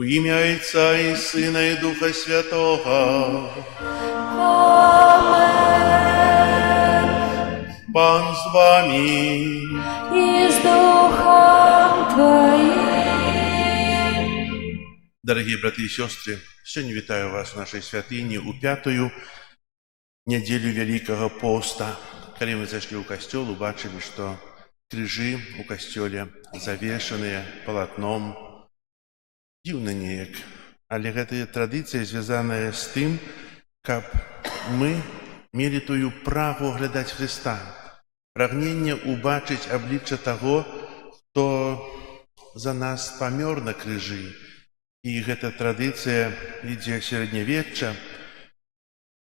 У ім'я Отця і Сина, і Духа Святого. Амен. Пан з вами. І з Духом Твоїм. Дорогі брати і сестри, сьогодні вітаю вас в нашій святині у п'ятую неділю Великого поста. Коли ми зайшли у костел, убачили, що крижі у костелі завешені полотном. Дивно неяк, але гэта традиція зв'язана з тим, каб ми мели тую прагу глядаць Христа, прагнення убачыць аблічча таго, хто за нас памёр на крыжы. І гэта традыцыя ідзе сярэднявечча.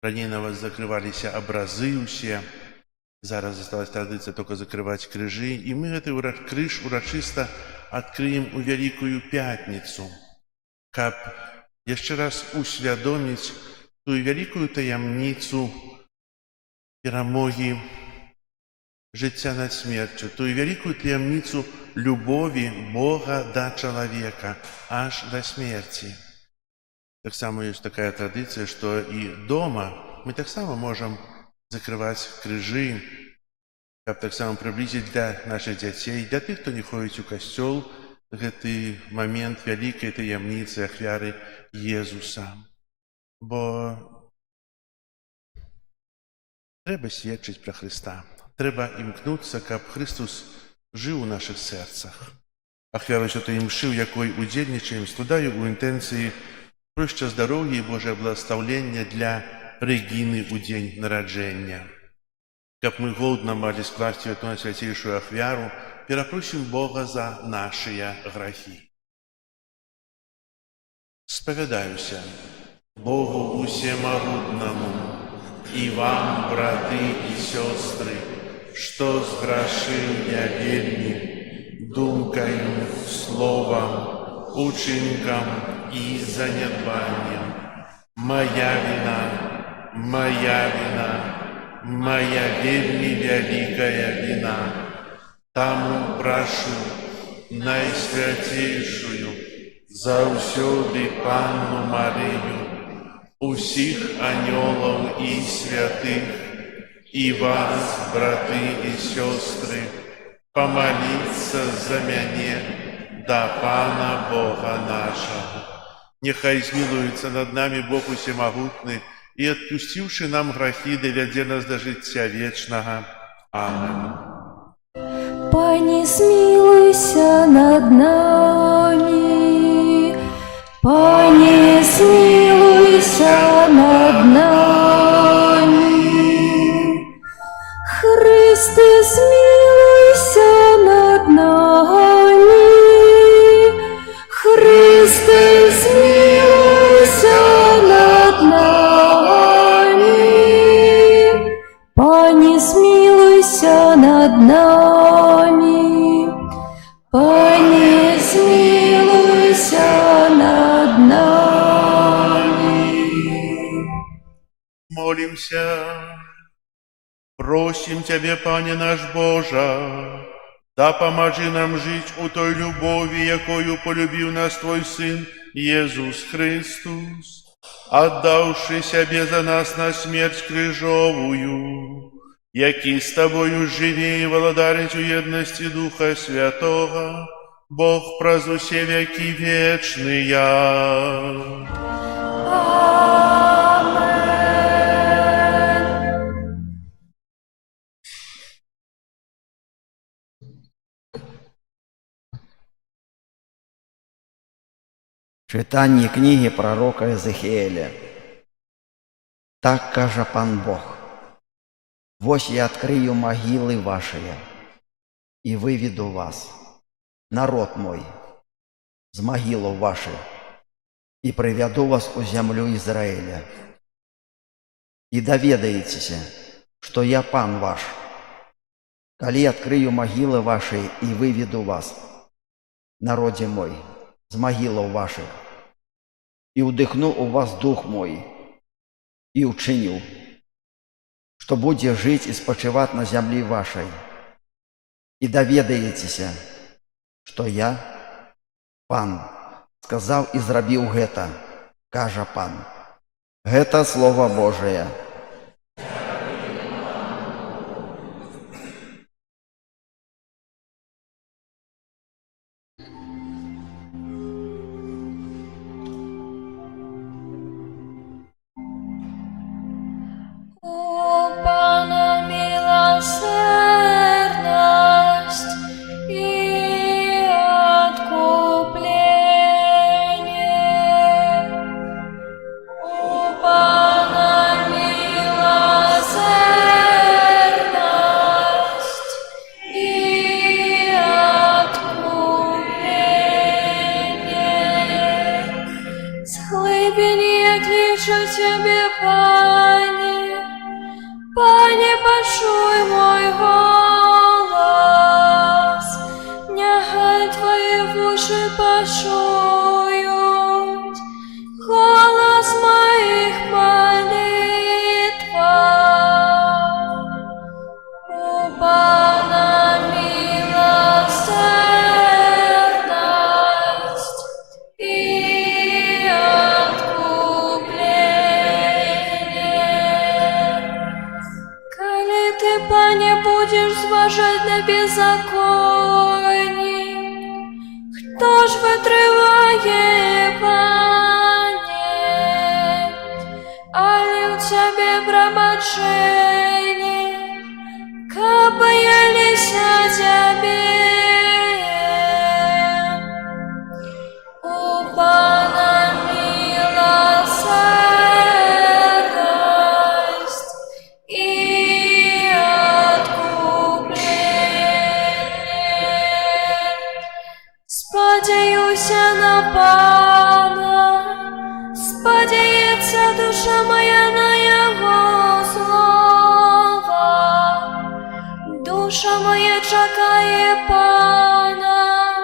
Раней на вас закрываліся абразы ўсе, зараз засталась традыцыя толькі закрываць крыжы, і мы гэты крыж урачыста адкрыем у Вялікую Пятніцу, каб яшчэ раз усвядоміць тую вялікую таямніцу перамогі жыцця над смерцю, тую вялікую таямніцу любові Бога да чалавека аж да смерці. Таксама ёсць такая традыцыя, што і дома мы таксама можам закрываць крыжы, каб таксама прыблізіць для нашых дзяцей, для тых, хто не ходзіць у касцёл, гэты момент вялікай таямніцы ахвяры Езуса. Бо трэба сведчыць пра Хрыста, трэба імкнуцца, каб Христус жыў у нашых сэрцах. Ахвяру святой мшы, у якой удзельнічаем, складаю ў інтэнцыі про шчасця-здароўя і Божае благаслаўлення для Рэгіны ў дзень нараджэння. Каб мы годна малі скласці эту найсвяцейшую ахвяру, перапросім Бога за нашыя грахі. Спавядаюся Богу усемагутнаму і вам, браты і сёстры, што зграшыў я вельмі думкаю, словам, учынкам і занядбаннем. Моя віна, моя вельмі вялікая віна. Таму прашу найсвяцейшую заўсёды Панну Марыю, усіх анёлаў і святых, і вас, браты і сёстры, памаліцца за мяне да Пана Бога нашага. Няхай змілуецца над намі Бог усемагутны і, адпусціўшы нам грахі, давядзе нас да жыцця вечнага. Амен. Пане, смилуйся над нами, Пане, смилуйся над нами. помолимся. Просим Тебе, Пане наш Божа, да поможи нам жить у той любови, якою полюбив нас Твой Сын Иисус Христос, отдавший себе за нас на смерть крыжовую, який с Тобою живе и володарить у едности Духа Святого, Бог праздну все веки вечные. Читання книги пророка Езекіеля. Так каже пан Бог: «Вось я открию могилы ваши и выведу вас, народ мой, з могилов ваших, и приведу вас у землю Израиля. И доведаетесь, что я пан ваш, коли открию могилы ваши и выведу вас, народе мой, з могилов ваших, и удыхну у вас дух мой, и учиню, что будете жить и спочивать на земле вашей, и доведаетесь, что я, пан, сказал и зробил гэта, каже пан». Гэта Слово Божие. У Пана милосердность и откупление. У Пана милосердность и откупление. С глубин я кличу Тебе, Пане, Пане, почуй мой голос, нехай Твои уши почуют голос моих молитв. У Пана милосердность и откупление. Коли Ты, Пане, будешь зважать на беззаконие, кто ж витриває, Пане? Али у Тебе пробачение, как боялися Тебе? У Пана милосердность и откупление. Сподеюся на Пана, сподеется душа моя на Его слово. Душа моя чекає Пана,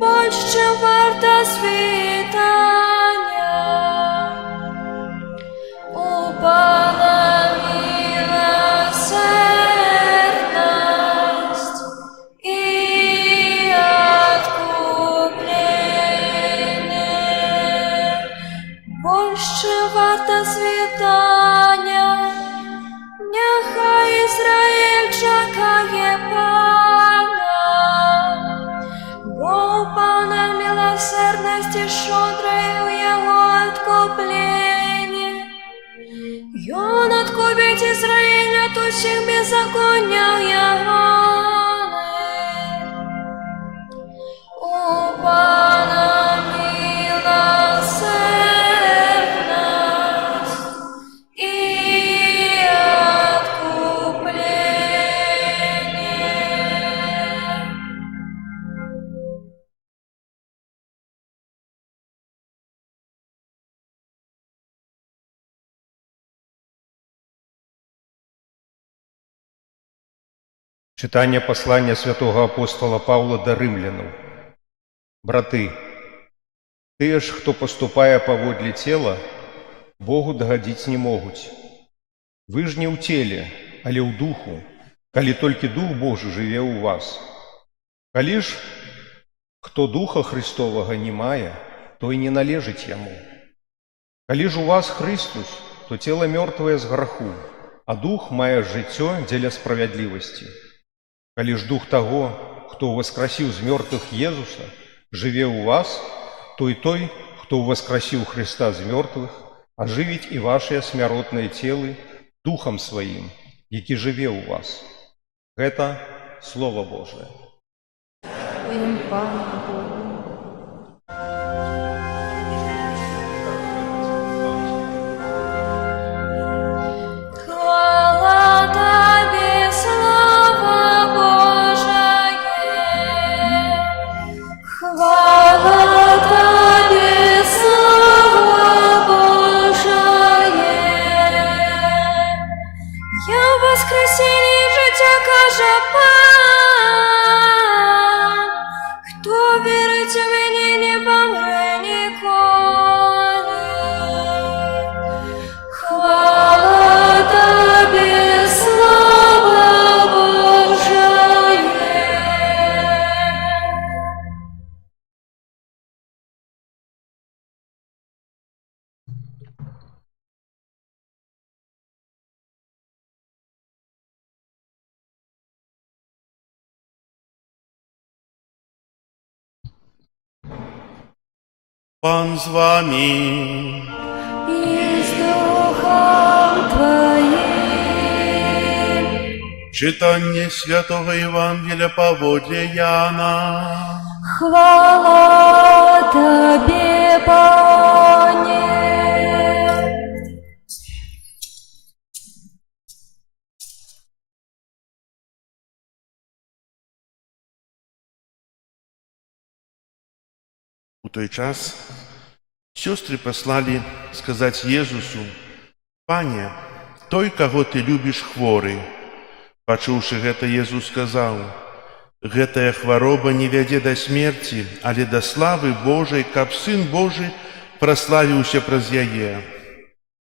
больше, чем варта світання. У Пана милосердность и откупление. Больше варта світання, нехай Ізраїль чекає Пана. Бо у Пана милосердность и щедрое Его откупление. И Он откупит Израиль от усіх беззаконня Его. У Пана милосердность и откупление. Читання послання святого апостола Павла до римлянам. Браты, тыя ж, хто поступае паводле цела, Богу дагадзіць не могуць. Вы ж не ў целе, але ў духу, калі толькі Дух Божы жыве ў вас. Калі ж хто Духа Христовага не мае, той не належыць яму. Калі ж у вас Христус, то цела мёртвае з граху, а Дух мае жыццё дзеля справядлівасці. Калі ж Дух таго, хто ўваскрасіў з мёртвых Езуса, жыве ў вас, то і той, хто ўваскрасіў Христа з мёртвых, ажывіць і вашыя смяротныя целы Духам сваім, які жыве ў вас. Гэта Слова Божае. Твоїм Пане Богу. Хвала Тобі, слава Божая, хвала Тобі, слава Божая. Я в воскресенье життя каже Пан, хто вірить у мені, не помре ніколи. Хвала Тобі, слава Божая. Пан з вами. І з Духом Твоїм. Читання Святого Євангелія поводле Яна. Хвала Тобі, Пане. У той час сёстры паслалі сказаць Езусу: «Пане, той, каго ты любіш, хворы». Пачуўшы гэта, Езус сказаў: «Гэтая хвароба не вядзе да смерці, але да славы Божай, каб Сын Божы праславіўся праз яе».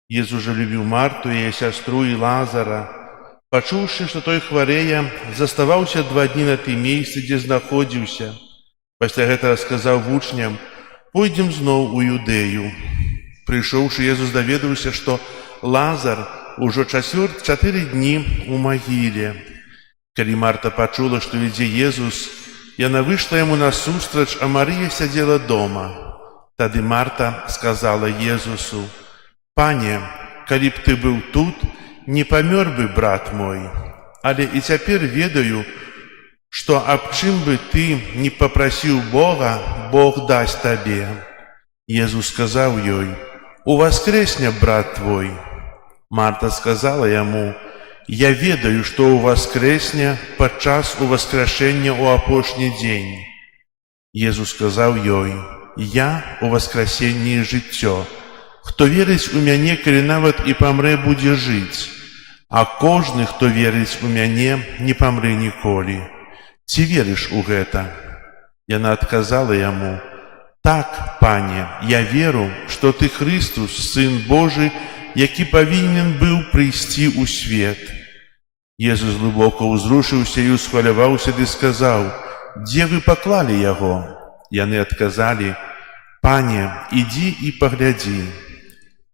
Езус жа любіў Марту, яе сястру і Лазара. Пачуўшы, што той хварэе, заставаўся 2 дні на тым месцы, дзе знаходзіўся. Пасля гэтага сказаў вучням: «Пойдзем зноў у Юдэю». Прыйшоўшы, Езус даведаўся, што Лазар ужо 4 дні у магіле. Калі Марта пачула, што ідзе Езус, яна выйшла яму насустрач, а Марыя сядзела дома. Тады Марта сказала Езусу: «Пане, калі б ты быў тут, не памёр бы брат мой. Але і цяпер ведаю, што аб чым бы ты не папрасіў Бога, Бог дасць табе». Езус сказаў ёй: «Уваскрэсне брат твой». Марта сказала яму: «Я ведаю, што уваскрэсне падчас уваскрашэння ў апошні дзень». Езус сказаў ёй: «Я уваскрасенне і жыццё. Хто верыць у мяне, калі нават і памрэ, будзе жыць. А кожны, хто верыць у мяне, не памрэ ніколі. Ці верыш у гэта?» Яна адказала яму: «Так, Пане, я веру, што ты Христус, Сын Божы, які павінен быў прыйсці ў свет». Езус глыбока ўзрушыўся і усхваляваўся ды сказаў: «Дзе вы паклалі яго?» Яны адказалі: «Пане, ідзі і паглядзі».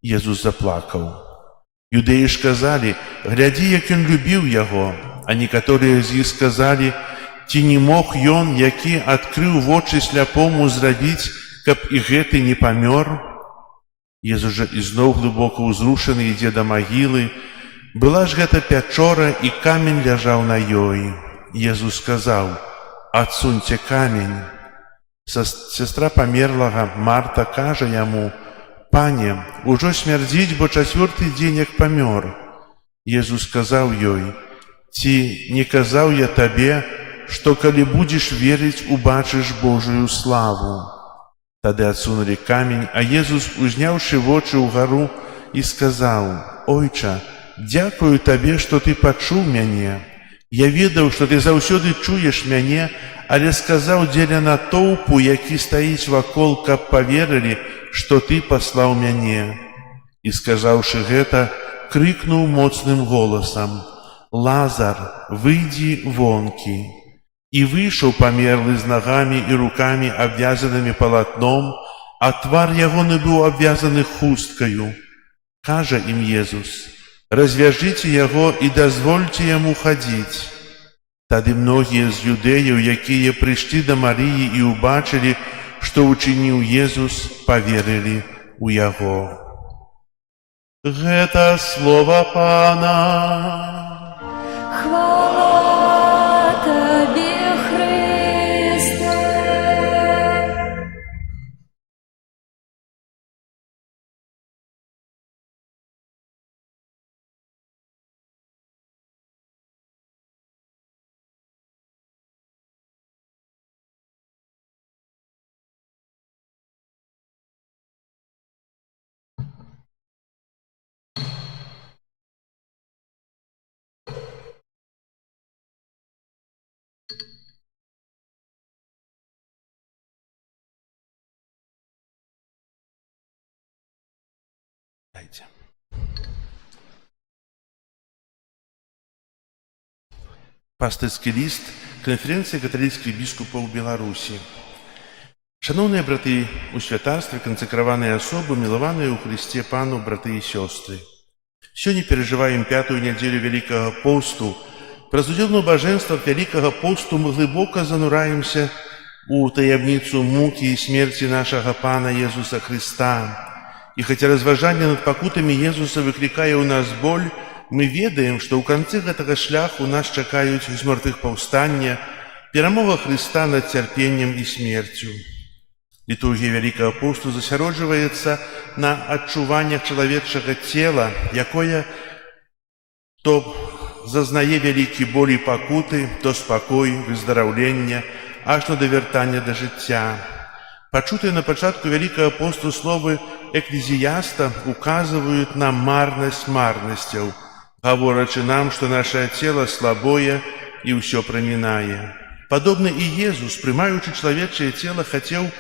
Езус заплакаў. Юдэі ж казалі: «Глядзі, як ён любіў яго». А некаторыя з іх сказалі: «Ці не мог ён, які адкрыў вочы сляпому, зрабіць, каб і гэты не памёр?» Езус жа ізноў глыбока ўзрушаны ідзе да магілы. Была ж гэта пячора, і камень ляжаў на ёй. Езус сказаў: «Адсуньце камень». Сястра памерлага Марта кажа яму: «Пане, ужо смярдзіць, бо 4-й дзень як памёр». Езус сказаў ёй: «Ці не казаў я табе, што калі будзеш верыць, убачыш Божую славу?» Тады адсунулі камень, а Езус, узняўшы вочы ўгару, і сказаў: «Ойча, дзякую табе, што ты пачуў мяне. Я ведаў, што ты заўсёды чуеш мяне, але сказаў дзеля натоўпу, які стаіць вакол, каб паверылі, што ты паслаў мяне». І сказаўшы гэта, крикнуў моцным голасам: «Лазар, выйдзі вонкі!» І выйшаў памерлы з нагамі і рукамі, абвязанымі палатном, а твар ягоны быў абвязаны хусткаю. Кажа ім Езус: «Развяжыце яго і дазвольце яму хадзіць». Тады многія з юдэяў, якія прыйшлі да Марыі і ўбачылі, што ўчыніў Езус, паверылі ў яго. Гэта слова Пана. Хвала Табе, Христе. Дайте. Пастырскі ліст канферэнцыі каталіцкіх біскупаў Беларусі. Шаноўныя браты ў святарстве, кансакраваныя асобы, мілаваныя ў Хрысце Пану, браты і сёстры. Сёння перажываем 5-ю нядзелю Вялікага посту. Праз удзел у бажэнствах Вялікага посту мы глыбока занураемся у таямніцу мукі і смерці нашага Пана Езуса Хрыста. І хаця разважанне над пакутамі Езуса выклікае ў нас боль, мы ведаем, што ў канцы гэтага шляху нас чакаюць змёртвых-паўстання, перамога Хрыста над цярпеннем і смерцю. Літургія Вялікага посту засяроджваецца на адчуваннях чалавечага цела, якое то зазнае вялікі боль і пакуты, то спакой, выздараўлення, аж да вяртання да жыцця. Пачутыя на пачатку Вялікага посту словы эклезіяста указваюць на марнасць марнасцяў, гаворачы нам, што нашае цела слабое і ўсё прамінае. Падобна і Езус, прымаючы чалавечае цела, хацеў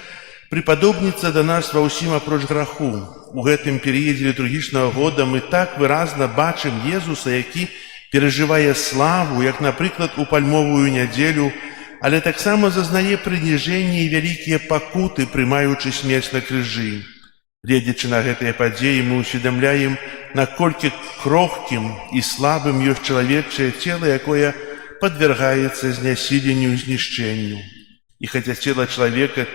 прыпадобніцца да нас ва ўсім апроч граху. У гэтым перыядзе літургічнага года мы так выразна бачым Езуса, які перажывае славу, як, напрыклад, у пальмовую нядзелю, але таксама зазнае прыніжэнне і вялікія пакуты, прымаючы смерць на крыжы. Гледзячы на гэтыя падзеі, мы ўсведамляем, наколькі крохкім і слабым ёсць чалавечае цела, якое падвяргаецца знясіленню і знішчэнню. І хаця цела чалавека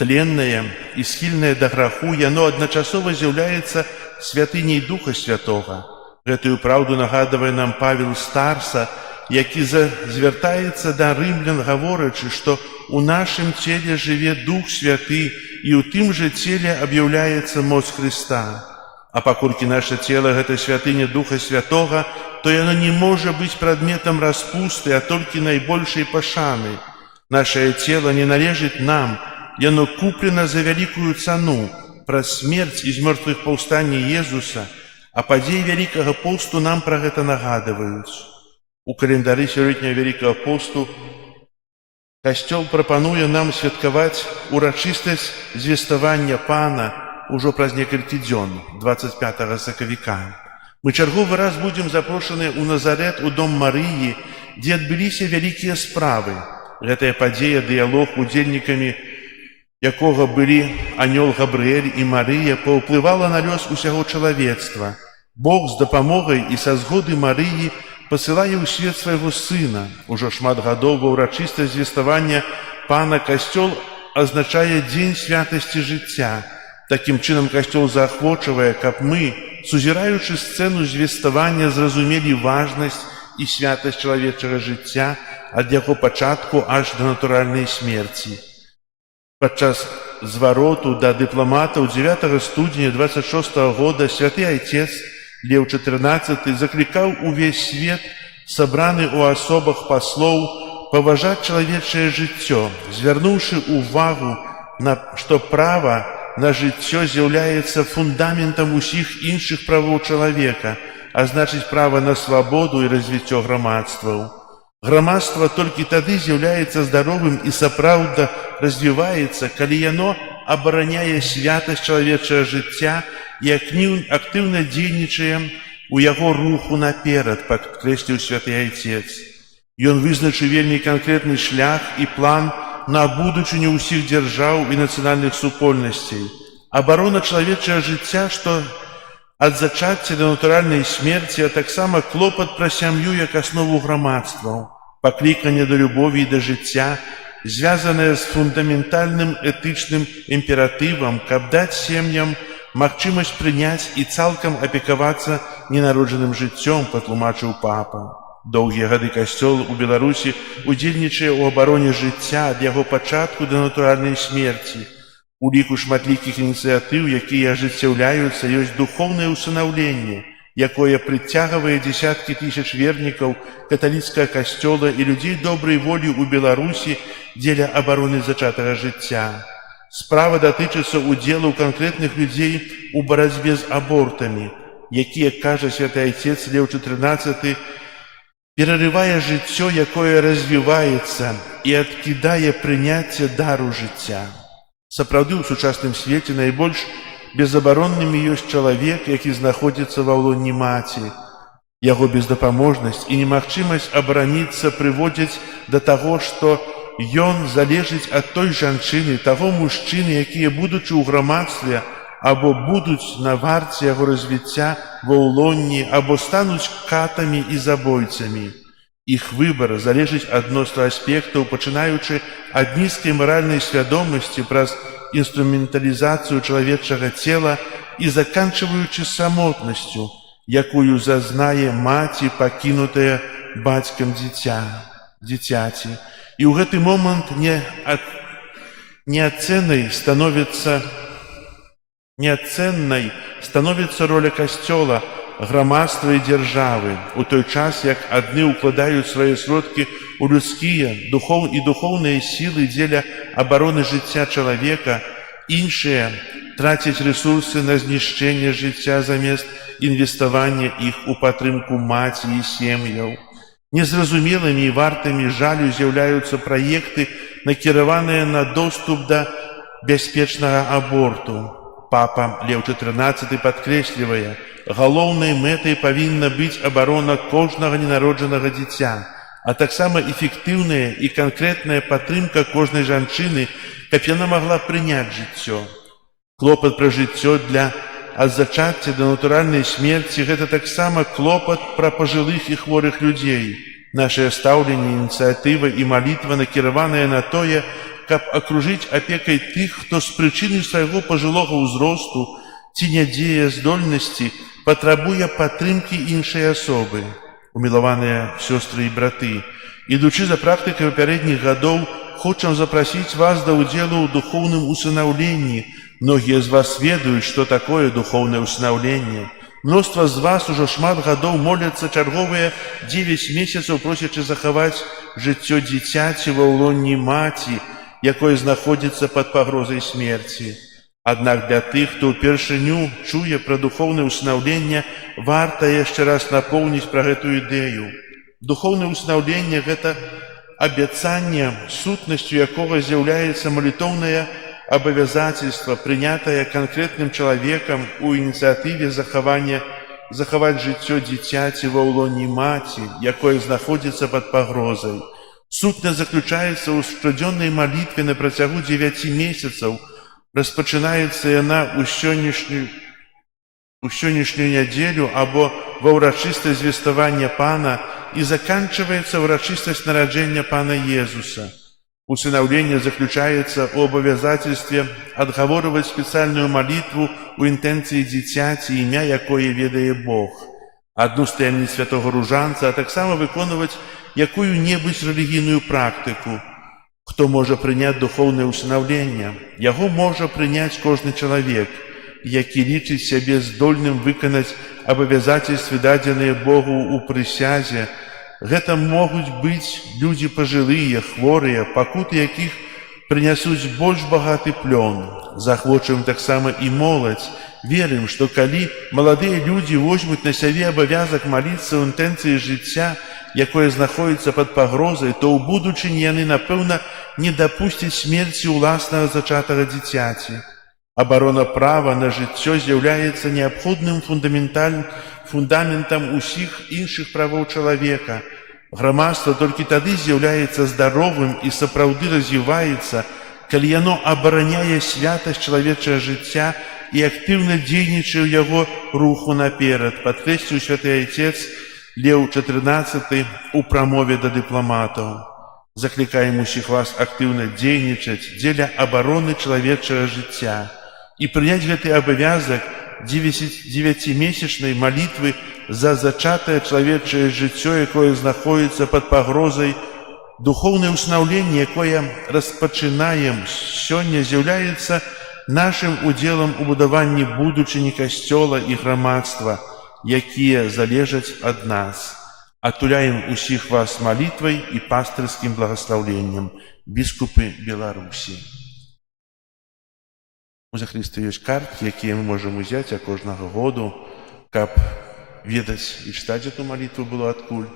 тленнае і схільнае да граху, яно адначасова з'яўляецца святыняй Духа Святога. Гэтую праўду нагадвае нам Павел Старса, які звяртаецца да рымлян, гаворачы, што у нашым целе жыве Дух Святы, і ў тым жа целе аб'яўляецца моц Хрыста. А паколькі наша цела – гэта святыня Духа Святога, то яно не можа быць прадметам распусты, а толькі найбольшай пашаны. Нашае цела не належыць нам, яно куплена за вялікую цану праз смерць і змёртвых-паўстанне Езуса, а падзеі Вялікага посту нам пра гэта нагадваюць. У календары сёлетняга Вялікага посту Касцёл прапануе нам святкаваць урачыстасць звеставання Пана ўжо праз некалькі дзён, 25 сакавіка. Мы чарговы раз будзем запрошаныя ў Назарэт, у дом Марыі, дзе адбыліся вялікія справы. Гэтая падзея, дыялог, удзельнікамі якога былі анёл Габрыэль і Марыя, паўплывала на лёс усяго чалавецтва. Бог з дапамогай і са згоды Марыі пасылае ў свет свайго сына. Ужо шмат гадоў ва ўрачыстасць звеставання Пана Касцёл азначае дзень святасці жыцця. Такім чынам Касцёл заахвочвае, каб мы, сузіраючы сцэну звеставання, зразумелі важнасць і святасць чалавечага жыцця ад яго пачатку аж да натуральнай смерці. Падчас звароту да дыпламатаў 9 студзеня 26 года святы айцец Леў XIV заклікаў увесь свет, сабраны ў асобах паслоў, паважаць чалавечае жыццё, звярнуўшы ўвагу, што права на жыццё з'яўляецца фундаментам усіх іншых правоў чалавека, а значыць права на свабоду і развіццё грамадстваў. Грамадства толькі тады з'яўляецца здаровым і сапраўдна развіваецца, калі яно абараняе святасць чалавечага жыцця і актыўна дзейнічае у яго руху наперад, падкрэсліў святы Айцец. Ён вызначыў вельмі канкрэтны шлях і план на будучыню ўсіх дзяржаў і нацыянальных супольнасцей. Абарона чалавечага жыцця, што ад зачацця да натуральнай смерці, а таксама клопат пра сям'ю як аснову грамадстваў, пакліканне да любові і да жыцця, звязанае з фундаментальным этычным імператывам, каб даць сем'ям магчымасць прыняць і цалкам апекавацца ненароджаным жыццём, патлумачыў папа. Доўгія гады касцёл у Беларусі удзельнічае ў абароне жыцця ад яго пачатку да натуральнай смерці. У ліку шматлікіх ініцыятыў, якія ажыццяўляюцца, ёсць духоўнае ўсынаўленне, якое прыцягвае дзесяткі тысяч вернікаў каталіцкага касцёла і людзей добрай волі ў Беларусі дзеля абароны зачатага жыцця. Справа датычыцца ўдзелу канкрэтных людзей у барацьбе з абортамі, які, як кажа святы Айцец Леў XIV, перарывае жыццё, якое развіваецца і адкідае прыняцце дару жыцця. Сапраўды, у сучасным свеце найбольш безабароннымі ёсць чалавек, які знаходзіцца ва ўлоне маці. Яго бездапаможнасць і немагчымасць абараніцца прыводзяць да таго, што ён залежыць ад той жанчыны, таго мужчыны, якія, будучы ў грамадстве, або будуць на варце яго развіцця ва ўлонні, або стануць катамі і забойцамі. Іх выбар залежыць ад мноства аспектаў, пачынаючы ад нізкай маральнай свядомасці праз інструменталізацыю чалавечага цела і заканчваючы самотнасцю, якую зазнае маці, пакінутая бацькам дзіцяці. І ў гэты момант неацэннай становіцца роля касцёла, грамадства і дзяржавы, у той час, як адны ўкладаюць свае сродкі ў людскія і духоўныя сілы дзеля абароны жыцця чалавека, іншыя трацяць рэсурсы на знішчэнне жыцця замест інвеставання іх у падтрымку маці і сем'яў. Незразумелымі і вартымі жалю з'яўляюцца праекты, накіраваныя на доступ да бяспечнага аборту. Папа Леў XIV падкрэслівае, галоўнай мэтай павінна быць абарона кожнага ненароджанага дзіця, а таксама эфектыўная і канкрэтная падтрымка кожнай жанчыны, каб яна магла прыняць жыццё. Клопат пра жыццё ад зачацця да натуральнай смерці – гэта таксама клопат пра пажылых і хворых людзей. Нашае стаўленне, ініцыятыва і малітва накіраваныя на тое, каб акружыць апекай тых, хто з прычыны свайго пажылога ўзросту ці нядзеяздольнасці патрабуе падтрымкі іншай асобы. Умілаваныя сёстры і браты, ідучы за практыкай папярэдніх гадоў, хочам запрасіць вас да ўдзелу ў духоўным усынаўленні. Многія з вас ведаюць, што такое духоўнае ўсынаўленне. Мноства з вас ужо шмат гадоў моляцца чарговыя 9 месяцаў, просячы захаваць жыццё дзіцяці ва ўлонні маці, якое знаходзіцца пад пагрозай смерці. Аднак для тых, хто ўпершыню чуе пра духоўнае ўсынаўленне, варта яшчэ раз напомніць пра гэтую ідэю. Духоўнае ўсынаўленне – гэта абяцанне, сутнасцю якога з'яўляецца малітоўнае абавязательства, прынятае канкрэтным чалавекам у ініцыятыве захаваць жыццё дзіцяці ва ўлоні маці, якое знаходзіцца пад пагрозай. Сутнасць заключаецца ў штодзённай малітве на працягу 9 месяцаў. Распачынаецца яна ў сённяшнюю нядзелю або ва ўрачыстае звеставанне Пана і заканчваецца ўрачыстасць нараджэння Пана Езуса. Усынаўленне заключаецца ў абавязательстве адгаворваць спецыяльную малітву ў інтэнцыі дзіцяці, імя якое ведае Бог. Адну з таямніц святога ружанца, а таксама выконваць якую-небудзь рэлігійную практыку. Хто можа прыняць духоўнае ўсынаўленне? Яго можа прыняць кожны чалавек, які лічыць сябе здольным выканаць абавязательствы, дадзеныя Богу ў прысязе. Гэта могуць быць людзі пажылыя, хворыя, пакуты якіх прынясуць больш багаты плён. Захвочваем таксама і моладзь. Верым, што калі маладыя людзі возьмуць на сябе абавязак маліцца ў інтэнцыі жыцця, якое знаходзіцца пад пагрозай, то ў будучыні яны, напэўна, не дапусцяць смерці ўласнага зачатага дзіцяці. Абарона права на жыццё з'яўляецца неабходным фундаментам усіх іншых правоў чалавека. Грамадства толькі тады з'яўляецца здаровым і сапраўды развіваецца, калі яно абараняе святасць чалавечага жыцця і актыўна дзейнічае ў яго руху наперад, падкрэсліў святы айцец Леў XIV у прамове да дыпламатаў. Заклікаем усіх вас актыўна дзейнічаць дзеля абароны чалавечага жыцця і прыняць гэты абавязак 9-месячнай малітвы за зачатае чалавечае жыццё, якое знаходзіцца пад пагрозай. Духоўнае ўстанаўленне, якое распачынаем сёння, з'яўляецца нашым удзелам у будаванні будучыні касцёла і грамадства, якія залежаць ад нас. Атуляем усіх вас малітвай і пастырскім благаслаўленнем. Біскупы Беларусі. У захрысты ёсць карткі, якія мы можам узяць кожнага году, каб ведаць і чытаць эту малітву было адкуль.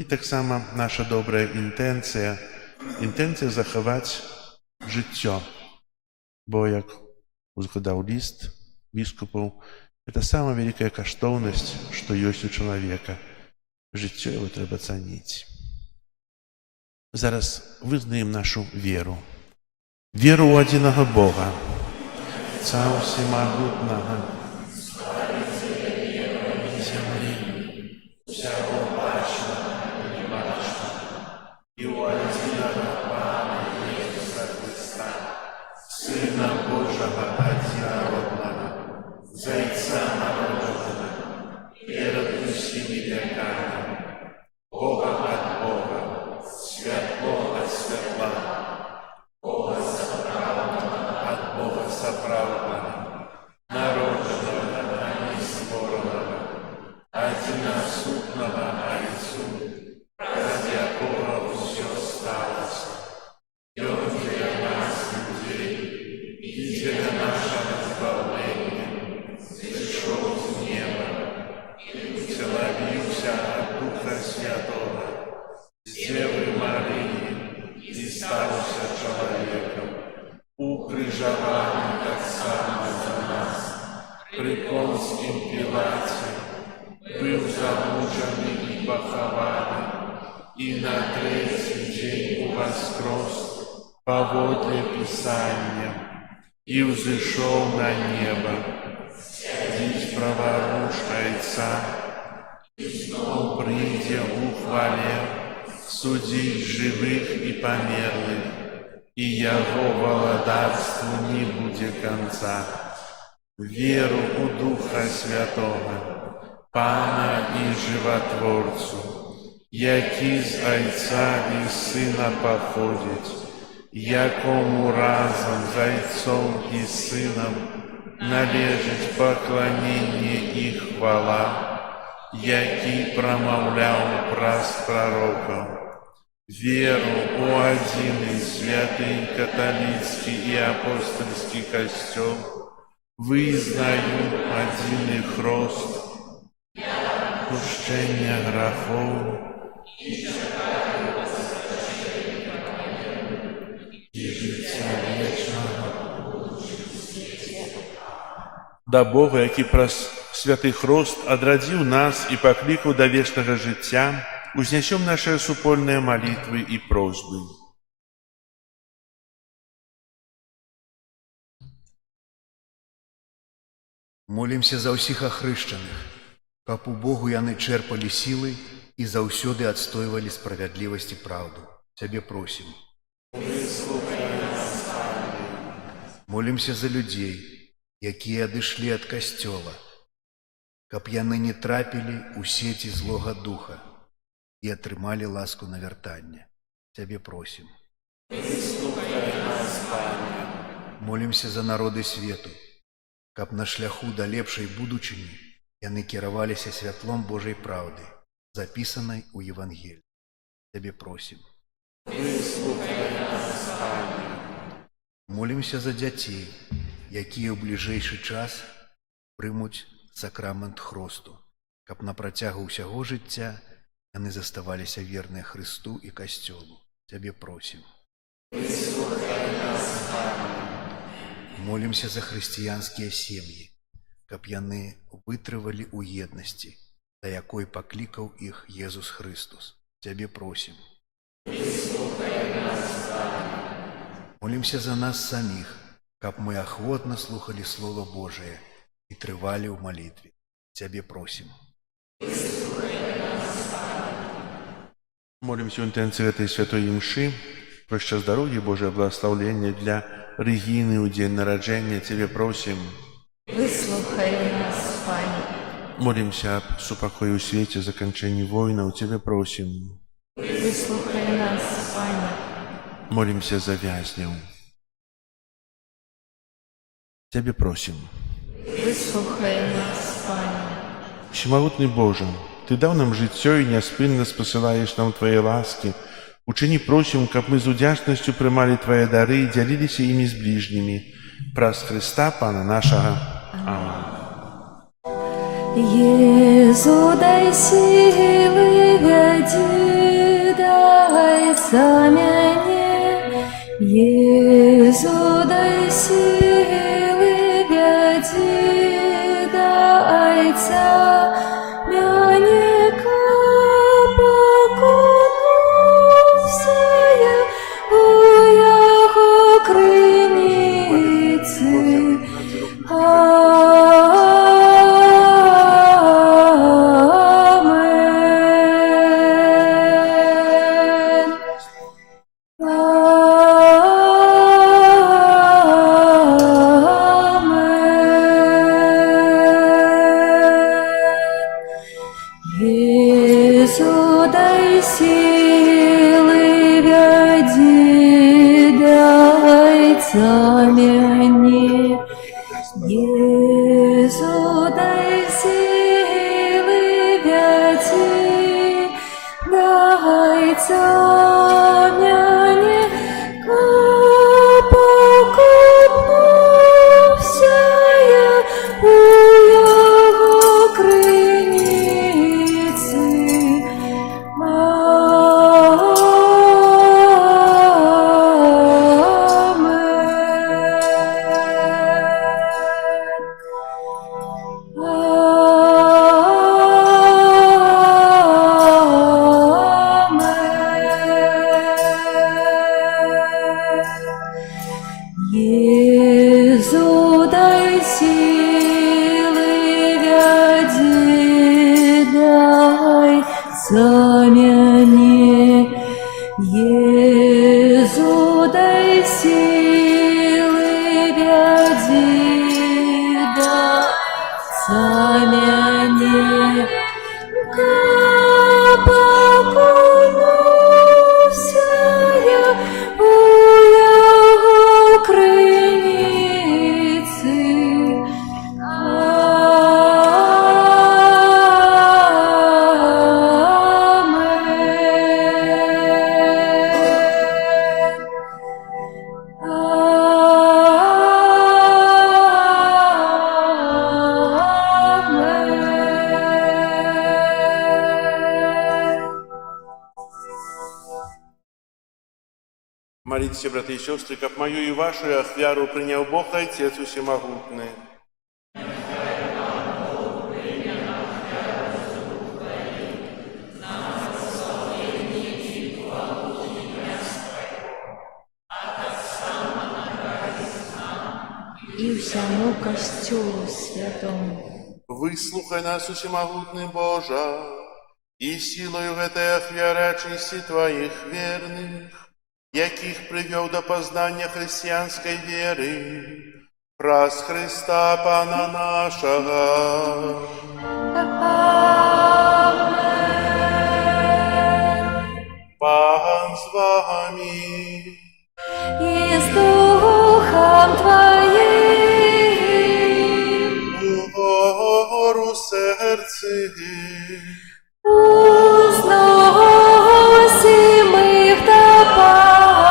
І таксама наша добрая інтэнцыя захаваць жыццё. Бо, як узгадаў ліст біскупаў, гэта самая вялікая каштоўнасць, што ёсць у чалавека. Жыццё его трэба цаніць. Зараз вызнаем нашу веру. Веру ў адзінага Бога, Отца Всемагутнага, зямлі, усяго бачнага і небачнага, і ў адзінага Пана Ісуса Христа, Сына Божага адзінароднага, Зайца народжанага, перад усімі векамі, Бога ад Бога, святло ад святла, Бога сапраўднага ад Бога сапраўднага, народжанага, а не створанага, адзінасутнага Айцу, праз якога ўсё сталася. Ён дзеля нас, людзей, і дзеля нашага збаўлення зышоў з неба і уцелавіўся ад Духа Святога, з Дзевы Марыі, і стаўся чалавекам, укрыжаваны таксама за нас, пры Понскім Пілаце, быў замучаны і пахаваны, і на трэці дзень уваскрос паводле Пісання, і ўзышоў на неба, сядзіць праваруч Айца, і зноў прыйдзе ў хвале судзіць жывых і памерлых, і яго валадарству не будзе канца. Веру ў Духа Святога, Пана і Жыватворцу, які з Айца і Сына паходзіць, якому разам з Айцом і Сынам належыць пакланенне і хвала, які прамаўляў праз прарокаў. Веру ў адзіны святы каталіцкі і апостальскі касцёл, вызнаю адзіны хрост, адпушчэння грахоў і жыцця вечнага. Да Бога, які праз святы хрост адрадзіў нас і паклікаў да вечнага жыцця, узнясём нашыя супольныя малітвы і просьбы. Молімся за ўсіх ахрышчаных, каб у Богу яны чэрпалі сілы і заўсёды адстойвалі справядлівасць і праўду. Цябе просім. Молімся за людзей, якія адышлі ад касцёла, каб яны не трапілі ў сеці злога духа і атрымалі ласку на вяртанне. Цябе просім. Молімся за народы свету, каб на шляху да лепшай будучыні яны кіраваліся святлом Божай праўды, запісанай у Евангеліі. Цябе просім. Молімся за дзяцей, якія ў бліжэйшы час прымуць сакрамент хросту, каб на працягу ўсяго жыцця яны заставаліся верныя Хрысту і касцёлу. Цябе просім. Молімся за хрысціянскія сем'і, каб яны вытрывалі ў еднасці да якой паклікаў іх Езус Христус. Цябе просім. Молімся за нас саміх, каб мы ахвотна слухали Слово Божие і трывалі ў малітве. Цябе просім. Молимся у інтенції этой святої мши, про щастя, Божие благословення для Регіни у день народження. Тебе просим. Выслухай нас, Пане. Молимся об супокое у свете, закончении войны. У Тебя просим. Выслухай нас, Пане. Молимся за вязнев. Тебе просим. Выслухай нас, Пане. Всемогутный Боже, Ты дал нам життя и неоспинно спосылаешь нам Твои ласки. Учини, просим, как мы с удячностью примали Твои дары и делились ими с ближними. Праз Христа, Пана нашего. Аминь. Єзу, дай сили, веди, дай замяне. Єзу, дай сили, веди, дай замяне. Покунувся я у його криниці. Єзу, дай сили, веди, дай замяне. Єзу, дай сили, веди, дай замяне. Покунувся я у його криниці. Єзу, дай сили, веди, дай замяне. Єзу, дай сили, веди, дай замяне. Покунувся я у його криниці. Молитесь, братья и сестры, как мою и вашу ахвяру принял Бог Отец Всемогутный. І всьому костюлу святому. Выслухай нас, Всемогутный Боже, и силою этой ахвяры очисти Твоих верных, яких привел до познания христианской веры, праз Христа Пана нашего. Пан с вами. І з духом Твоїм. Гору серці. Узносимих до Пана.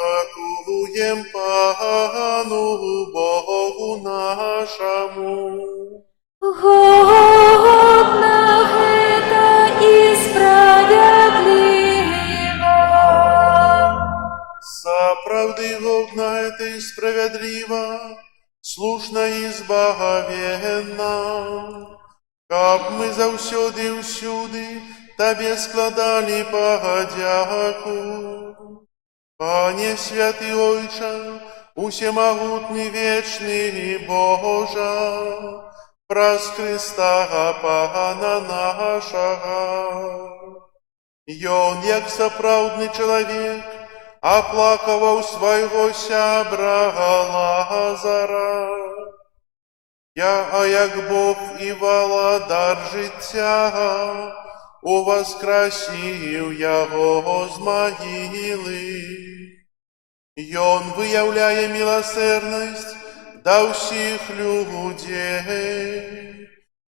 Подякуєм Пану Богу нашому. Годно это и справедливо. За правды годно это и справедливо, слушна і збагавенна, каб мы заўсёды і ўсюды Табе складалі падзяку. Пане святы Ойча, усемагутны вечны Божа, праз Христа Пана нашага. Ён, як сапраўдны чалавек, аплакаваў свайго сябра Лазара. А як Бог і валадар жыцця, уваскрасіў яго з магілы. Ён выяўляе міласэрнасць да ўсіх людзей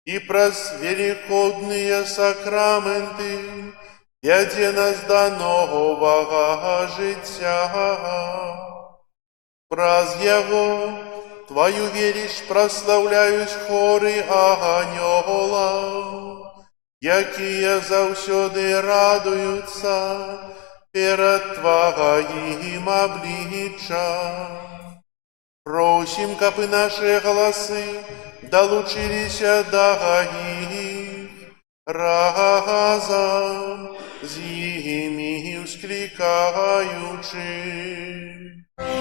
і праз велікодныя сакраменты вядзе нас да новага жыцця. Праз яго Твою веліч праслаўляюць хоры анёлаў, якія заўсёды радуюцца перад Тваім абліччам. Просім, каб і нашы галасы далучыліся да іх, разам з імі ўсклікаючы.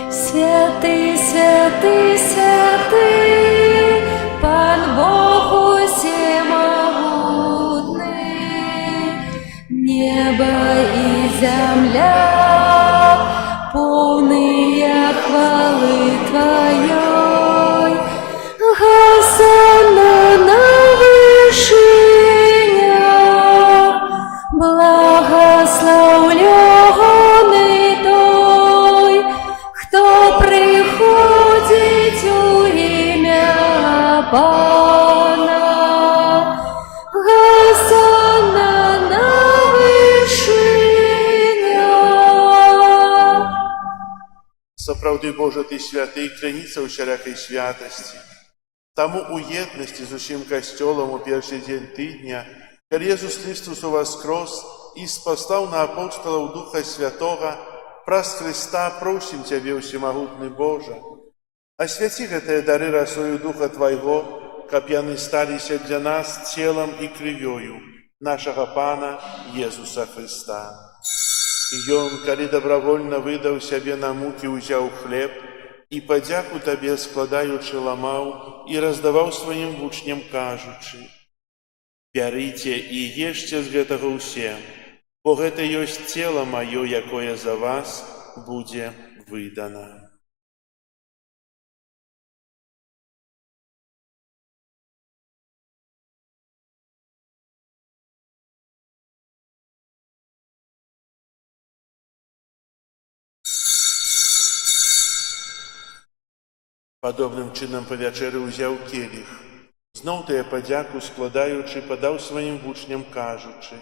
Святый, святый, святый, Пан Бог усемогутный, небо и земля полные хвалы Твоей. Хосанна на вышинях, благословленный той, кто приходит у имя Пана. Хосанна на вышинях. Сапраўды, Божа, Ты святы, крыніца ўсялякай святасці. Таму у єднасці з усім касцёлам у першы дзень тыдня, калі Jesús Христос уваскрос і спаслаў на апосталаў Духа Святога, праз Христа просім Цябе, усемагутны Божа, асвяці гэтыя дары расою Духа Твайго, каб яны сталіся для нас целам і крывёю нашага Пана Jesúsa Христа. Ён, калі добравольна выдаў сябе на мукі, узяў хлеб і падзяку Табе складаючы ламаў і раздаваў сваім вучням, кажучы: «Бярыце і ешце з гэтага ўсе, бо гэта ёсць цела маё, якое за вас будзе выдана». Падобным чынам па вячэры ўзяў келіх, зноў тыя падзяку складаючы, падаў сваім вучням, кажучы: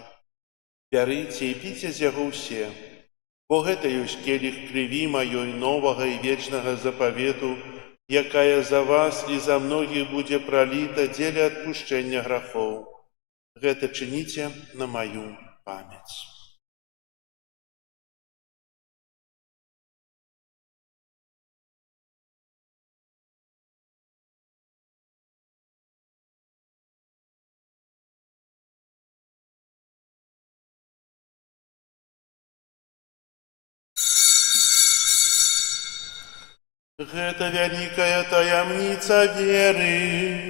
«Бярыце і піце з яго ўсе, бо гэта ёсць келіх крыві маёй новага і вечнага запавету, якая за вас і за многіх будзе праліта дзеля адпушчэння грахоў. Гэта чыніце на маю памяць». Гэта вялікая таямніца веры.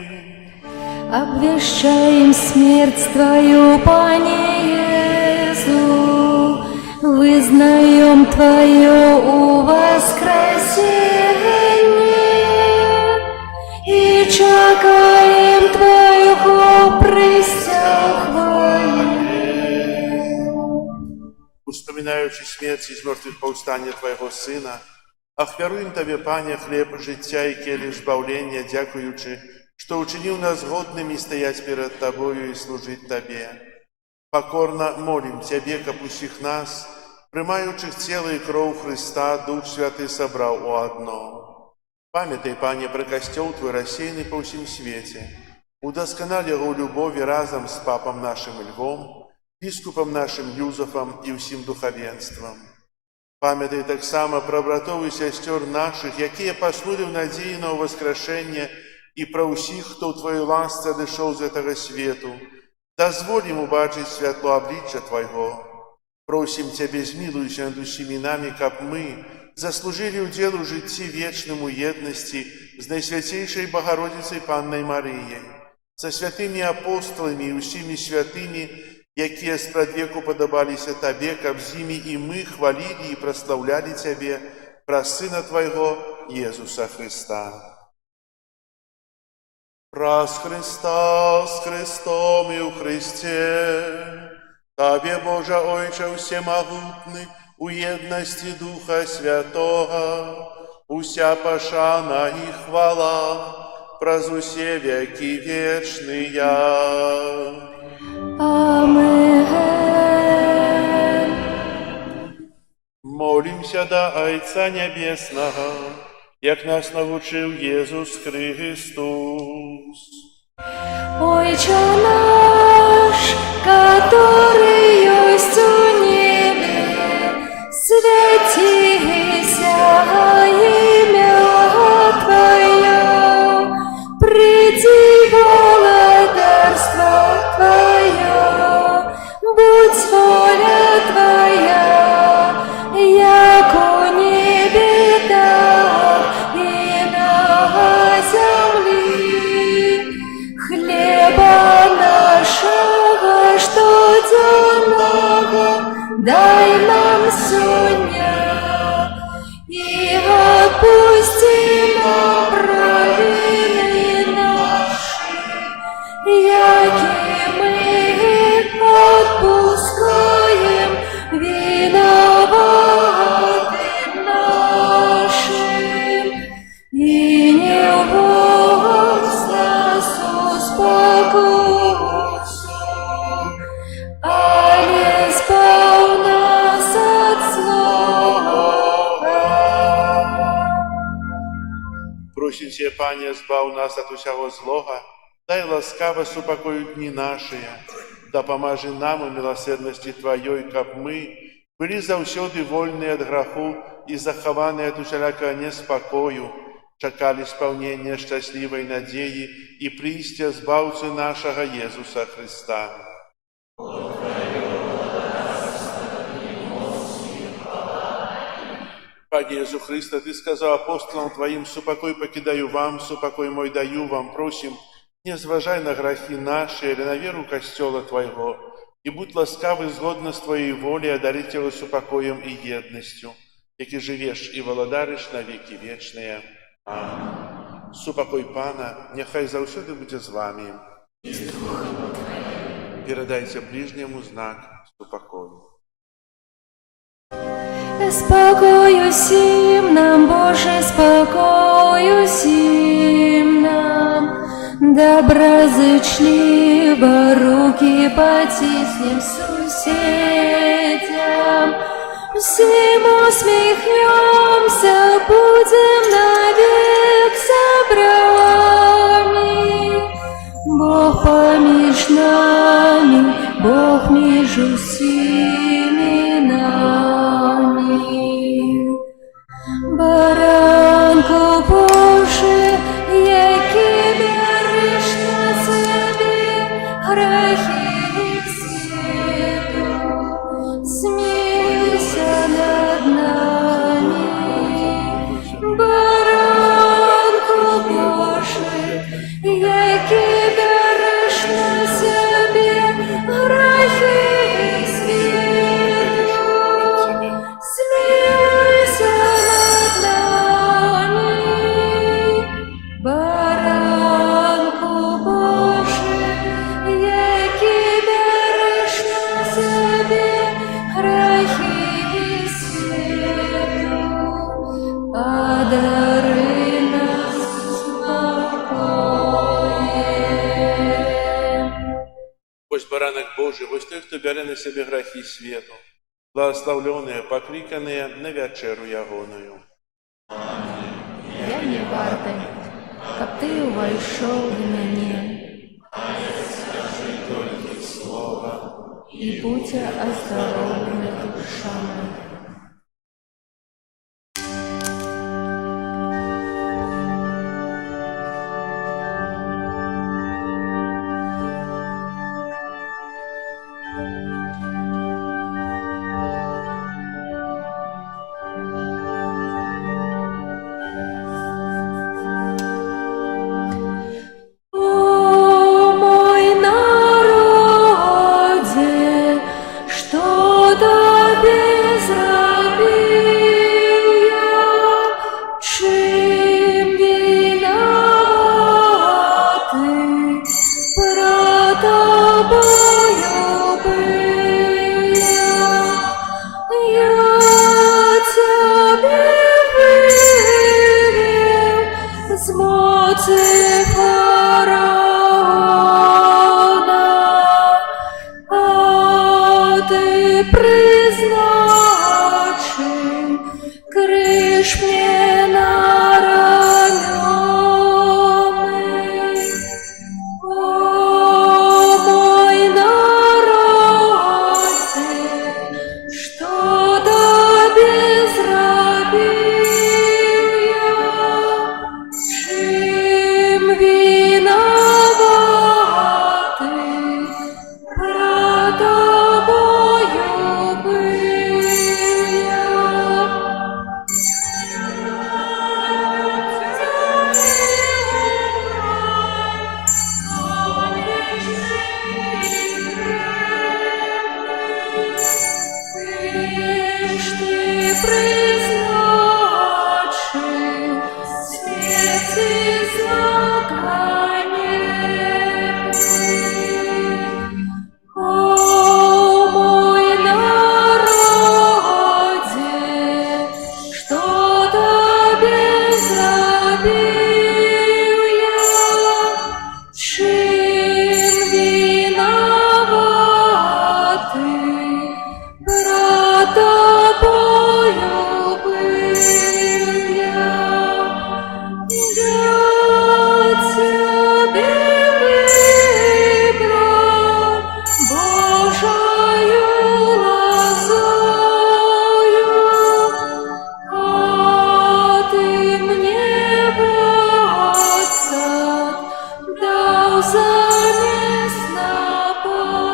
Обвещаем смерть Твою, Пане Иисус, вызнаем Твое воскресение и чекаем Твоего присяхвания. Успоминаючи смерть из мертвых повстания Твоего Сына, ахвяруем Табе, Пане, хлеб життя і келих збавлення, дякуючи, што учинил нас годными стоять перед Тобою и служить Табе. Покорно молим Тебе, каб усіх нас, прымаючых цела і кроў Христа, Дух Святы собрал у одно. Памятай, Пане, про костел Твой рассеянный по всем свете. Удосконали его любови разом с папом нашим Львом, бискупом нашим Юзефом и всем духовенством. Памятай таксама пра братоў і сясцёр нашых, якія паснулі ў надзеі на ўваскрашэнне, і пра ўсіх, хто ў тваёй ласцы адышоў з гэтага свету. Дазволь ім убачыць святло аблічча Твайго. Просім Цябе, змілуйся над усімі намі, каб мы заслужылі ўдзел у жыцці вечным у еднасці з Найсвяцейшай Багародзіцай Паннай Марыяй, са святымі апостоламі і ўсімі святымі, якія спрадвеку падабаліся Табе, каб з імі і мы хвалілі і праслаўлялі Цябе праз Сына Твайго, Езуса Христа. Праз Христа, з Христом і ў Христе, Табе, Божа Ойче Всемогутны, у еднасці Духа Святого, уся пашана і хвала праз усе векі вечныя. Амен. Молімся да Айца Нябеснага, як нас навучыў Езус Христос. Ойче наш, который есть у небе, святися имя Твое, приди володарство Твое, будь воля Твоя, як у небе, так и на земли. Хлеба нашего штоденного дай нам сегодня, и отпусти нам провины наши, яки мы отпускаем виноватым нашим, и не вводь нас успокойся, але избавь нас от злого. Просім Цябе, Пане, збаў нас ад усяго злога, дай ласкава супакою дні нашыя, дапамажы нам у міласэрнасці Тваёй, каб мы былі заўсёды вольныя ад граху і захаваныя ад усялякага неспакою, чакалі спаўнення шчаслівай надзеі і прыйсця збаўцы нашага Езуса Христа. Пане Езу Христа, Ты сказаў апостолам Твоим: супакой пакідаю вам, супакой мой даю вам. Просім, не зважай на грахі наши, але на веру Касцёла Твайго, і будь ласкавы згодна з Твоей волі адарыць яго супакоем і еднасцю, які жывеш і валадарыш на векі вечныя. Амин. Супакой Пана няхай заўсёды будзе з вами. Перадайце ближняму знак супакою. Спокой усім нам, Боже, спокой усім нам, доброзычливо руки потиснем сусідям, всім усміхнемся, будем навек собрани. Бог поміж нами, Бог між усіми нами. Баранку Божий, який береш на себе грехи світу, смійся над нами. Баранку Божий, який береш на себе грехи світу, смійся над нами. Баранку Божий, який береш на себе грехи світу, одари нас спокоєм. Вось баранак Божий, вось той, хто бярэ на сябе грахі свету, благословленыя, пакліканыя на вячэру ягоную. Я не варта, каб ты увайшоў до мяне. І будь оздоровлены душа моя. моці фараона, а ти призначив криш мне на рамёны. О, мой народе, что тебе зробив я? Чим виноватий пред тобою бив я? Лиш ти призначив смерті знаканнєм. О, мой народе, что тебе зробив я? Чим виноватий пред тобою бив я? Я тебе вибрав Божою лозою, а ти мне, Господь, дав замість напою.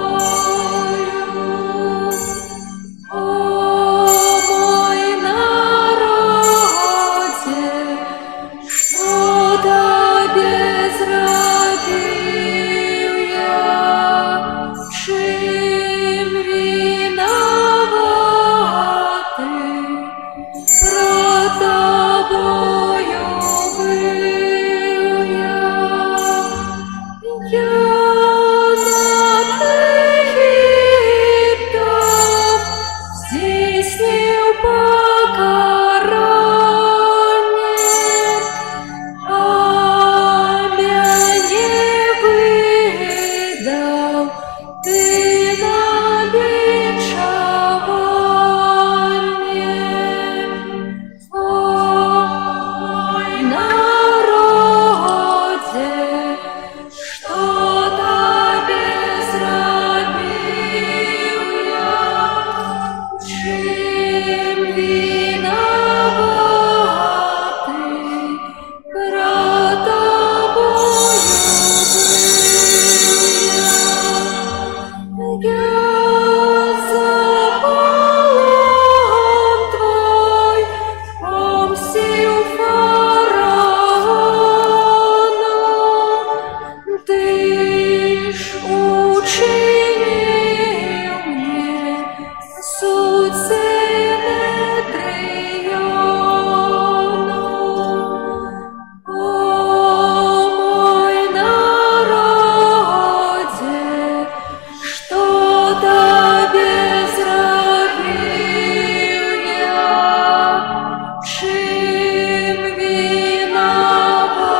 О, мой народе, что тебе зробив я? Чим виноватий пред тобою бив я? Я над Єгиптом здійснив покарання, а мене видав ти на бичування. О, мой народе, что тебе зробив я? Чим виноватий пред тобою бив я? Я закон твой помстив фараону. Ты ж учинив мне суд Синедриону. О, мой народе, что тебе зробив я? Чим виноватий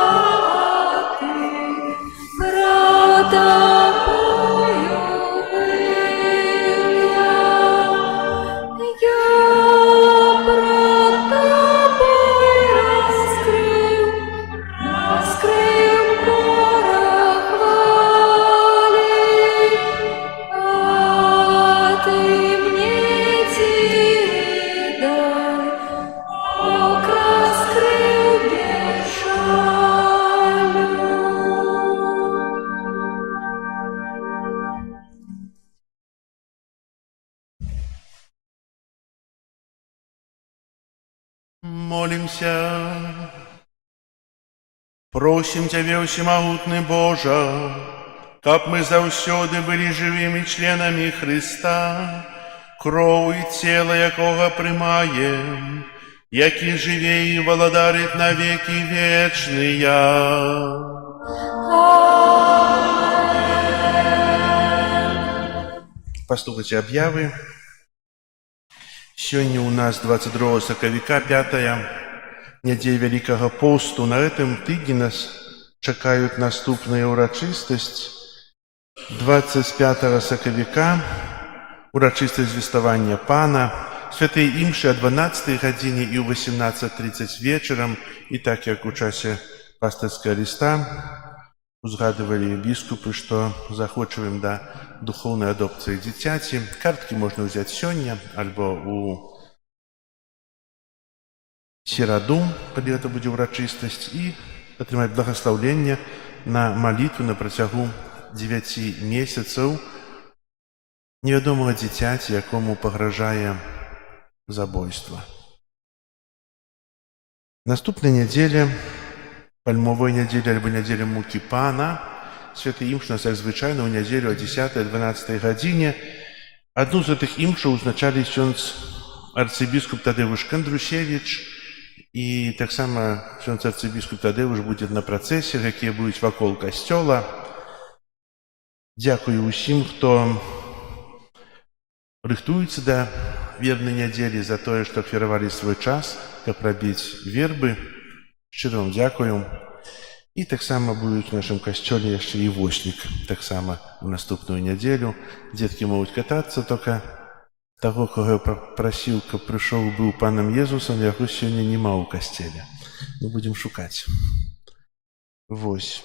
пред тобою бив я? Я пред тобой розкрив порох хвали, а ти мне дай ок розкрив без жалю. Молимся. Просим Тебе, всемогутный Боже, каб мы заўсёды былі жывымі членамі Христа, кроў і цела якога прымаем, які жыве і валадарыць на векі вечныя. Послухайте объявы. Сегодня у нас 22 сакавіка, 5-я неделя Великого посту. На этом тыдні нас чакаюць наступная ўрачыстасць 25 сакавіка, урачыстасць звеставання Пана, святыя імшы о 12 гадзіне і ў 18:30 вечарам, і так як у часе пастырскага ліста узгадывалі біскупы, што захочваем да духоўнай адопцыі дзіцяці. Карткі можна ўзяць сёння альбо у сераду, калі гэта будзе ўрачыстасць, і атрымаць благаслаўленне на малітву на працягу 9 месяцаў невядомага дзіцяці, якому пагражае забойства. Наступная нядзеля, пальмовая нядзеля альбо нядзеля мукі Пана, святы імш у нас, як звычайна, ў нядзелю о 10-12 гадзіне. Адну з гэтых імшаў узначалі ксёндз арцыбіскуп Тадеуш Кандрусевіч, і таксама ксёндз арцыбіскуп Тадеуш будзе на працэсіях, якія будуць вакол касцёла. Дзякую ўсім, хто рыхтуецца да вербнай нядзелі, за тое, што ахвяравалі свой час, каб рабіць вербы. Шчыра вам дзякую. І таксама будуць у нашым касцёле яшчэ і воснік. Таксама ў наступную нядзелю дзеткі могуць катацца, тока таго, кого я прасіў, каб прыйшоў быў панам Езусам, яго сёння няма ў касцеле. Мы будзем шукаць. Вось.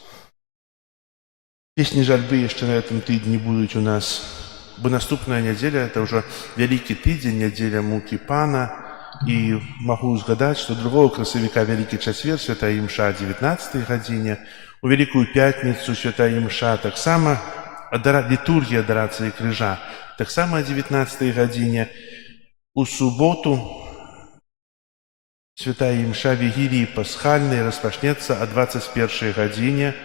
Песні жальбы яшчэ на гэтым тыдні будуць у нас, бо наступная нядзеля — это ўжо вялікі тыдзень, нядзеля мукі Пана. І магу згадаць, што 2 красавіка Вялікі чацвер святая імша о 19 гадзіне, у Вялікую пятніцу святая імша таксама, літургія адарацыі крыжа таксама о 19 гадзіне, у суботу святая імша вігіліі пасхальнай распачнецца о 21 гадзіне,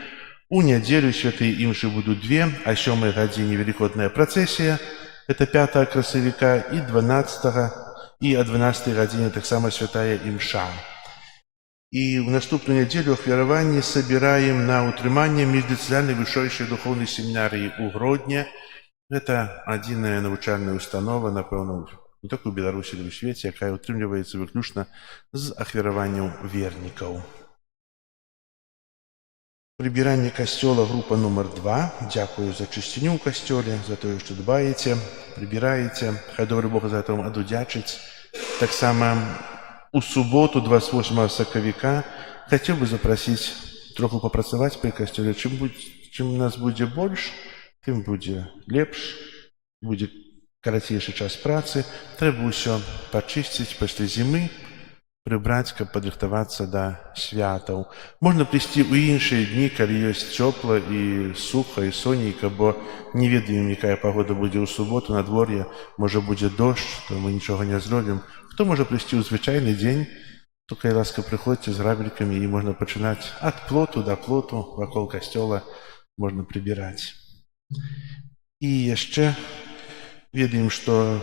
у нядзелю святыя імшы будуць 2, о 7 гадзіне велікодная працэсія, это 5 красавіка, і 12 і о 12 гадзіне таксама святая імша. І ў наступную нядзелю ахвяраванне сабіраем на ўтрыманне міждыцынальнай вышэйшай духоўнай семінарыі ў Гродні. Гэта адзіная навучальная установа, напэўна, не толькі ў Беларусі, але ў свеце, якая ўтрымліваецца выключна з ахвяраванняў вернікаў. Прыбіранне касцёла, група нумар 2. Дзякую за чысціню ў касцёле, за тое, што дбаеце, прыбіраеце. Хай добры Бог за гэта вам адудзячыць. Таксама у суботу, 28 сакавіка, хацеў бы запрасіць троху папрацаваць пры касцёле. Чым нас будзе больш, тым будзе лепш, будзе карацейшы час працы. Трэба ўсё пачысціць пасля зімы, прыбраць, каб падрыхтавацца да святаў. Можна прыйсці ў іншыя дні, калі ёсць цёпла і суха і сонейка, бо не ведаем, якая пагода будзе ў суботу, надвор'е, можа будзе дождж, то мы нічога не зробім. Хто можа прыйсці ў звычайны дзень, то, калі ласка, прыходзьце з грабелькамі, і можна пачынаць ад плоту да плоту, вакол касцёла можна прыбіраць. І яшчэ ведаем, што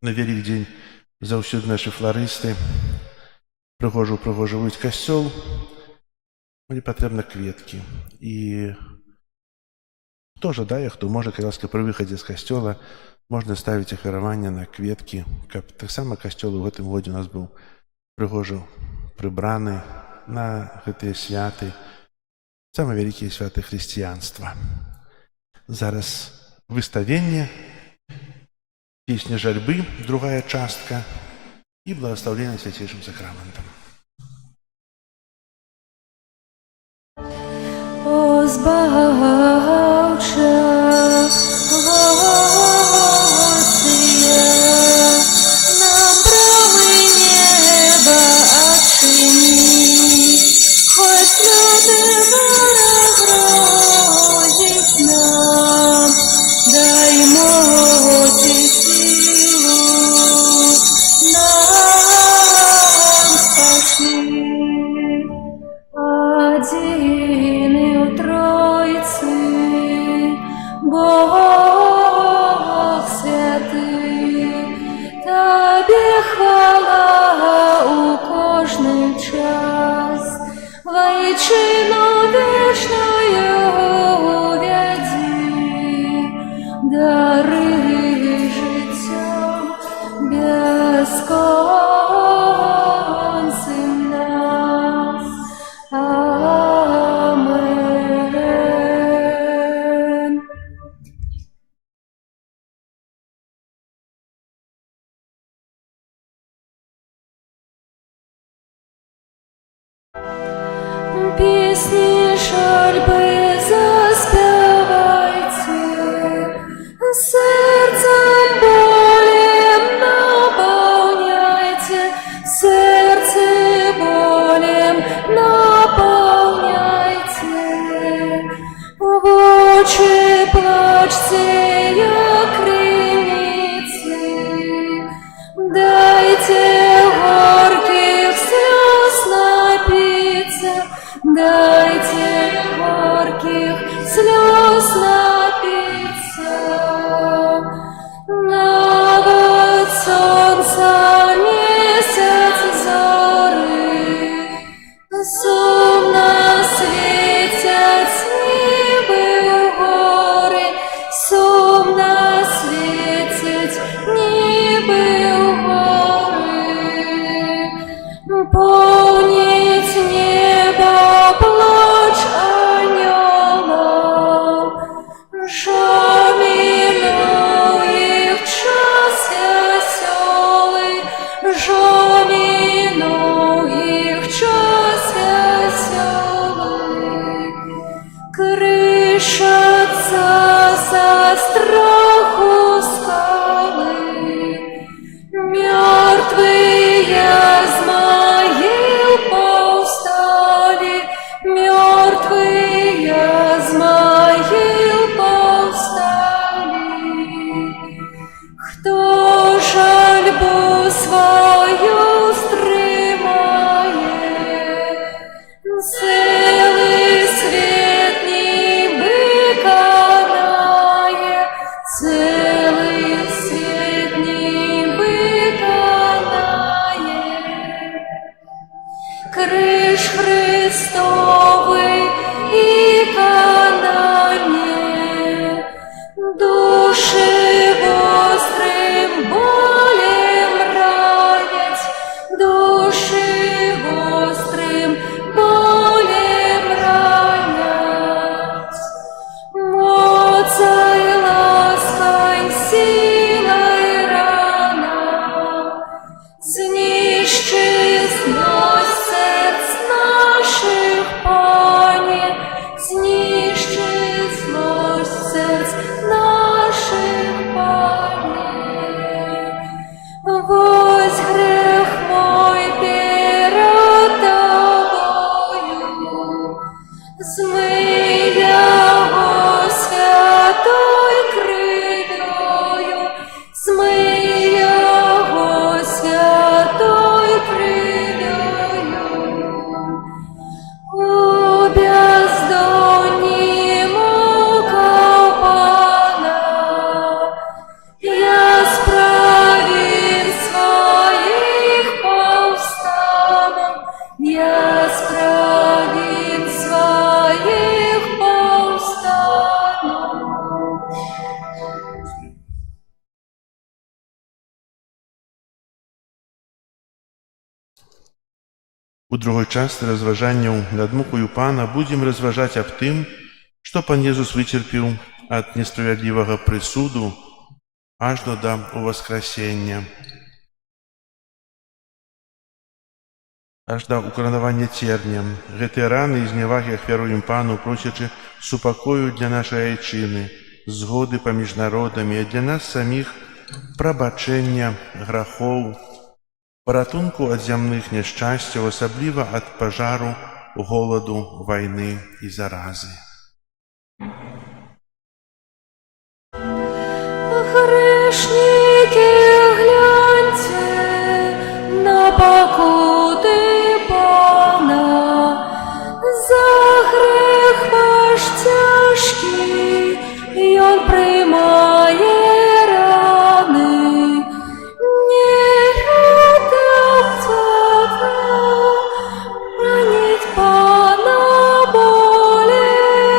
на Вялік дзень заўсёды нашы фларысты прыгожваюць касцёл, але патрэбна кветкі. І хто жадае, хто можа, калі ласка, пры выхадзе з касцёла можна ставіць ахвяраванне на кветкі, каб таксама касцёл у гэтым годзе у нас быў прыгожа прыбраны на гэтыя святы, самыя вялікія святы хрысціянства. Зараз выставенне, песня жальбы, другая частка, і благословление святейшим сакраментом. О збавча, Господи, нам брамы неба отчини, хоть слёзы грозить нам, дай моти силу нам спаси. Один и у Троицы дайте горьких слез напиться. Навод солнца, месяц, зоры, сумно светят с неба горы, сумно светят небо горы. Полнить небо плач анёлов, що минує час веселий, що минує час веселий. Кришаться за страху скали, мертвые с могил повстали, мертвые с могил повстали. Кто жальбу свою стримає, целый свет ніби канає, целый свет ніби канає. Криш Христовий і канає, душі гострим болем ранять, душі гострим болем ранять. Моцай ласкай силой рана, знищи знось серц наших, Пане, знищи злость серц наших, Пане. Вось грех мой перед Тобою, змий його святою крив'ю, змий його святою крив'ю. У бездонні мука Пана, я справін своїх повстану, я справін своїх повстану. У другой части разважанняў над мукою Пана будзем разважаць аб тым, што Пан Езус выцерпеў ад несправядлівага прысуду аж да ўваскрасення, аж да укаранавання цернем. Гэтыя раны і знявагі ахвяруем Пану, просячы супакою для нашай айчыны, згоды паміж народамі, а для нас саміх прабачэння грахоў, паратунку ад зямных няшчасцяў, асабліва ад пажару, голаду, вайны і заразы. Грешники, гляньте на покуты Пана, за грех ваш тяжкий, і Он приймає рани. Не отоптано, ранить Пана болезнь,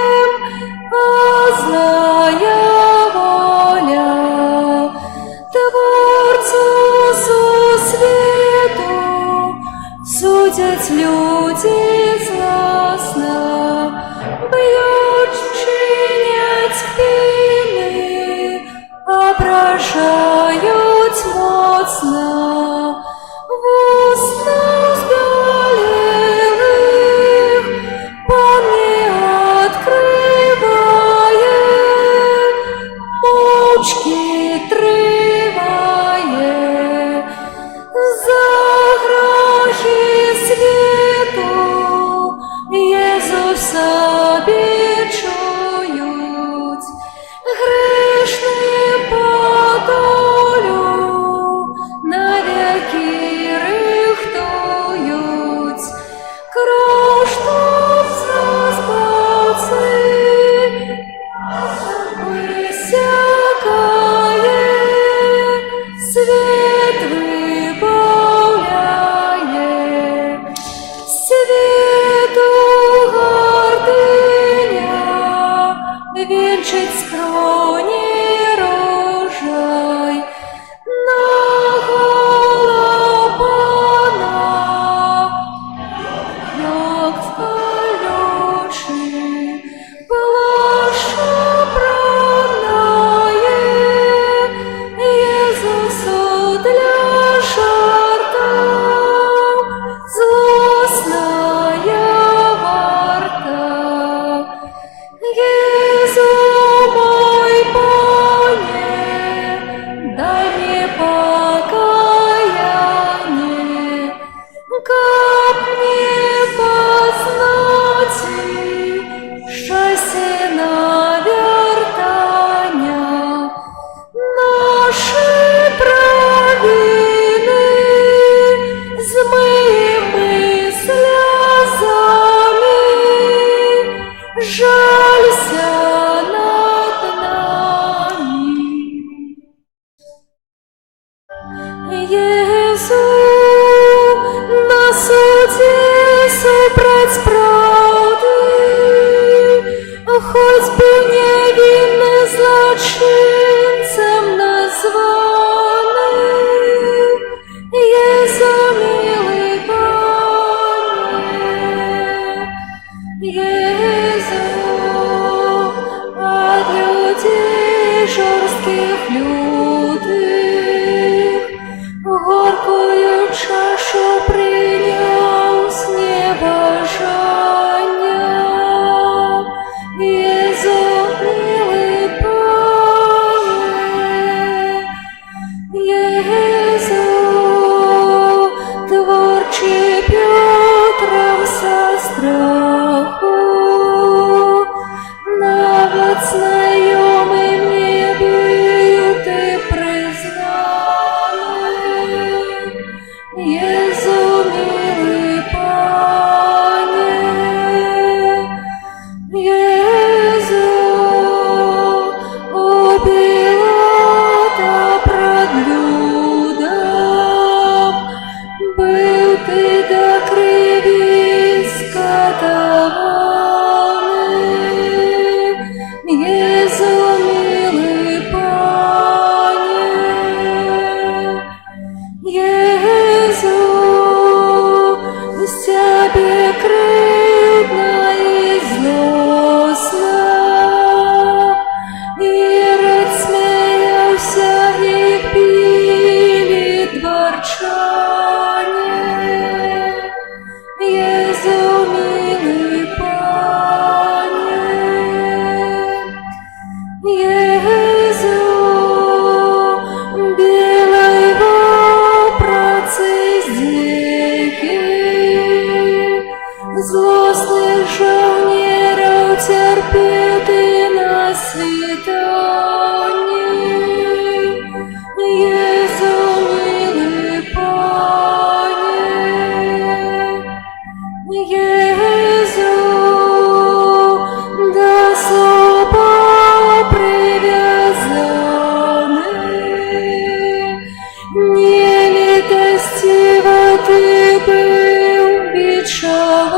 Єзу, от людей жорстких лютих, горкую чашу прийняв зневажання. Єзу, милий Пане, Єзу, творчий Петра со страху, навіть знайомий мені бив ти признаний. Єзу, милий Пане, Єзу, у Пилата пред людом, бив ти до криві скатований. Єзу, милий Пане, Єзу, з тебе кривдна і злосна, Ірод сміявся, і пілі дворчане. Єзу, милий Пане, Єзу, білий вопроці здійки, злосних жовнірів терпіти на світанні. Єзу, милий Пане, Єзу, до слова прив'язаний, нелітостиво ти був бичований.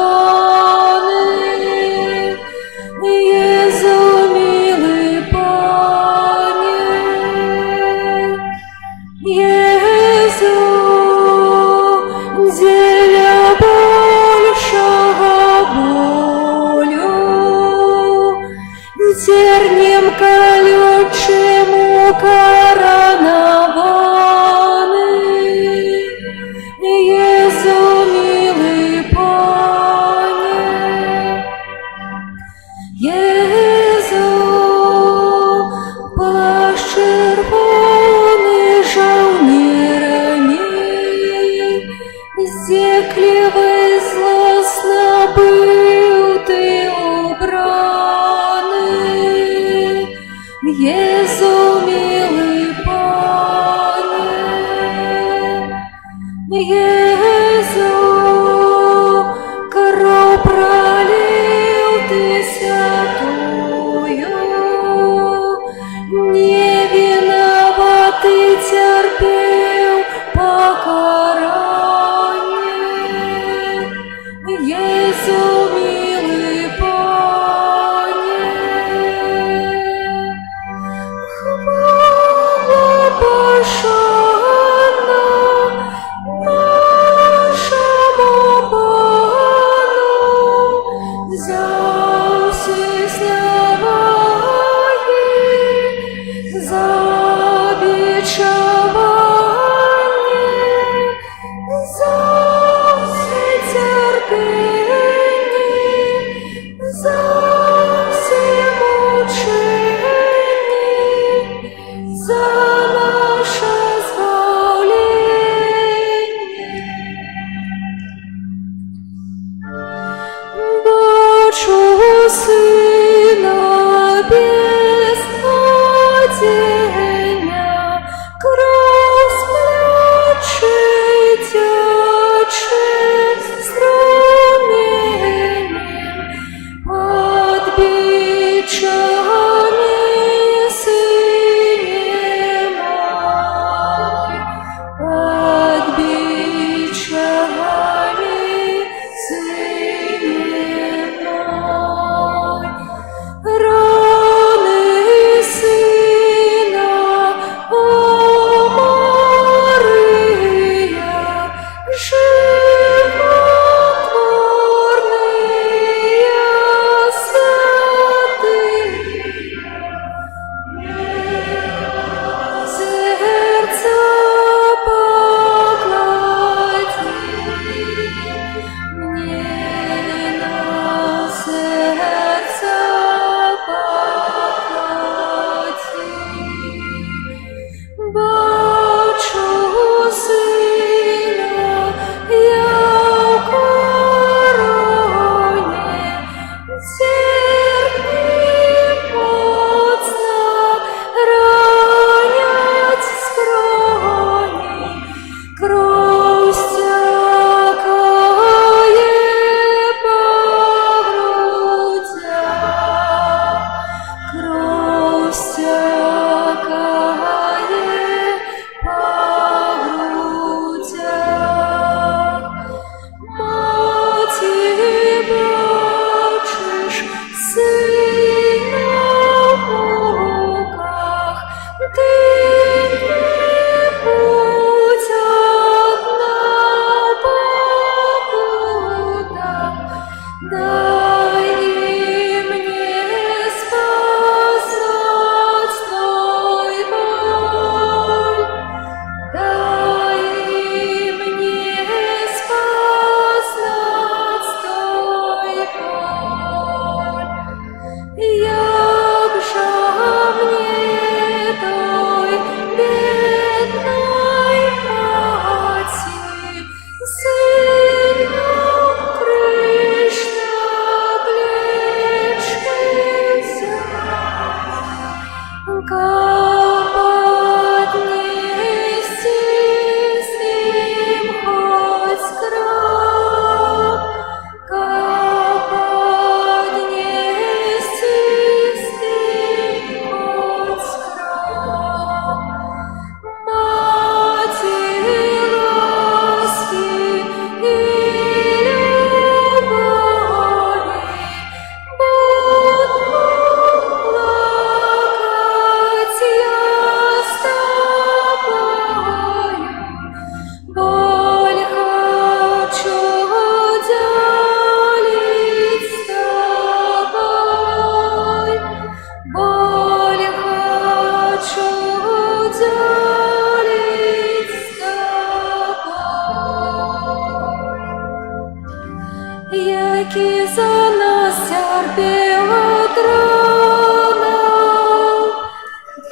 Єзу, милий Пане, Дай и мне спознать Твой воль, дай и мне спознать Твой воль. Як же мне той бедной мати сыном Кришна плечи взять, как поднести с ним хоть краб, как поднести с ним хоть краб. Мати ласки и любови, будто плакать я с тобою. Боль хочу делить с тобой, боль хочу делить с тобой. Які за нас терпіла трона,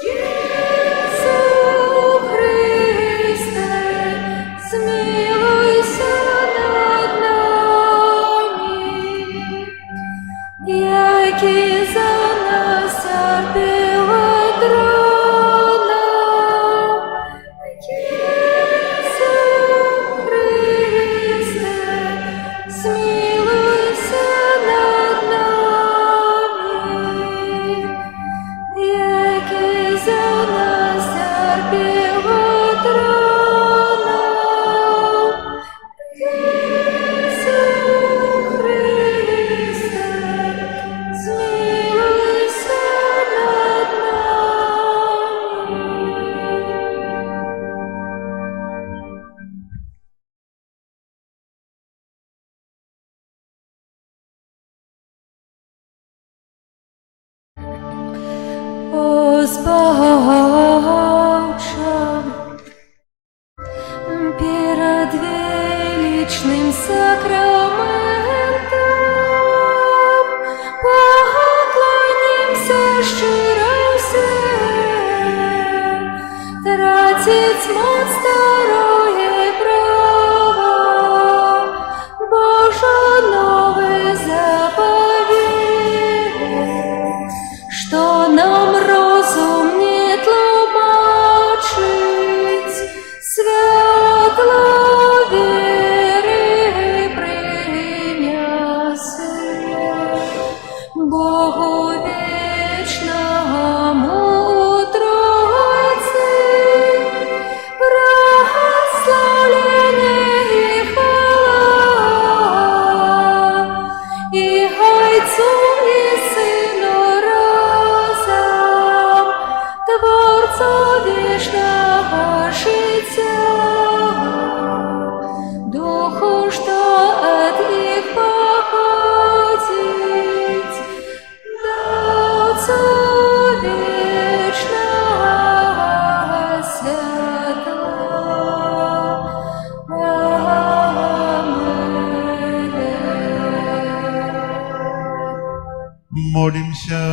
Єсу Христе, змилуйся над нами. Які за нас терпіла трона, Єсу Христе, змилуйся над нами. Які за нас терпіла трона, Єсу Христе, змилуйся над нами. О Збавча, перед величным сакраментом поклонимся щиро все, тратить моц второе право, Божа новый заповедь, что нам розум не тлумачить, святло веры принеси. Богу вечному Тройцы прославление и хвала, и Отцу и Сыну разом, Творцу вечного життя, Духу, что от них походит, да Отцу вечного святла. Аминь. Молимся.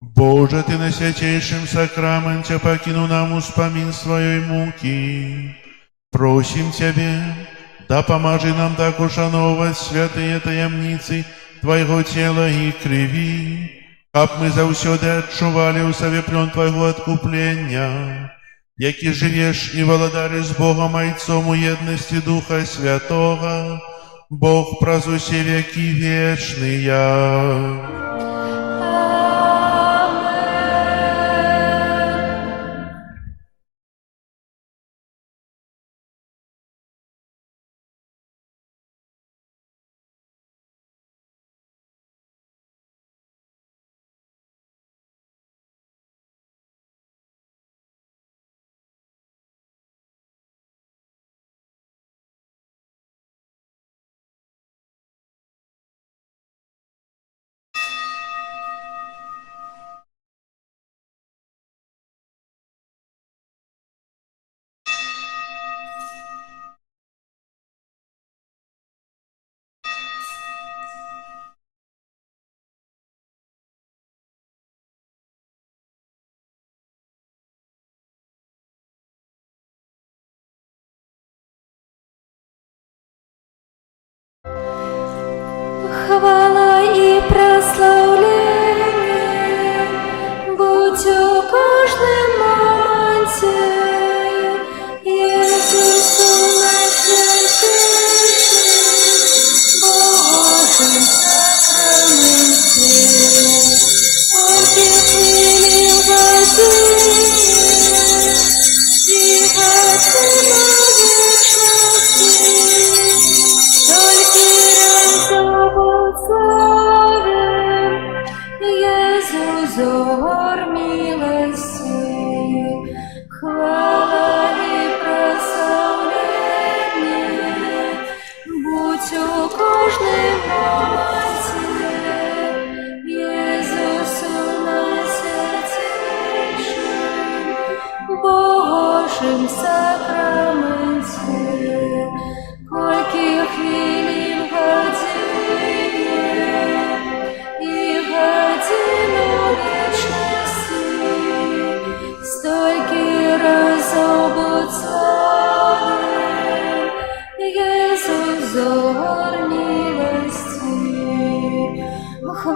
Боже, Ты на святейшем сакраменте покинул нам успомин своей муки. Просим Тебе, да поможи нам так ушановать святые таямницы Твоего тела и крови, как мы завсёды отчували у себе плен Твоего откупления, які живеш и володариш с Богом Отцом у едности Духа Святого, Бог праз усе веки вечные.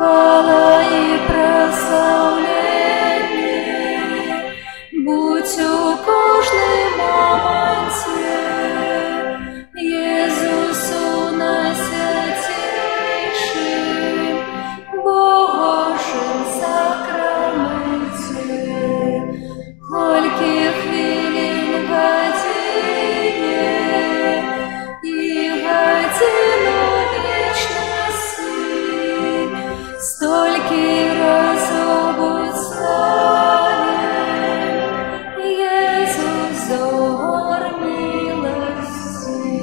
хвала и прославление, будь у кожній моменті, Єсусу найсвятішим, Божим сакраменті, кольки хвилин годині і годину вічності, стольки разів будь славен, Єсус, зор милості.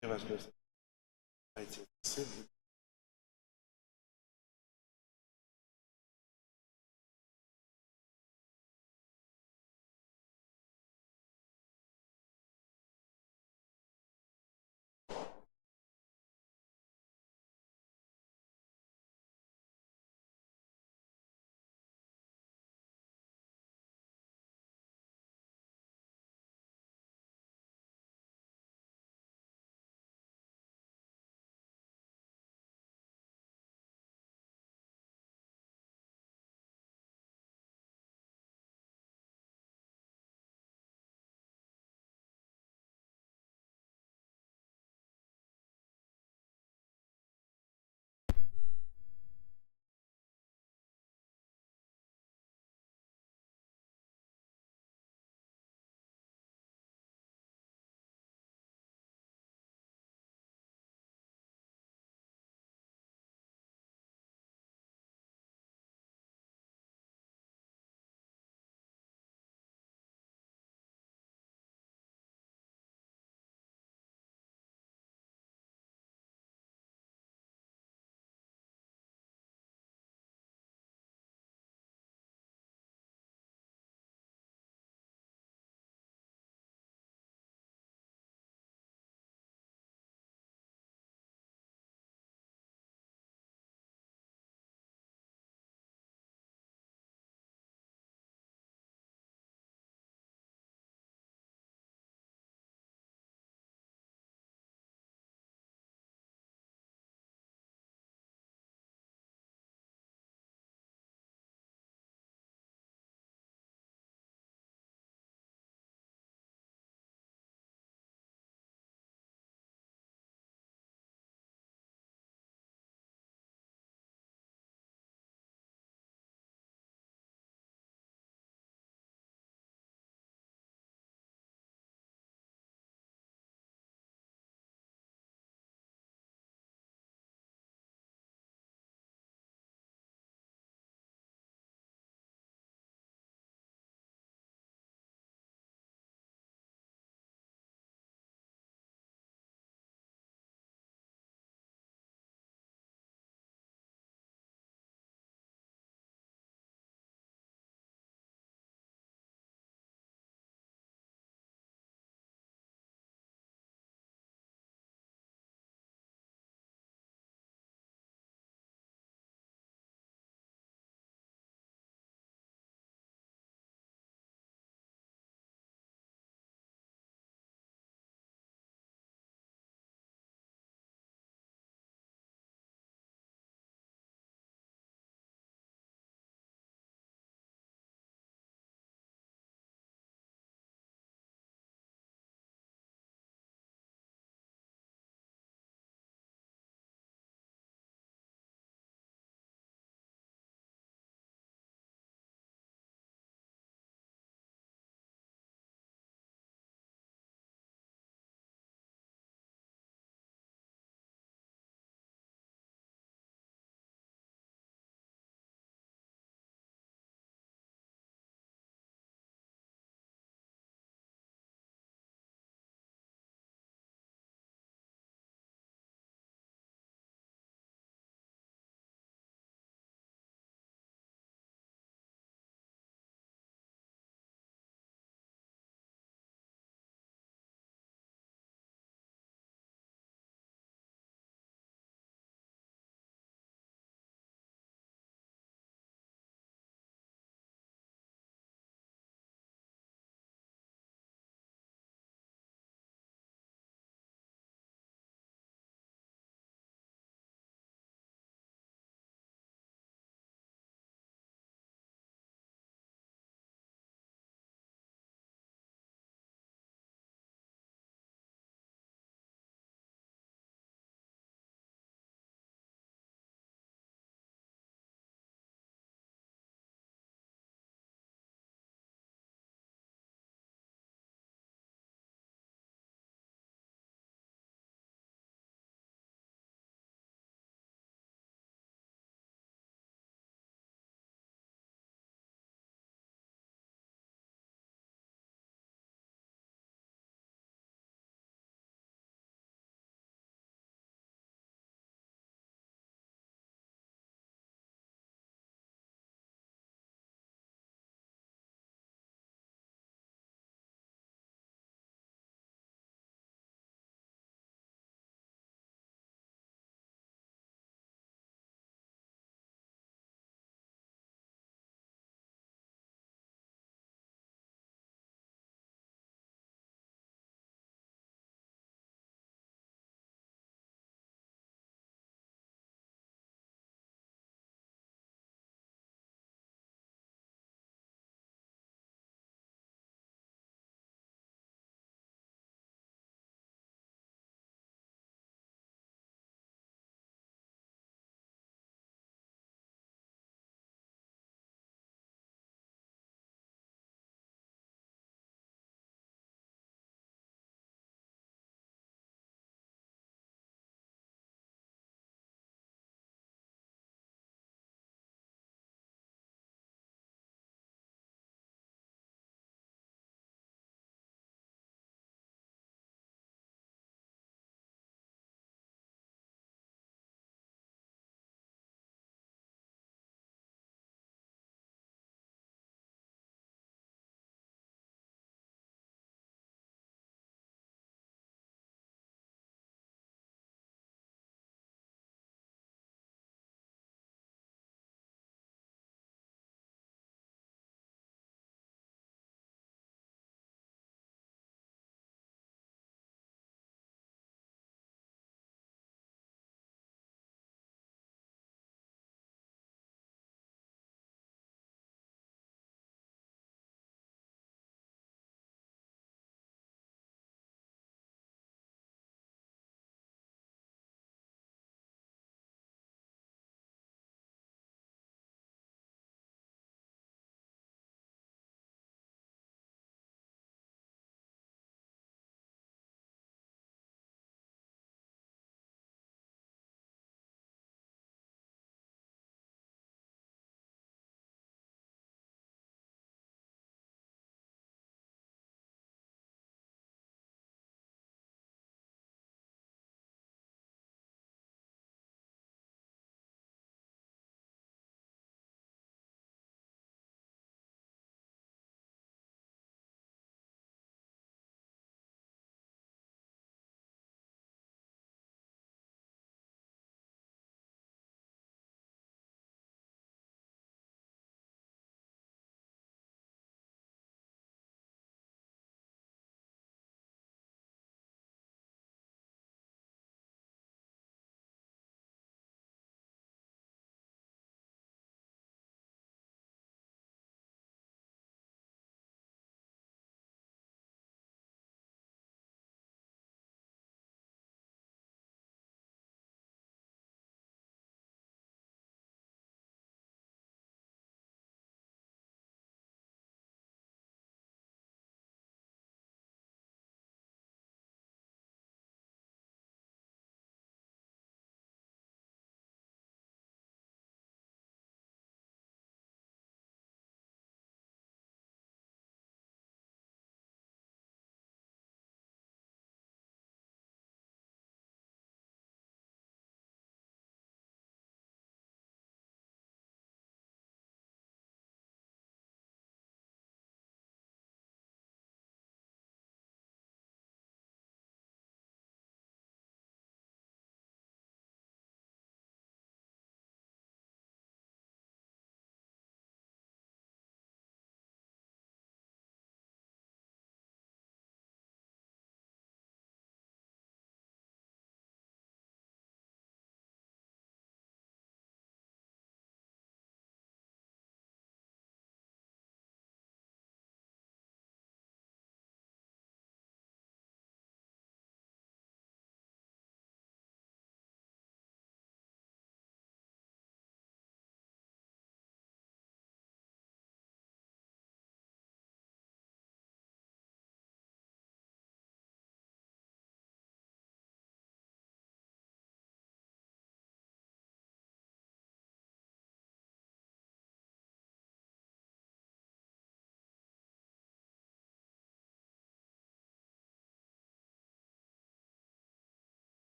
Я вас просим, Отец, Сын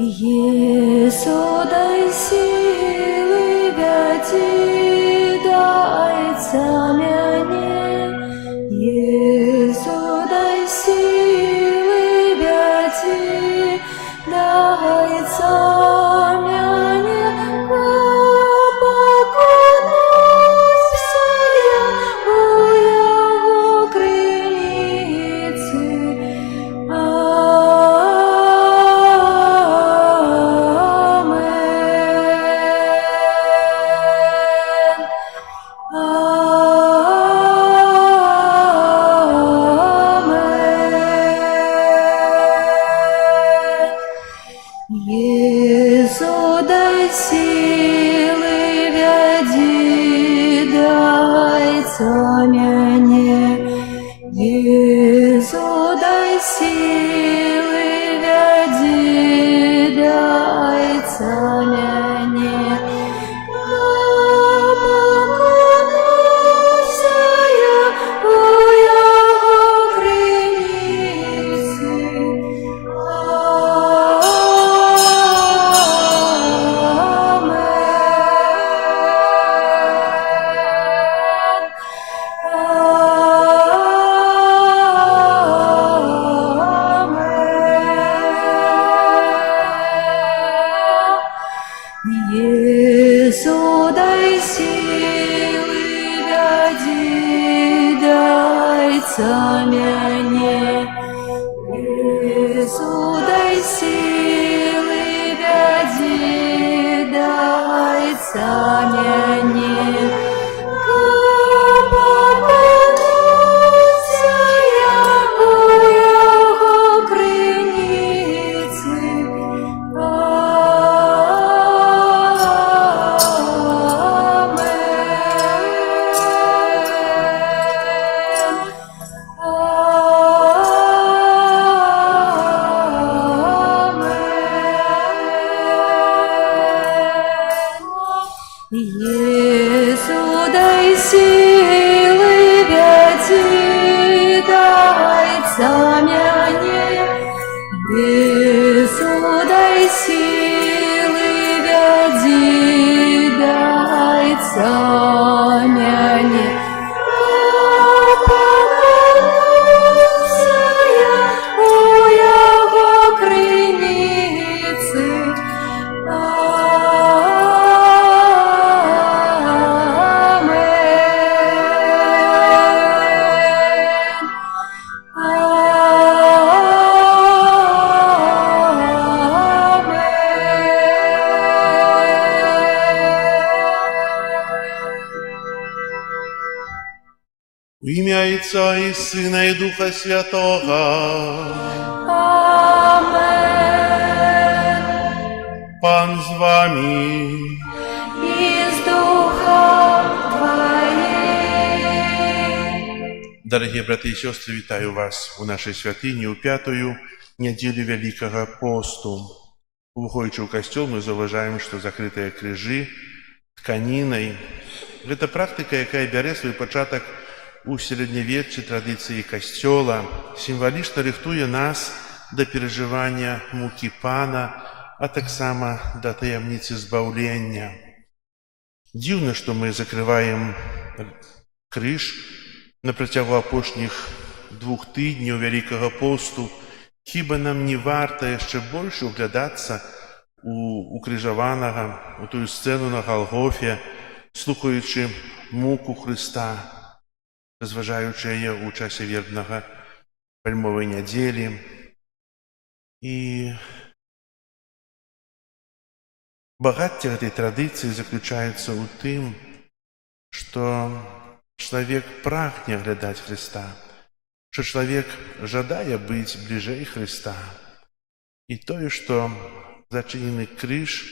Єсу, дай сили вяті, дайця мяне. Єсу, дай сили вяті, дайця мяне. Поконуся я у яго криниці. Єсу, дай сили вяді, дайця мяне. Єсу, дай сили вяді, дайця мяне. Поконуся я у яго криниці. Єсу, дай сили вяді, дайця мяне. Єсу, дай сили вяді, дайця мяне. Поконуся я у яго криниці. Єсу, дай сили вяті, дайця мяне. Єсу, дай сили вяді, дайця мяне. Поконуся я у яго криниці. В ім'я Отця і Сина і Духа Святого. Амен. Пан з вами. І з Духом Твоїм. Дорогі брати і сестри, вітаю вас у нашій святині у п'ятую неділю Великого посту. Выходячи в костел, мы зауважаем, что закрытые крыжи тканиной – это практика, якая бярэ свой пачатак у сярэднявеччы традыцыі касцёла, сімвалічна рыхтуе нас да перажывання мукі Пана, а таксама да таямніцы збаўлення. Дзіўна, што мы закрываем крыж на працягу апошніх 2 тыдняў Вялікага посту. Хіба нам не варта яшчэ больш углядацца у укрыжаванага, у тую сцэну на Галгофе, слухаючы муку Хрыста, разважаючы яе ў часе вербнага пальмовай нядзелі. І багацце гэтай традыцыі заключаецца ў тым, што чалавек прагне глядаць Хрыста, што чалавек жадае быць бліжэй Хрыста. І тое, што зачынены крыж,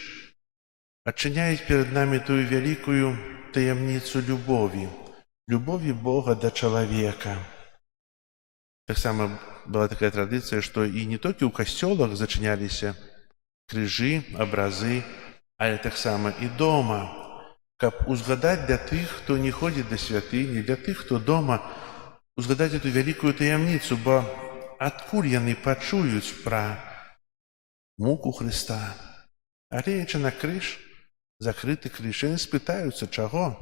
адчыняе перад намі тую вялікую таямніцу любові, любові Бога да чалавека. Таксама была такая традыцыя, што і не толькі ў касцёлах зачыняліся крыжы, абразы, але таксама і дома, каб узгадаць для тых, хто не ходзіць да святыні, для тых, хто дома, узгадаць эту вялікую таямніцу, бо адкуль яны пачуюць пра муку Христа. Глядячи на крыж, закрыты крыж, яны спытаюцца, чаго?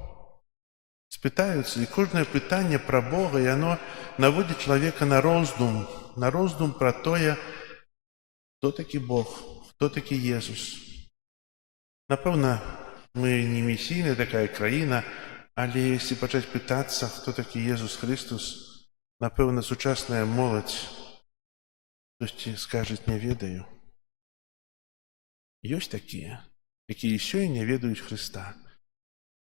Спытаюцца, і кожнае пытанне пра Бога, і оно наводзіць чалавека на роздум пра тое, хто такі Бог, хто такі Езус. Напэўна, мы не місійная такая краіна, але если пачаць пытацца, хто такі Езус Христус, напэўна, сучасная моладзь хтосьці скажа, не ведаю. Ёсць такія, якія сёння не ведаюць Хрыста,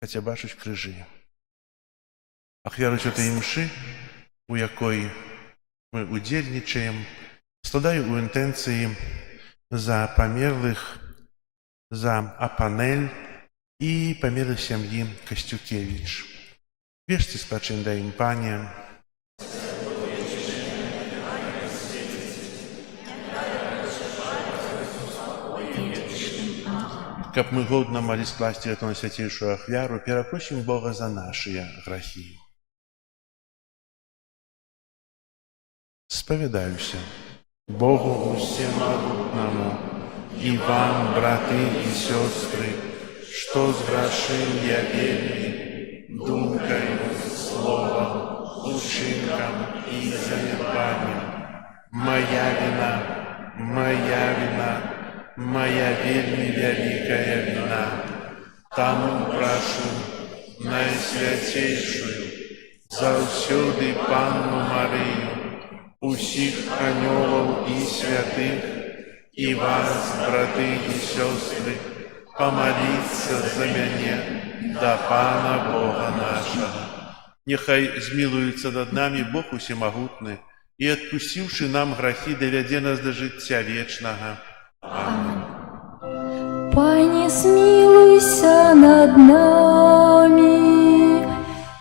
хаця бачаць крыжы. Ахвяру святой імшы, у якой мы удзельнічаем, складаю ў інтэнцыі за памерлых, за Апанель і памерлых сям'і Касцюкевіч. Вечцы спачын да ім, Пане. Каб мы годна малі скласці эту найсвяцейшую ахвяру, перапросім Бога за нашыя грахі. Спавядаюся Богу Всемогутному и вам, браты и сестры, что сгрешил я верой, думкою, словом, учинком и занедбанием. Моя вина, моя вельми великая вина. Тому прошу найсвятейшую, заўсёды Панну Марию, усіх анёлаў і святых, і вас, браты і сёстры, помоліться за мяне да Пана Бога нашага. Нехай змілуецца над намі Бог усемагутны і, адпусціўшы нам грахі, давядзе нас да жыцця вечнага. Аминь. Пане, смилуйся над нами,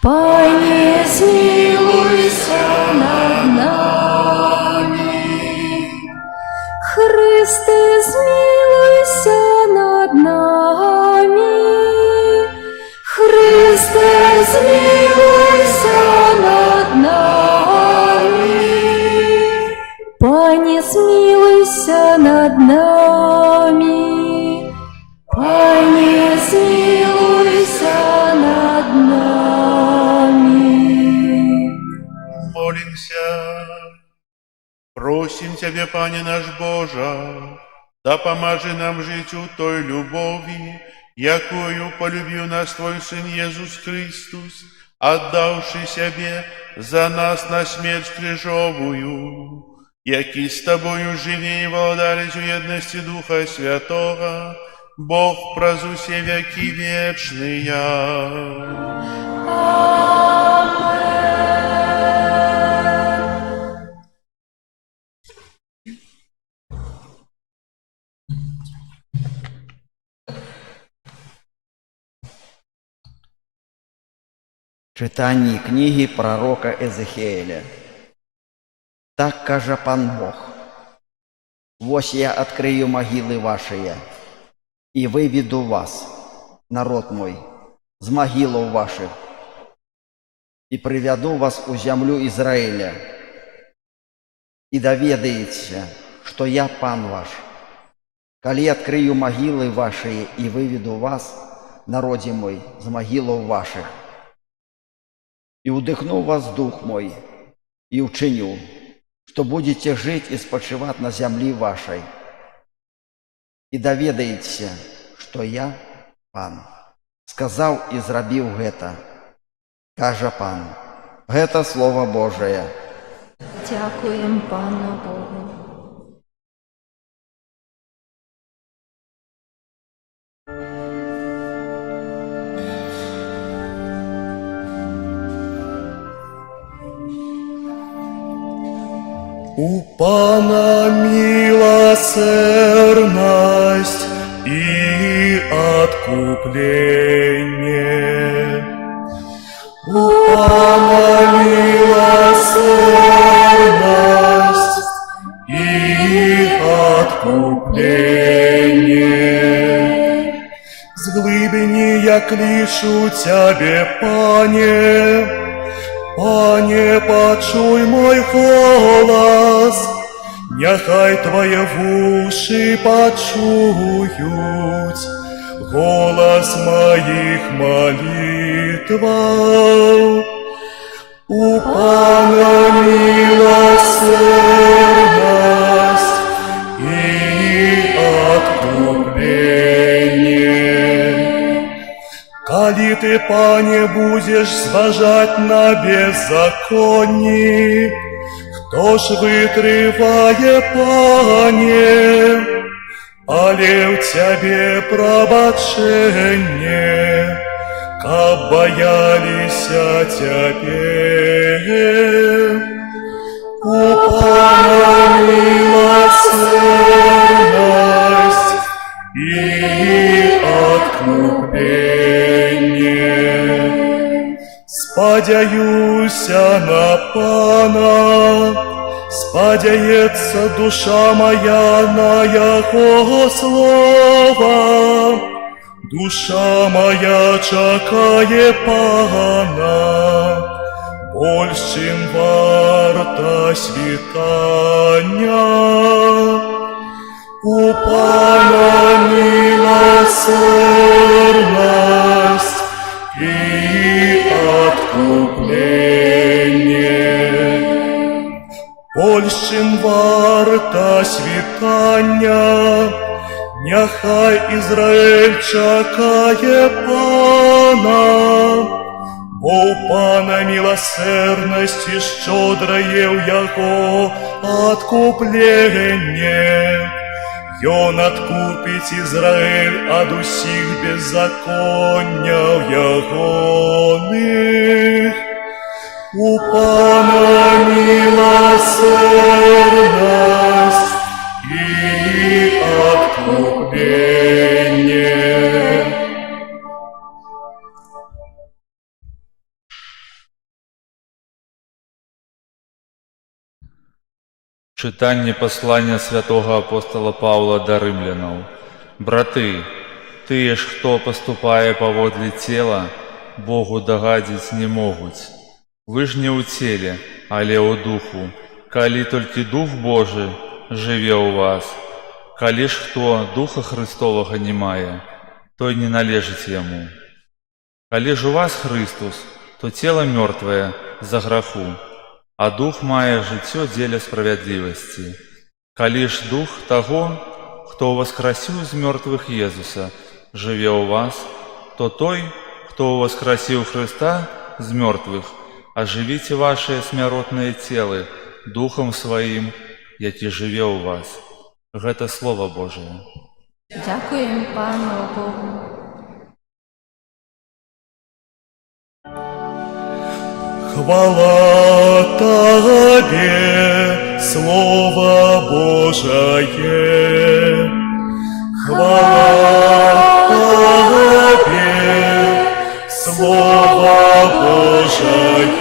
Пане, смилуйся над нами, Христе, смилуйся над нами, Христе, смилуйся над нами, Пане, смилуйся над нами, Пане, смилуйся над нами. Молимся. Просим Тебя, Пане наш Боже, да поможи нам жить у той любови, якою полюбил нас Твой Сын Иисус Христос, отдавший себе за нас на смерть крижовую, які с Тобою живи и владарить у едности Духа Святого, Бог праз усе веки вечные. Читанні книги пророка Езехиеля. Так каже пан Бог: «Вось я открою могилы ваши, и выведу вас, народ мой, с могилов ваших, и приведу вас у землю Израиля, и доведаете, что я пан ваш, коли открою могилы ваши и выведу вас, народе мой, с могилов ваших, и удыхну вас дух мой, и учиню, что будете жить и спочивать на земле вашей, и доведаете, что я пан, сказал и зробил гэта, каже пан». Гэта Слово Божие. Дякуємо Пану Богу. У Пана милосердность и откупление. У Пана милосердность и откупление. С глыбини я клишу Тебе, Пане, Пане, почуй мой голос, Няхай твоє вуші почують голос моїх молитваў. У Пана милосердность и откупление. Коли ты, Пане, будешь зважать на беззаконие, кто ж вытрывае, Пане, але в Тебе пробачение, каб боялися Тебе. У Пана милосердность и откупление. Сподяюся на Пана, сподяется душа моя на Яго слово. Душа моя чакае Пана, больш, чим варта світання. У Пана милосердность и откупление. Больш, чим варта світання, няхай Ізраїль чакає Пана, бо у Пана милосердность і щодрає в Яго откупление. Ён откупить Израиль от усіх беззаконняў ягоных. У Пана милосердность и откупление. Читання послання святого апостола Павла до римлянаў. Браты, тыя ж, хто паступае паводле цела, Богу дагадзіць не могуць. Вы ж не ў целе, але ў духу, калі толькі Дух Божы жыве ў вас. Калі ж хто Духа Христовага не мае, той не належыць яму. Калі ж у вас Христус, то цела мёртвае за граху, а дух мае жыццё дзеля справядлівасці. Калі ж дух таго, хто ўваскрасіў з мёртвых Езуса, жыве ў вас, то той, хто ўваскрасіў Хрыста з мёртвых, ажывіце вашыя смяротныя целы духам сваім, які жыве ў вас. Гэта Слово Божие. Дякуємо Пану Богу. Хвала Тебе, Слово Божие. Хвала Тебе, Слово Божие.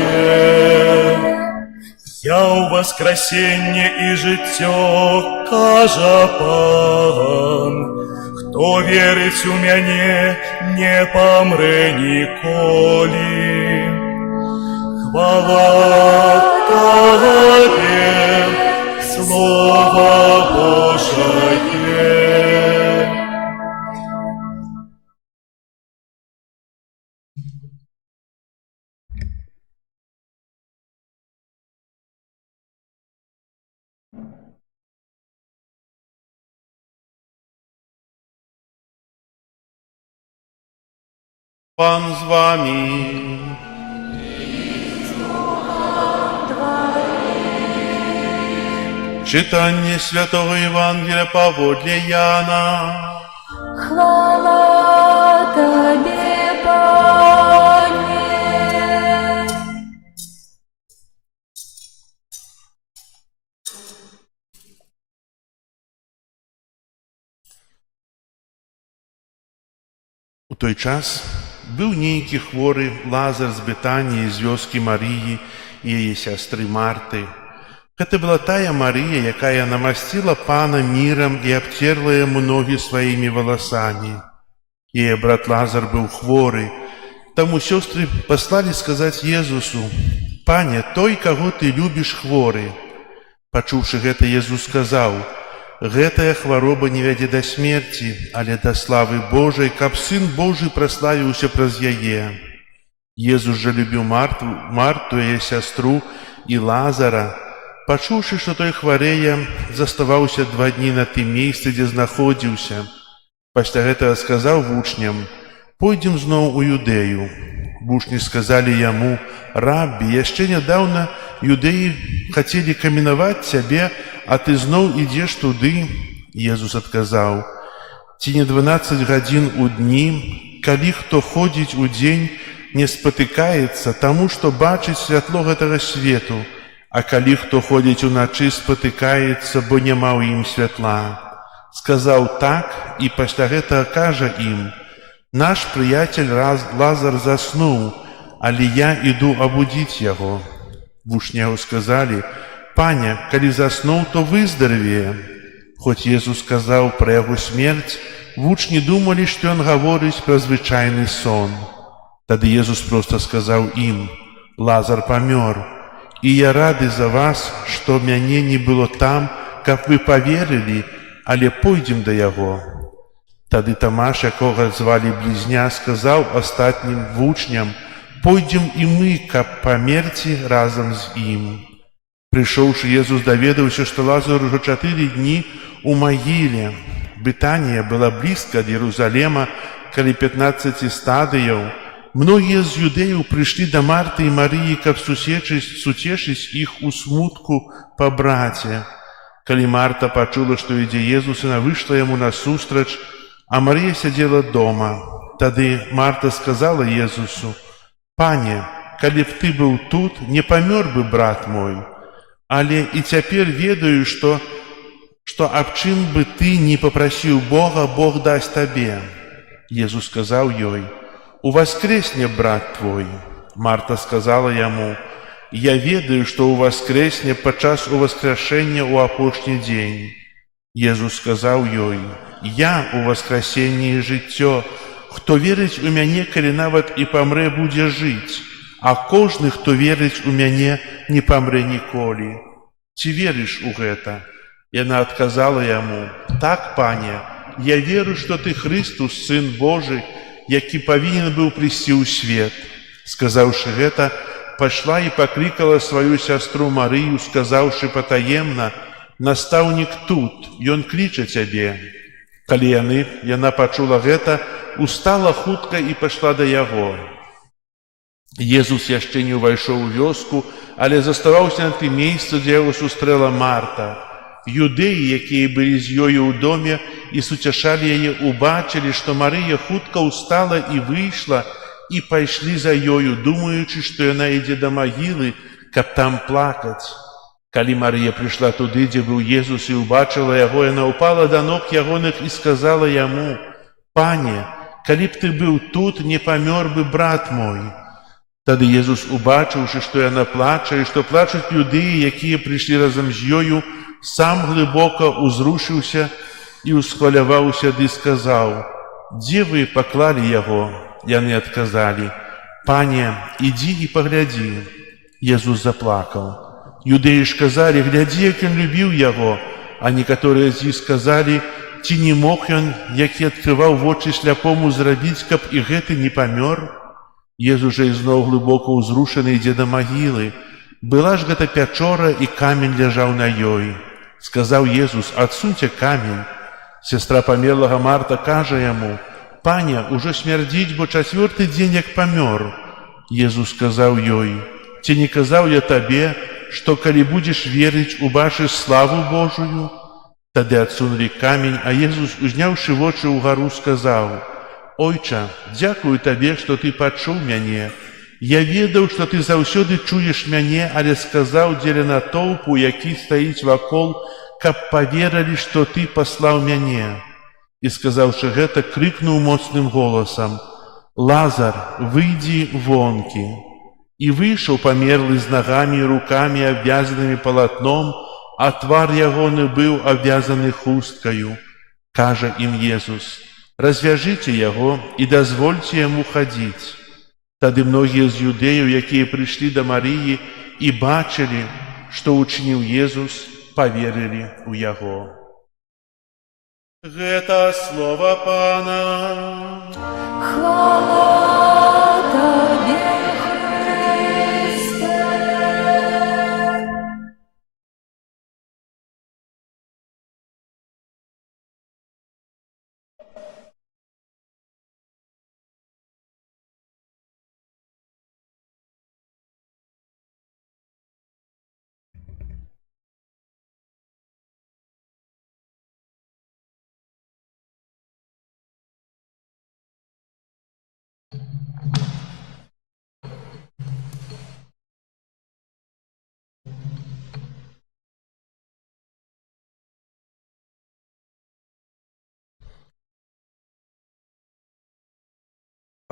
Я у воскресенье и життё, кажа Пан. Хто верить у мяне, не помре ніколі. Хвала Тебе, Слово Божие. Пан з вами. Читання Святого Євангелія паводле Яна. Хвала Тобі, Пане. У той час быў нейкі хворы Лазар з Бетаніі, з вёскі Марыі і яе сястры Марты. Гэта была тая Марыя, якая намасціла Пана мірам і абцерла яму ногі сваімі валасамі. Яе брат Лазар быў хворы, таму сёстры паслалі сказаць Езусу: «Пане, той, каго ты любіш, хворы». Пачуўшы гэта, Езус сказаў: «Гэтая хвароба не вядзе да смерці, але да славы Божай, каб Сын Божы праславіўся праз яе». Езус жа любіў Марту, яе сястру і Лазара. Пачуўшы, што той хварэе, заставаўся 2 дні на тым месцы, дзе знаходзіўся. Пасля гэтага сказаў вучням: «Пойдзем зноў у Юдэю». Вучні сказалі яму: «Раббі, яшчэ нядаўна юдэі хацелі каменаваць цябе, а ты зноў ідзеш туды». Езус адказаў: «Ці не 12 гадзін у дні, калі хто ходзіць у дзень, не спатыкаецца, таму што бачыць святло гэтага свету, а калі хто ходзіць уначы, спатыкаецца, бо няма ў ім святла». Сказаў так, і пасля гэтага кажа ім: «Наш прыяцель Лазар заснуў, але я іду абудзіць яго». Вучні яго сказалі: «Пане, калі заснуў, то выздаравее». Хоць Езус сказаў пра яго смерць, вучні думалі, што ён гаворыць пра звычайны сон. Тады Езус проста сказаў ім: «Лазар памёр, і я рады за вас, што мяне не было там, каб вы паверылі, але пойдзем да яго». Тады Тамаш, якога звалі Блізня, сказаў астатнім вучням: «Пойдзем і мы, каб памерці разам з ім». Прыйшоўшы, Езус даведаўся, што Лазар ужо 4 дні у магіле. Бетанія была блізка ад Єрусалема, каля 15 стадыяў. Многія з юдэяў прыйшлі да Марты і Марыі, каб суцешыць іх у смутку па браце. Калі Марта пачула, што ідзе Езус, яна выйшла яму насустрач, а Марыя сядзела дома. Тады Марта сказала Езусу: «Пане, калі б ты быў тут, не памёр бы брат мой. Але і цяпер ведаю, што аб чым бы ты не папрасіў Бога, Бог дасць табе». Езус сказаў ёй: «Уваскресне брат твой». Марта сказала яму: «Я ведаю, што уваскресне падчас уваскрашэння ў апошні дзень». Езус сказаў ёй: «Я уваскрасенне і жыццё. Хто верыць у мяне, калі нават і памрэ, будзе жыць, а кожны, хто верыць у мяне, не памрэ ніколі. Ці верыш у гэта?» Яна адказала яму: «Так, пане, я веру, што ты Хрыстус, Сын Божы, які павінен быў прыйсці ў свет». Сказаўшы гэта, пайшла і паклікала сваю сястру Марыю, сказаўшы патаемна: «Настаўнік тут, ён кліча цябе». Калі яна пачула гэта, устала хутка і пайшла да яго. Езус яшчэ не ўвайшоў у вёску, але заставаўся на тым месцы, дзе яго сустрэла Марта. Юдэі, якія былі з ёю ў доме і суцяшалі яе, убачылі, што Марыя хутка ўстала і выйшла, і пайшлі за ёю, думаючы, што яна ідзе да магілы, каб там плакаць. Калі Марыя прыйшла туды, дзе быў Езус, і ўбачыла яго, яна ўпала да ног ягоных і сказала яму: «Пане, калі б ты быў тут, не памёр бы брат мой». Тады Езус, убачыўшы, што яна плача, і што плачуць юдэі, якія прыйшлі разам з ёю, сам глыбока ўзрушыўся і ўсхваляваўся, ды сказаў: «Дзе вы паклалі яго?» Яны адказалі: «Пане, ідзі і паглядзі». Езус заплакаў. Юдэі ж казалі: «Глядзі, як ён любіў яго». А некаторыя з іх сказалі: «Ці не мог ён, які адкрываў вочы сляпому, зрабіць, каб і гэты не памёр?» Езус жа ізноў глыбока ўзрушаны ідзе да магілы. Была ж гэта пячора, і камень ляжаў на ёй. Сказаў Езус: «Адсуньце камень». Сестра памерлага Марта кажа яму: «Пане, ужо смярдзіць, бо 4-й дзень як памёр». Езус сказаў ёй: «Ці не казаў я табе, што калі будзеш верыць, убачыш славу Божую?» Тады адсунулі камень, а Езус, узняўшы вочы ўгару, сказаў: «Ойча, дзякую табе, што ты пачуў мяне. Я ведаў, што ты заўсёды чуеш мяне, але сказаў дзеля натоўпу, які стаіць вакол, каб паверылі, што ты паслаў мяне». І, сказаўшы гэта, крыкнуў моцным голасам: «Лазар, выйдзі вонкі». І выйшаў памерлы з нагамі і рукамі, абвязанымі палатном, а твар ягоны быў абвязаны хусткаю. Кажа ім Езус: «Развяжыце яго і дазвольце яму хадзіць». Тады многія з юдэяў, якія прыйшлі да Марыі і бачылі, што ўчыніў Езус, поверили ў яго. Гэта слова Пана. Хвала Табе, Христе.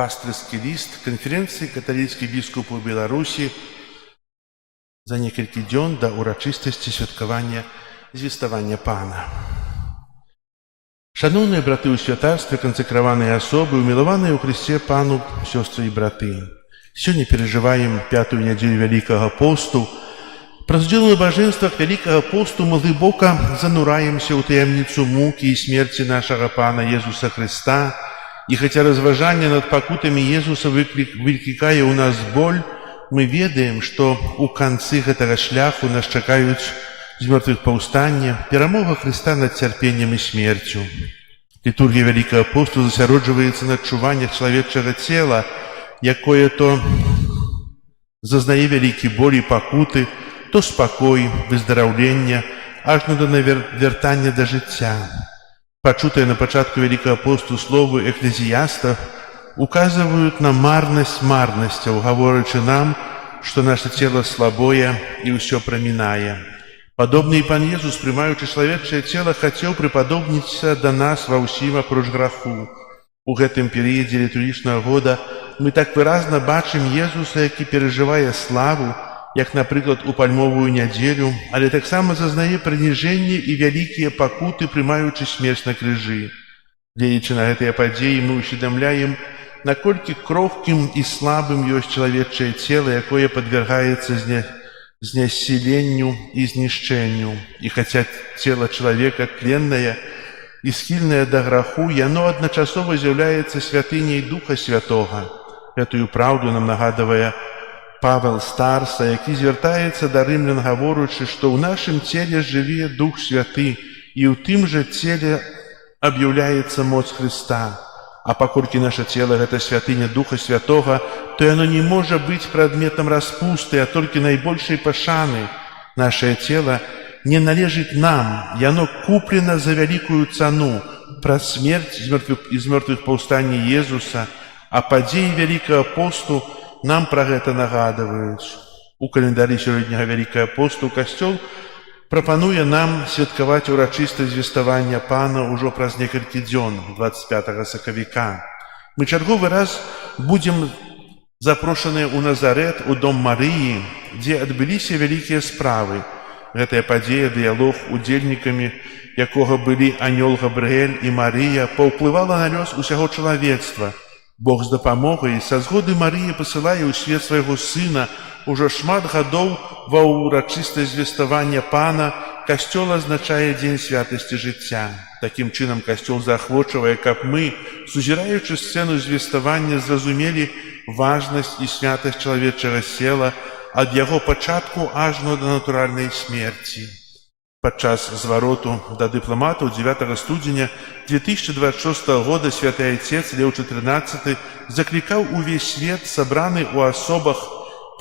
Пастырскі ліст канферэнцыі каталіцкіх біскупаў Беларусі за некалькі дзён да ўрачыстасці святкавання звеставання Пана. Шаноўныя браты ў святарстве, кансакраваныя асобы, умілаваныя ў Хрысце Пану сёстры і браты. Сёння перажываем пятую нядзелю Вялікага посту. Праз удзел у набажэнствах Вялікага посту мы глыбока занураемся ў таямніцу мукі і смерці нашага Пана Езуса Хрыста. І хаця разважанне над пакутамі Езуса выклікае ў нас боль, мы ведаем, што ў канцы гэтага шляху нас чакаюць з мёртвых паўстання, перамога Хрыста над цярпеннем і смерцю. Літургія Вялікага посту засяроджваецца на адчуваннях чалавечага цела, якое то зазнае вялікі боль і пакуты, то спакой, выздараўленне, ажно да вяртання да жыцця. Пачутыя на пачатку Вялікага посту словы эклезіяста указваюць на марнасць марнасцяў, гаворачы нам, што наша цела слабое і ўсё прамінае. Падобны і Пан Езус, прымаючы чалавечае цела, хацеў прыпадобніцца да нас ва ўсім апроч граху. У гэтым перыядзе літургічнага года мы так выразна бачым Езуса, які перажывае славу, як, напрыклад, у пальмовую нядзелю, але таксама зазнае прыніжэнне і вялікія пакуты, прымаючы смерць на крыжы. Гледзячы на гэтыя падзеі, мы ўсведамляем, наколькі крохкім і слабым ёсць чалавечае цела, якое падвяргаецца знясіленню і знішчэнню. І хаця цела чалавека тленнае і схільнае да граху, яно адначасова з'яўляецца святыняй Духа Святога. Гэтую праўду нам нагадвае Павел Старса, які звяртаецца да рымлян, гаворучы, што ў нашым целе жыве Дух Святы, і ў тым жа целе аб'яўляецца моц Хрыста. А паколькі наша цела – гэта святыня Духа Святога, то яно не можа быць прадметам распусты, а толькі найбольшай пашаны. Нашае цела не належыць нам, яно куплена за вялікую цану праз смерць і з мёртвых паўстанні Езуса, а падзеі Вялікага посту нам пра гэта нагадваюць. У календары сёлетняга Вялікага посту касцёл прапануе нам святкаваць урачыстасць звеставання Пана ўжо праз некалькі дзён, 25 сакавіка. Мы чарговы раз будзем запрошаныя ў Назарэт, у дом Марыі, дзе адбыліся вялікія справы. Гэтая падзея, дыялог, удзельнікамі якога былі анёл Габрыэль і Марыя, паўплывала на лёс усяго чалавецтва. Бог з дапамогай са згоды Марыі пасылае ў свет свайго сына. Ужо шмат гадоў ва ўрачыстасць звеставання Пана касцёл азначае дзень святасці жыцця. Такім чынам касцёл заахвочвае, каб мы, сузіраючы сцэну звеставання, зразумелі важнасць і святасць чалавечага цела ад яго пачатку ажно да натуральнай смерці. Падчас звароту да дыпламатаў 9 студзеня 2026 года святы Айцец Леў XIV заклікаў увесь свет, сабраны ў асобах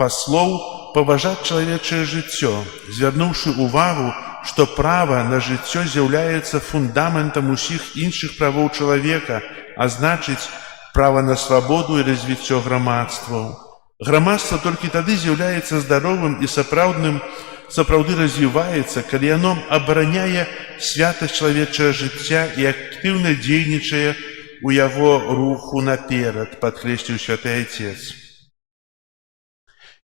паслоў, паважаць чалавечае жыццё, звярнуўшы ўвагу, што права на жыццё з'яўляецца фундаментам усіх іншых правоў чалавека, а значыць, права на свабоду і развіццё грамадстваў. Грамадства толькі тады з'яўляецца здаровым і сапраўды развіваецца, калі яно абараняе святасць чалавечага жыцця і актыўна дзейнічае ў яго руху наперад, падкрэсліў святы Айцец.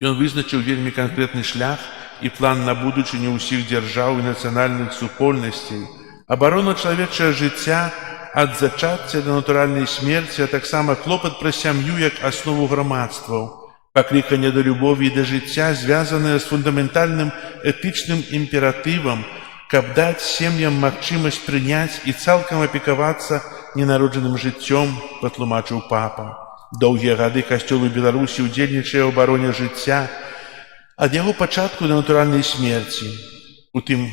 Ён вызначыў вельмі канкрэтны шлях і план на будучыню ўсіх дзяржаў і нацыянальных супольнасцей, абарона чалавечага жыцця ад зачацця да натуральнай смерці, а таксама клопат пра сям'ю як аснову грамадстваў. Пакліканне да любові і да жыцця, звязанае з фундаментальным этычным імператывам, каб даць сем'ям магчымасць прыняць і цалкам апекавацца ненароджаным жыццём, патлумачыў папа. Доўгія гады касцёл у Беларусі ўдзельнічае ў абароне жыцця ад яго пачатку да натуральнай смерці. У тым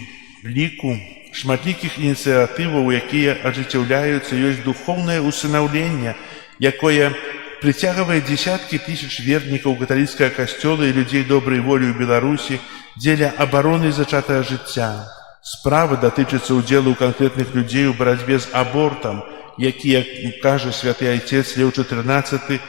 ліку шматлікіх ініцыятываў, якія ажыццяўляюцца, ёсць духоўнае усынаўленне, якое прыцягвае дзесяткі тысяч вернікаў каталіцкага касцёла і людзей добрай волі ў Беларусі дзеля абароны зачатага жыцця. Справа датычыцца ўдзелу канкрэтных людзей у барацьбе з абортам, які, як кажа святы айцец Леў XIV,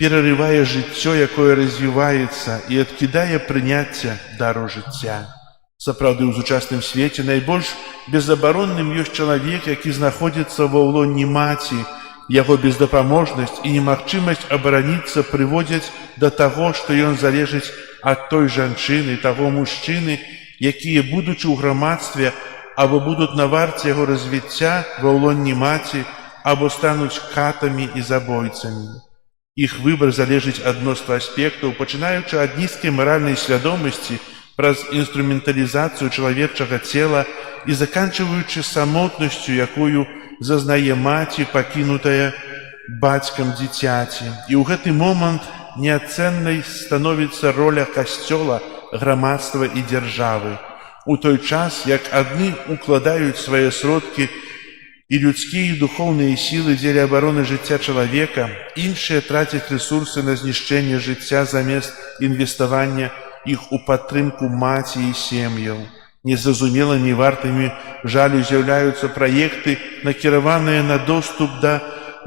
перарывае жыццё, якое развіваецца, і адкідае прыняцце дару жыцця. Сапраўды, у сучасным свеце найбольш безабаронным ёсць чалавек, які знаходзіцца ва ўлонні маці. Яго бездапаможнасць і немагчымасць абараніцца прыводзяць да таго, што ён залежыць ад той жанчыны, таго мужчыны, якія, будучы ў грамадстве, або будуць на варце яго развіцця ва ўлонні маці, або стануць катамі і забойцамі. Іх выбар залежыць ад мноства аспектаў, пачынаючы ад нізкай маральнай свядомасці праз інструменталізацыю чалавечага цела і заканчваючы самотнасцю, якую зазнае маці, пакінутая бацькам дзіцяці. І ў гэты момант неацэннай становіцца роля касцёла, грамадства і дзяржавы. У той час, як адны укладаюць свае сродкі і людскія і духоўныя сілы дзеля абароны жыцця чалавека, іншыя трацяць рэсурсы на знішчэнне жыцця замест інвеставання іх у падтрымку маці і сем'яў. Незразумелымі вартымі жалю з'яўляюцца праекты, накіраваныя на доступ да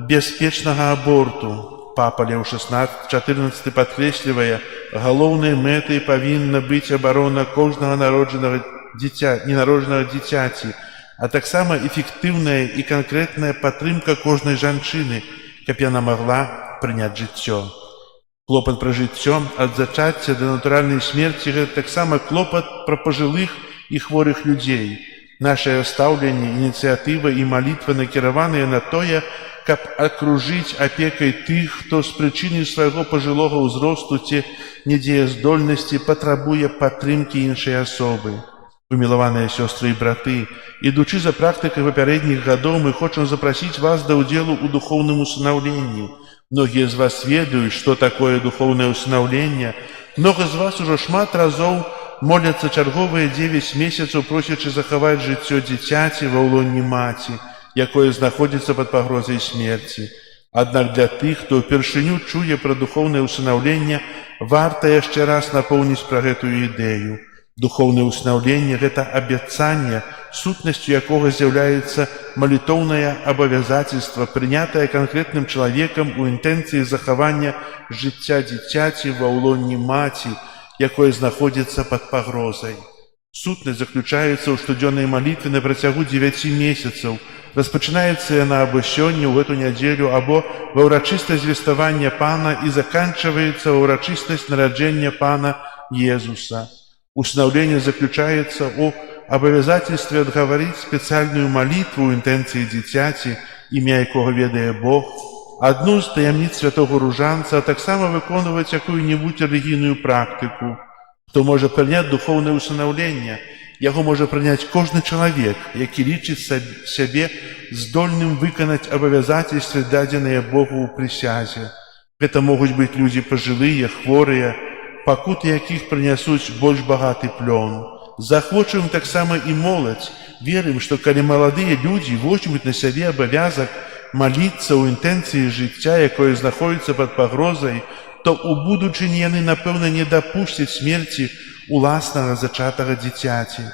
бяспечнага аборту. Папа Леў XIV падкрэслівае, галоўнай мэтай павінна быць абарона кожнага ненароджанага дзіцяці, а таксама эфектыўная і канкрэтная падтрымка кожнай жанчыны, каб яна магла прыняць жыццё. Клопат пра жыццё ад зачацця да натуральнай смерці – гэта таксама клопат пра пажылых і хворых людзей. Нашае стаўленне, ініцыятыва і малітва накіраваныя на тое, каб акружыць апекай тых, хто з прычыны свайго пажылога ўзросту ці недзеяздольнасці патрабуе падтрымкі іншай асобы. Умілаваныя сёстры і браты, ідучы за практыкай папярэдніх гадоў, мы хочам запрасіць вас да ўдзелу ў духоўным усынаўленні. Многія з вас ведаюць, што такое духоўнае усынаўленне. Многа з вас ужо шмат разоў моляцца чарговыя 9 месяцаў, просячы захаваць жыццё дзіцяці ва ўлонні маці, якое знаходзіцца пад пагрозай смерці. Аднак для тых, хто ўпершыню чуе пра духоўнае ўсынаўленне, варта яшчэ раз напомніць пра гэтую ідэю. Духоўнае ўсынаўленне – гэта абяцанне, сутнасцю якога з'яўляецца малітоўнае абавязацельства, прынятае канкрэтным чалавекам у інтэнцыі захавання жыцця дзіцяці ва ўлонні маці, якое знаходзіцца пад пагрозай. Сутнасць заключаецца ў штодзённай малітве на працягу 9 месяцаў. Распачынаецца яна або сёння, ў гэту нядзелю, або ва ўрачыстасць звеставання Пана і заканчваецца ва ўрачыстасць нараджэння Пана Езуса. Усынаўленне заключаецца ў абавязацельстве адгаварыць спецыяльную малітву ў інтэнцыі дзіцяці, імя якога ведае Бог, адну з таямніц святого ружанца, а таксама выконваць якую-небудзь рэлігійную практыку. Хто можа прыняць духоўнае усынаўленне, яго можа прыняць кожны чалавек, які лічыць сябе здольным выканаць абавязацельствы, дадзеныя Богу ў прысязе. Гэта могуць быць людзі пажылыя, хворыя, пакуты якіх прынясуць больш багаты плён. Захвочваем таксама і моладзь. Верым, што калі маладыя людзі возьмуць на сябе абавязак маліцца ў інтэнцыі жыцця, якое знаходзіцца пад пагрозай, то ў будучыні яны, напэўна, не дапусцяць смерці уласнага зачатага дзіцяці.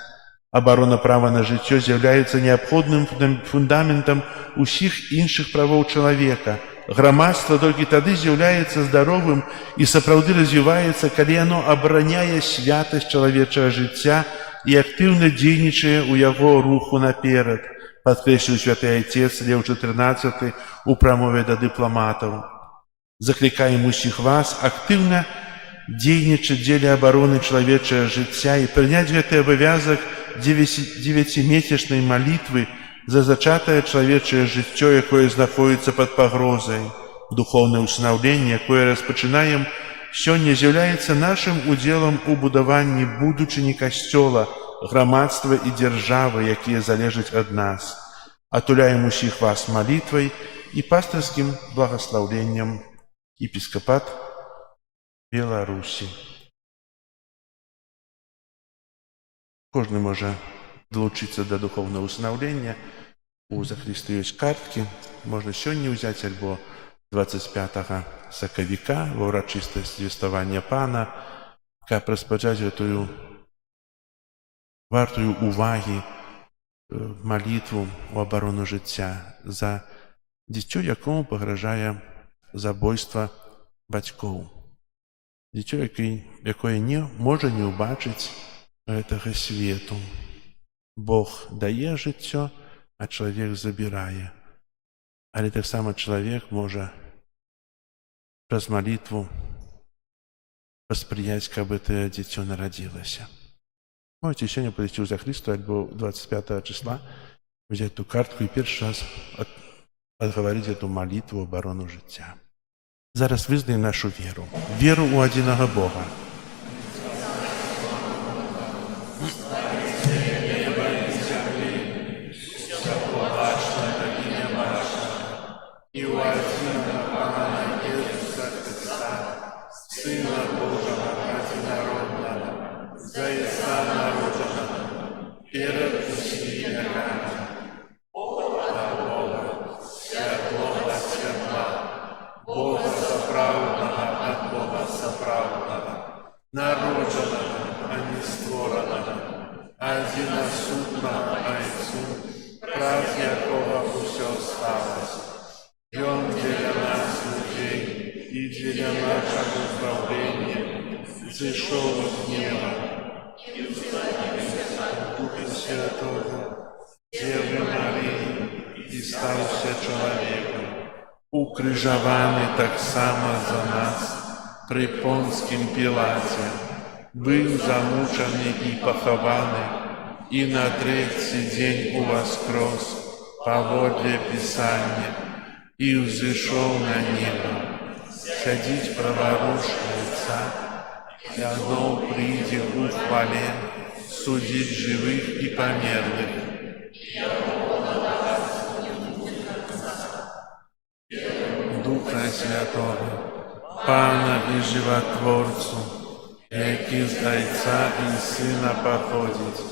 Абарона права на жыццё з'яўляецца неабходным фундаментам усіх іншых правоў чалавека. Грамадства толькі тады з'яўляецца здаровым і сапраўды развіваецца, калі яно абараняе святасць чалавечага жыцця і актыўна дзейнічае ў яго руху наперад, падкрэсліў святы айцец Леў XIV у прамове да дыпламатаў. Заклікаем усіх вас актыўна дзейнічаць дзеля абароны чалавечага жыцця і прыняць гэты абавязак 9-месячнай малітвы за зачатае чалавечае жыццё, якое знаходзіцца пад пагрозай. Духоўнае ўсынаўленне, якое распачынаем сёння, з'яўляецца нашым удзелам у будаванні будучыні касцёла, грамадства і дзяржавы, якія залежаць ад нас. Атуляем усіх вас малітвай і пастырскім благаслаўленнем. Епіскапат Беларусі. Кожны можа далучыцца да духоўнага ўстанаўлення. У захрысты ёсць карткі. Можна сёння ўзяць альбо 25 сакавіка ва ўрачыстасць звеставання Пана, каб распачаць гэтую вартую увагі малітву ў абарону жыцця за дзіцё, якому пагражае забойства бацькоў. Дзіцё, якое не можа не ўбачыць гэтага свету. Бог дае жыццё, а чалавек забірае. Але таксама чалавек можа праз малітву паспрыяць, каб гэтае дзіцё нарадзілася. Можете сёння падысці ў захрысту альбо 25 числа, взять ту картку і першы раз адгаварыць эту малітву абарону жыцця. Зараз вызнаем нашу веру. Веру ў адзінага Бога. І ў адзінага Пана Ісуса Христа, Сына Божага адзінароднага, за Ісуса народжанага, перад усімі векамі, Бога святлога святла, Бога сапраўднага ад Бога сапраўднага, народжанага, а не створанага, адзінасутнага Айцу, праз якога ўсё сталася. Ён дзеля нас людзей і дзеля нашага збаўлення зышоў з неба Духа Святого, Дзевы Марыі і стаўся чалавекам, укрыжаваны таксама за нас пры Понскім Пілаце, быў замучаны і пахаваны, і на трэці дзень уваскрос паводле Пісання, і ўзышоў на неба, сядзіць праворуч Отца, зноў прыйдзе ў хвале судзіць жывых і памерлых. Духа Святого, Пана і Жыватворцу, які з Айца і Сына паходзіць,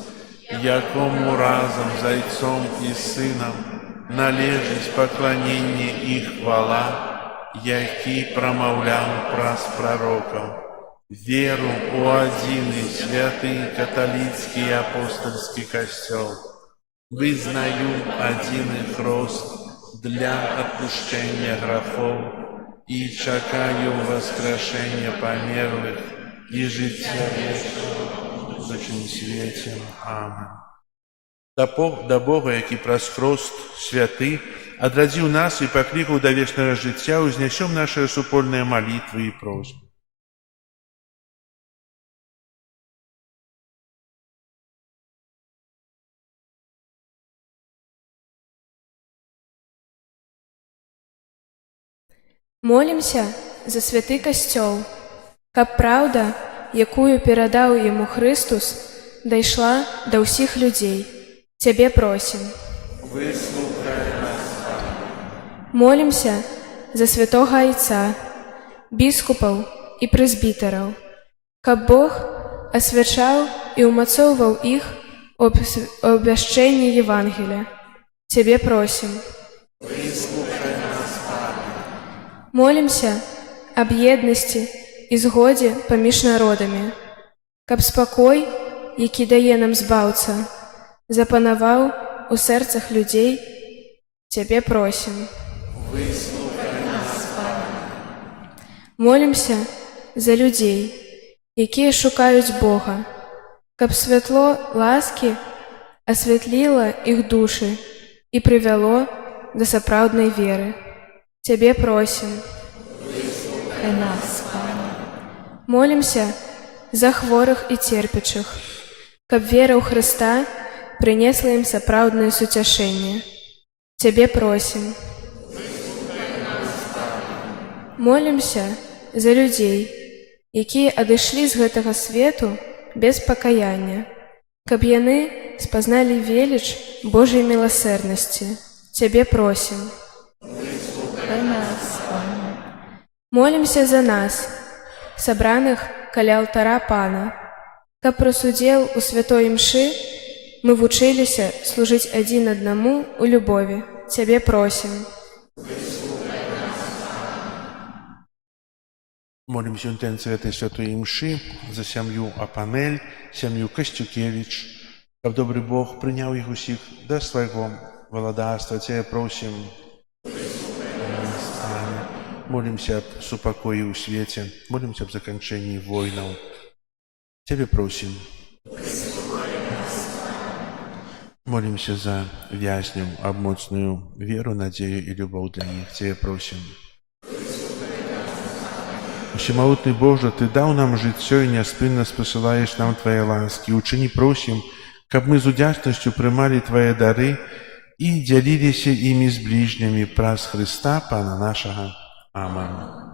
якому разам з Айцом і Сынам належыць пакланенне і хвала, які прамаўляў праз прарокаў. Веру ў адзіны святы каталіцкі і апостальскі касцёл. Вызнаю адзіны хрост для адпушчэння грахоў і чакаю воскрешення памерлых і жыцця вечнага ў будучым свеце. Амен. Да Бога, які праз хрост святы адрадзіў нас і паклікаў да вечнага жыцця, узнясём нашыя супольныя малітвы і просьбы. Молімся за святы касцёл, каб праўда, якую перадаў яму Христус, дайшла да ўсіх людзей. Цябе просім. Выслухай нас, Пане. Молімся за святога Айца, біскупаў і прэзбітараў, каб Бог асвячаў і ўмацоўваў іх у абвяшчэнні Євангелія. Цябе просім. Выслухай нас, Пане. Молімся аб еднасці і згодзе паміж народамі, каб спакой, які дае нам Збаўца, запанаваў у сэрцах людзей. Цябе просім. Выслухай нас, Пане. Молімся за людзей, якія шукаюць Бога, каб святло ласкі асвятліла іх душы і прывяло да сапраўднай веры. Цябе просім. Выслухай нас, Пане. Молімся за хворых і церпячых, каб вера ў Хрыста прынесла ім сапраўднае суцяшэнне. Цябе просім. Молімся за людзей, якія адышлі з гэтага свету без пакаяння, каб яны спазналі веліч Божай міласэрнасці. Цябе просім. Выслухай нас, Пане. Молімся за нас, сабраных каля алтара Пана, каб праз удзел у святой імшы мы вучыліся служыць адзін аднаму ў любові. Цябе просім. Молимся интенции этой святой мши за семью Апанель, семью Костюкевич, как добрый Бог принял их усих до своего володарства. Тебе просим, молимся об супокое у свете, молимся об закончении войнов. Тебе просим. Молимся за вязням об моцную веру, надею и любовь для них. Тебе просим. Всемогутный Боже, Ты дал нам жыццё и няспынна спасылаешь нам Твои ласки. Учини просим, каб мы з удзячнасцю прымалі Твои дары и дзяліліся ими с ближними праз Христа, Пана нашего. Аминь.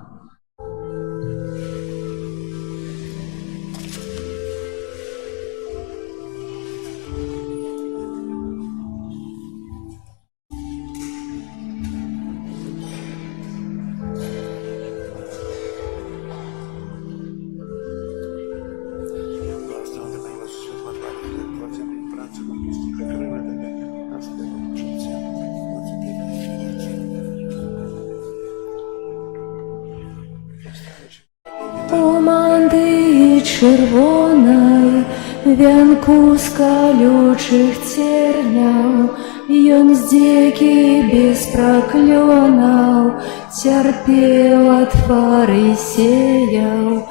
Поманди червоной, вянку з колючих терняў, ён здзекі без праклёнаў цярпеў ад фарысеяў.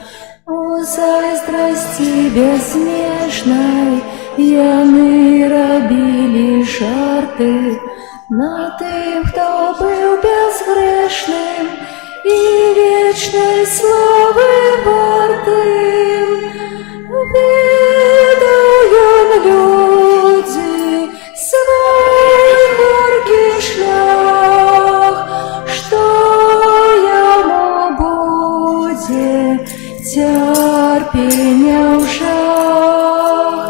У зайздрасці бязмежнай яны рабілі жарты на тым, хто быў бязгрэшным и вечной славы вартым. Ведаем люди свой горький шлях, что яму будет терпения в жах.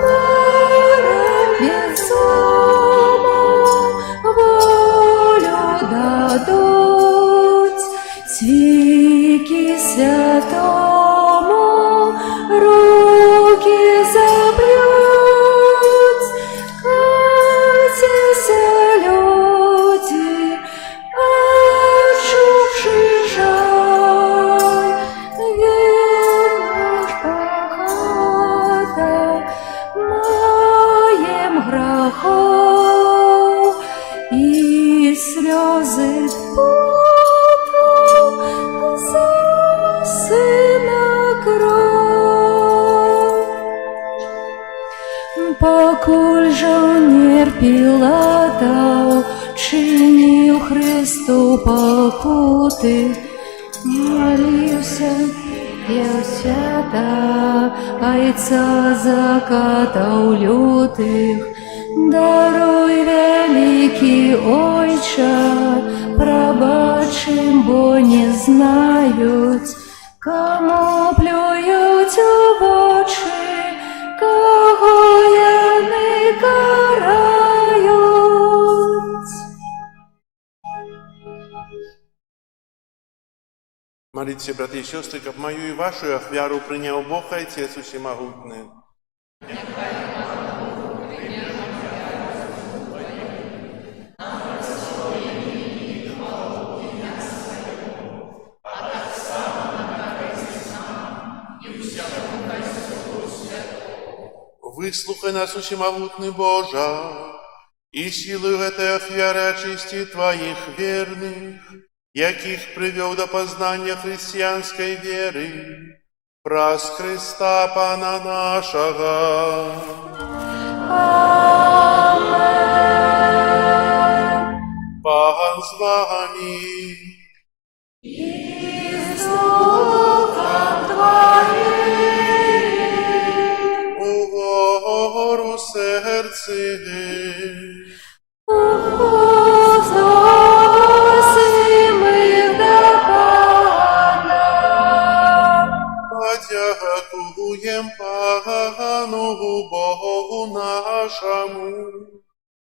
Морем безуму волю дадут, цвіки святому руки заб'ють. Кайтеся, люди, отчувши жаль, він наш багато маєм грехов і сльози за сына кров. Покуль жонер Пилатов чинил Христу покуты, молился я свята, айца закатаў лютых. Даруй, великий Ойче, пробачим, бо не знают, кому плюють у очі, кого яны карають. Молитесь, братья и сестры, как мою и вашу ахвяру принял Бог, Отец Всемогутный. Выслухай нас, Всемогутный Боже, и силою этой ахвяры очисти Твоих верных, яких привел до познания христианской веры, праз Христа Пана нашего. Амен. Пан с вами. И с Духом Твоим. Угору сердце. Возносим их до Пана. Подякуем Пану Богу. нашаму.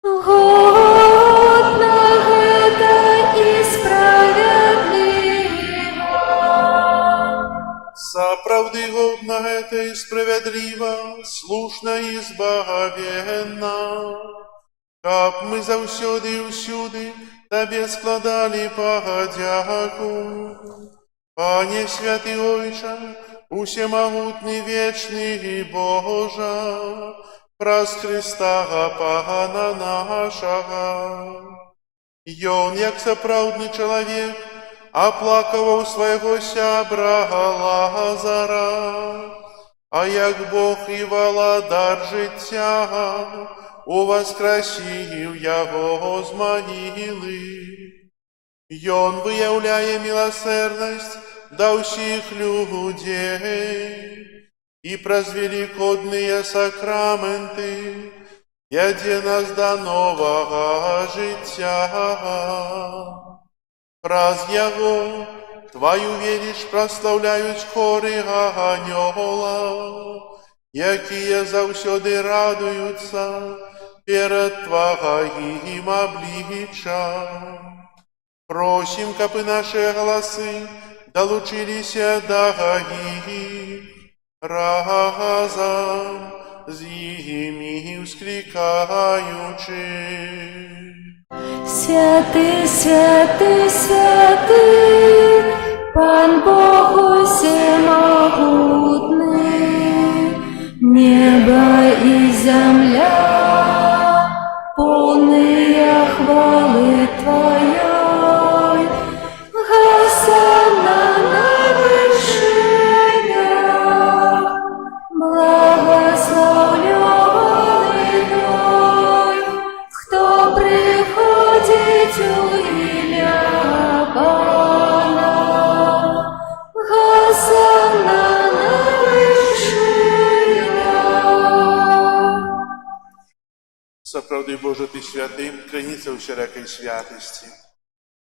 Годна гэта і справядліва. Сапраўды годна гэта і справядліва, слушна і збагавенна. Каб мы заўсёды і ўсюды Табе складалі падзяку. Пане святы Ойча, усемагутны вечны і Божа, праз Христа Пана нашага. Ён, як сапраўдны чалавек, аплакаваў свайго сябра Лазара, а як Бог і валадар жыцця, уваскрасіў яго з магілы. Ён выяўляе міласэрнасць да ўсіх людзей і праз велікодныя сакраменты вядзе нас да новага жыцця. Праз яго Тваю веліч праслаўляюць хоры анёлаў, якія заўсёды радуюцца перад Тваім абліччам. Просім, каб і нашыя галасы далучыліся да іх, разам з імі ўсклікаючы. Святы, святы, святы, Пан Бог усемагутны, неба і зямля поўныя хвалы Тваёй. Гасана на вышынях, благословлёны той, хто приходзіць у імя Пана. Гасана на вышынях. Сапраўды, Божа, Ты святы, крыніца ўсялякай святасці.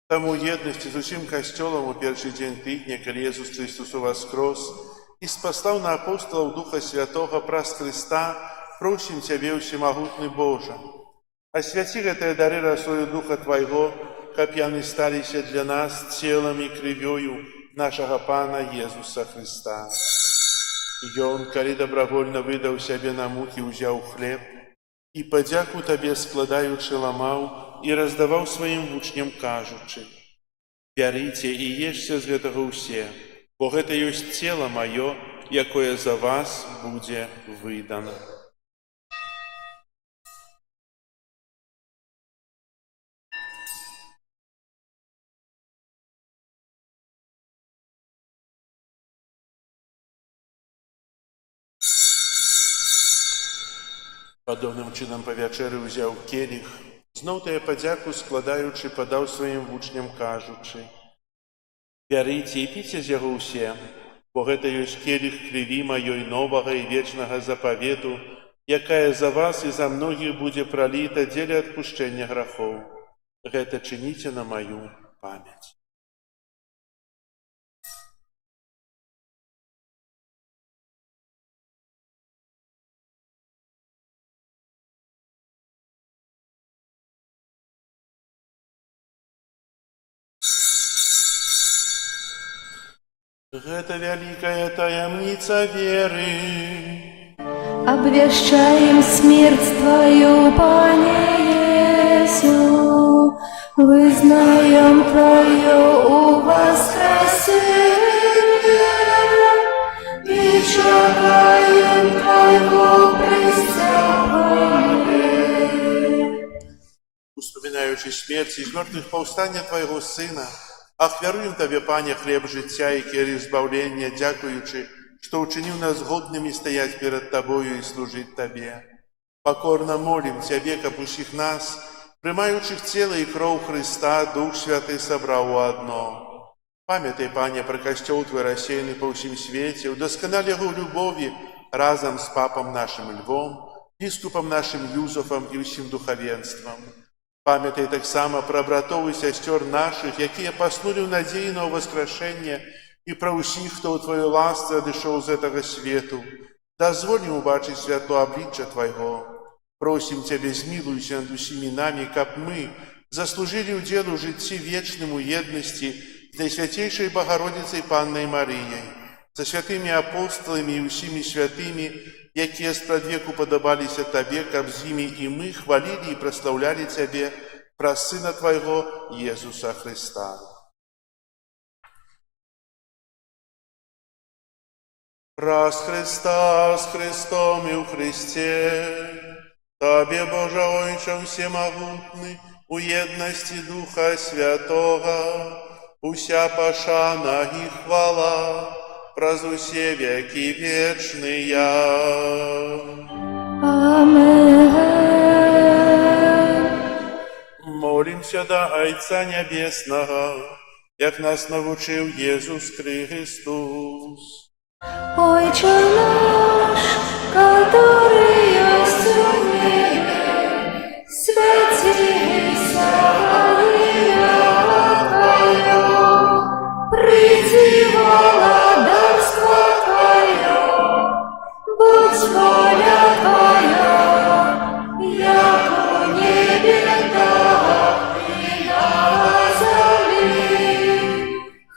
Таму еднасці з усім касцёлам у першы дзень тыдня, калі Езус Христос уваскрос і спаслаў на апостолаў Духа Святога праз Христа, просім Цябе, усемагутны Божа, асвяці гэтыя дары расою Духа Твайго, каб яны сталіся для нас целам і крывёю нашага Пана Езуса Христа. Ён, калі дабравольна выдаў сябе на мукі, узяў хлеб і падзяку Табе складаючы ламаў і раздаваў сваім вучням, кажучы: «Бярыце і ешце з гэтага ўсе, бо гэта ёсць цела маё, якое за вас будзе выдана». Падобным чынам па вячэры ўзяў келіх, зноў тая падзяку складаючы, падаў сваім вучням, кажучы: «Бярыце і піце з яго ўсе, бо гэта ёсць келіх крыві маёй новага і вечнага запавету, якая за вас і за многіх будзе праліта дзеля адпушчэння грахоў. Гэта чыніце на маю памяць». Гэта вялікая таямніца веры. Обвящаем смерть Твою, Пане Иису, вызнаем Твое воскресение и чекаем Твоего присягания. Успоминаючи смерть і з мертвых паўстання Твайго Сына, ахвяруем Табе, Пане, хлеб жыцця і келіх збаўлення, дзякуючы, што ўчыніў нас годнымі стаяць перад Табою і служыць Табе. Пакорна молім Цябе, каб усіх нас, прымаючых цела і кроў Хрыста, Дух Святы сабраў у адно. Памятай, Пане, пра касцёл Твой рассеяны па ўсім свеце, удасканал яго ў любові разам з папам нашым Львом, біскупам нашым Юзафам і ўсім духавенствам. Памятай таксама пра братоў і сясцёр нашых, якія паснулі ў надзеі на ўваскрашэнне, і пра ўсіх, хто ў Тваёй ласцы адышоў з гэтага свету. Дазволь ім убачыць святло аблічча Твайго. Просим Тебя, змилуйся над усіми нами, каб мы заслужили удел у житті вечному едности с Наисвятейшей Богородицей Панной Марией, со святыми апостолами и усіми святыми, якія спрадвеку подобалися Тебе, каб з ими и мы хвалили и прославляли Тебе праз Сына Твоего Иисуса Христа. Праз Христа, с Христом и у Христе, Тебе, Боже Ойче всемогутный, у едности Духа Святого, уся пошана и хвала, праз усе веки вечные. Амен. Молимся до Отца Небесного, як нас научил Иисус Христос. Отче наш, который есть в небе, святися имя Твое, приди владарство Твое, будь воля Твоя, як у небе, так и на земле.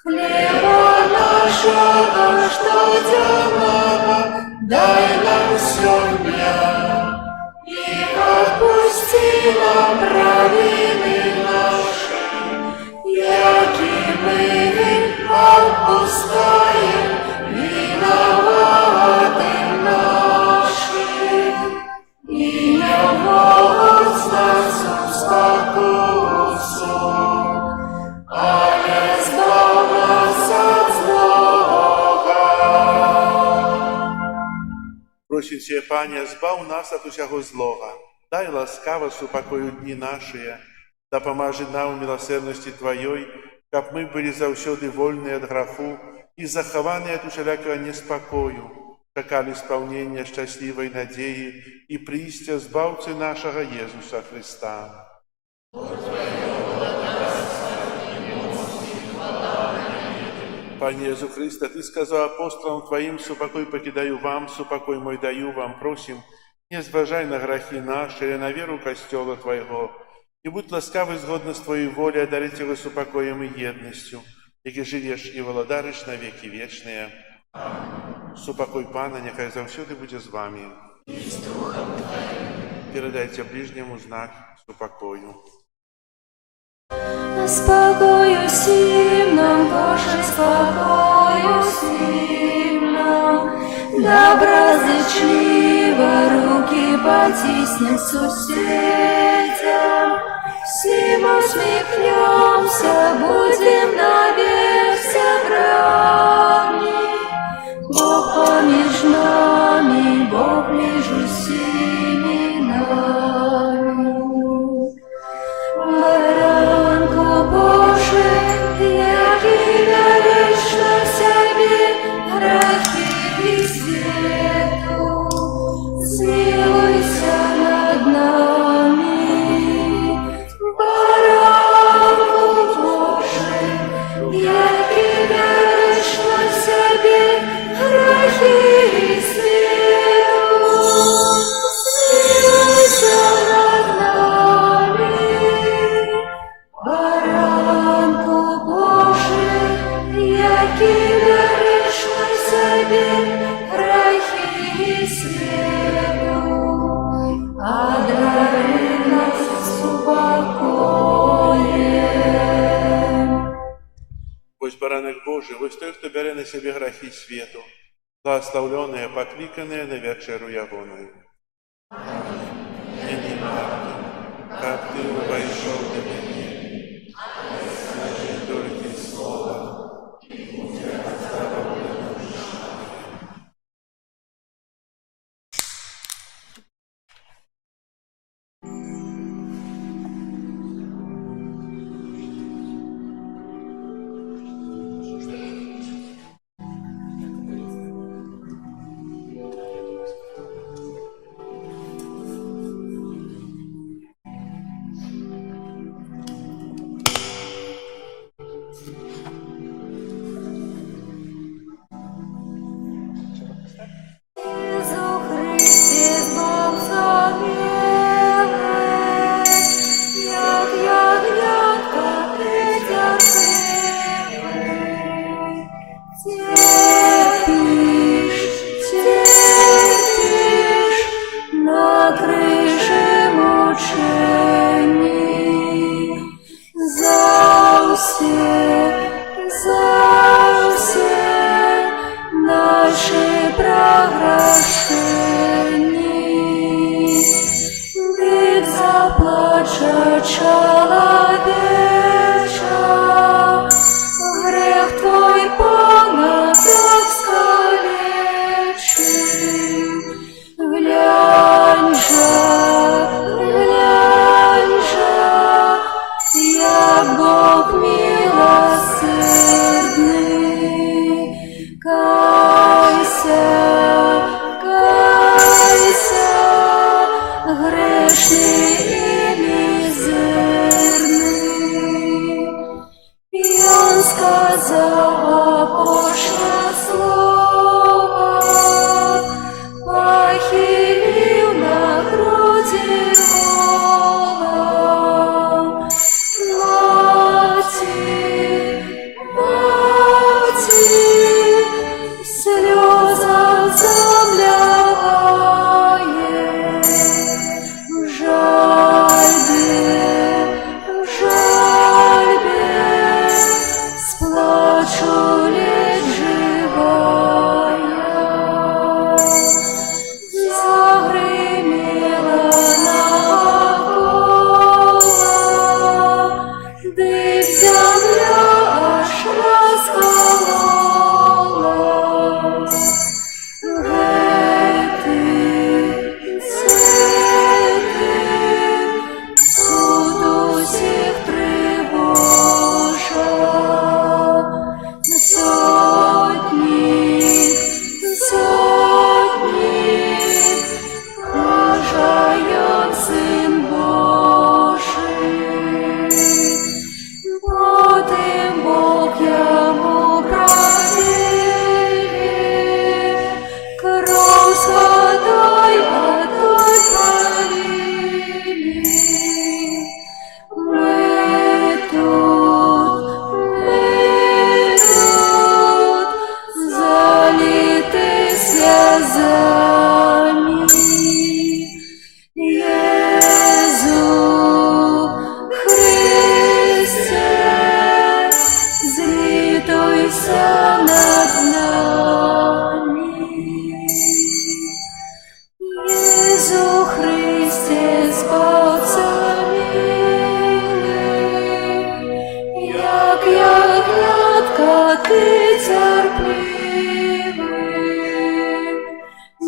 Хлеба нашего, что дай нам сегодня, и отпусти нам провины наши, яки мы отпускаем виноватым нашим, и не вводь нас в спокусу, але избавь нас от злого. Просим Тебя, Пане, збав нас от усяго злого. Дай ласкаво супокою дни наши, да поможи нам в милосердности Твоей, каб мы были завсёды вольны от греху и захованы от усялякого неспокою, чекали исполнения счастливой надеи и приистя Збавцы нашего Иисуса Христа. Пане Иисус Христе, Ты сказал апостолам Твоим, супокой покидаю вам, супокой мой даю вам, просим, не зважай на грехи наши, или на веру Костела Твоего, и будь ласкавый згодно с Твоей волей одарить его супокоем и едностью, яки живешь и володаришь на веки вечные. Супокой Пана, нехай завсёды будет с вами. И с Духом Твоим. Передайте ближнему знак супокою. Спокою всім нам, Боже, спокою всім нам, доброзичливо руки потиснем сусідям, всім усміхнемся, будем навек собраны. Бог поміж нами, Бог між усіми нами. Баранку Боже, який береш на себе грехи і світу, змилуйся над нами. Баранку Боже, який береш на себе грехи і світу, змилуйся над нами. Баранку Боже, який береш на себе грехи і світу, а дари нас спокоєм. Ось баранок Божий, ось той, хто бере на себе грехи світу, благословленные, покликанные на вечеру ягоную. Я не варто, как Ты войшел до меня, скажи только слово, и будет оздоровлена душа моя.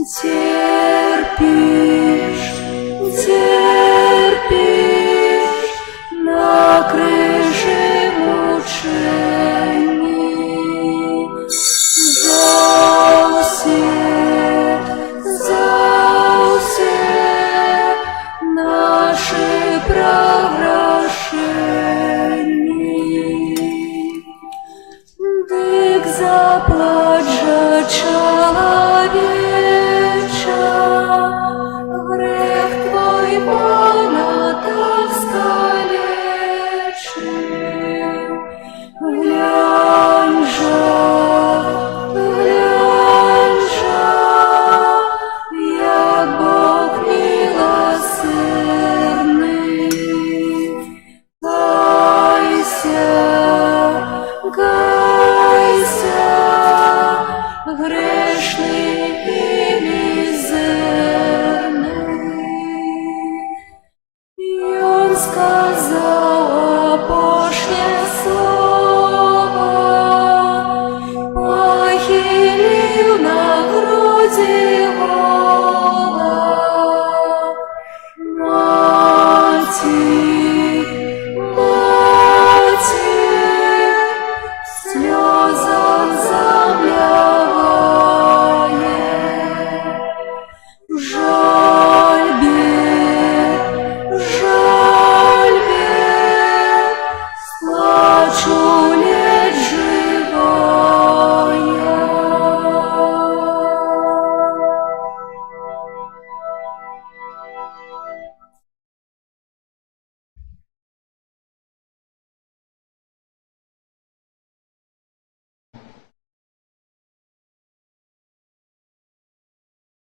терпишь, терпишь на крыже мучений. За все наши прогрешения. Дык заплачь же, человеча, грех твой понадто скалечил. Глянь же, як Бог милосердный. Кайся, грешный и мизерный. И он сказал опошнее слово, похилил на груди голов. Мати, слезам замлявая, жаль бед, сплачу ледь живая.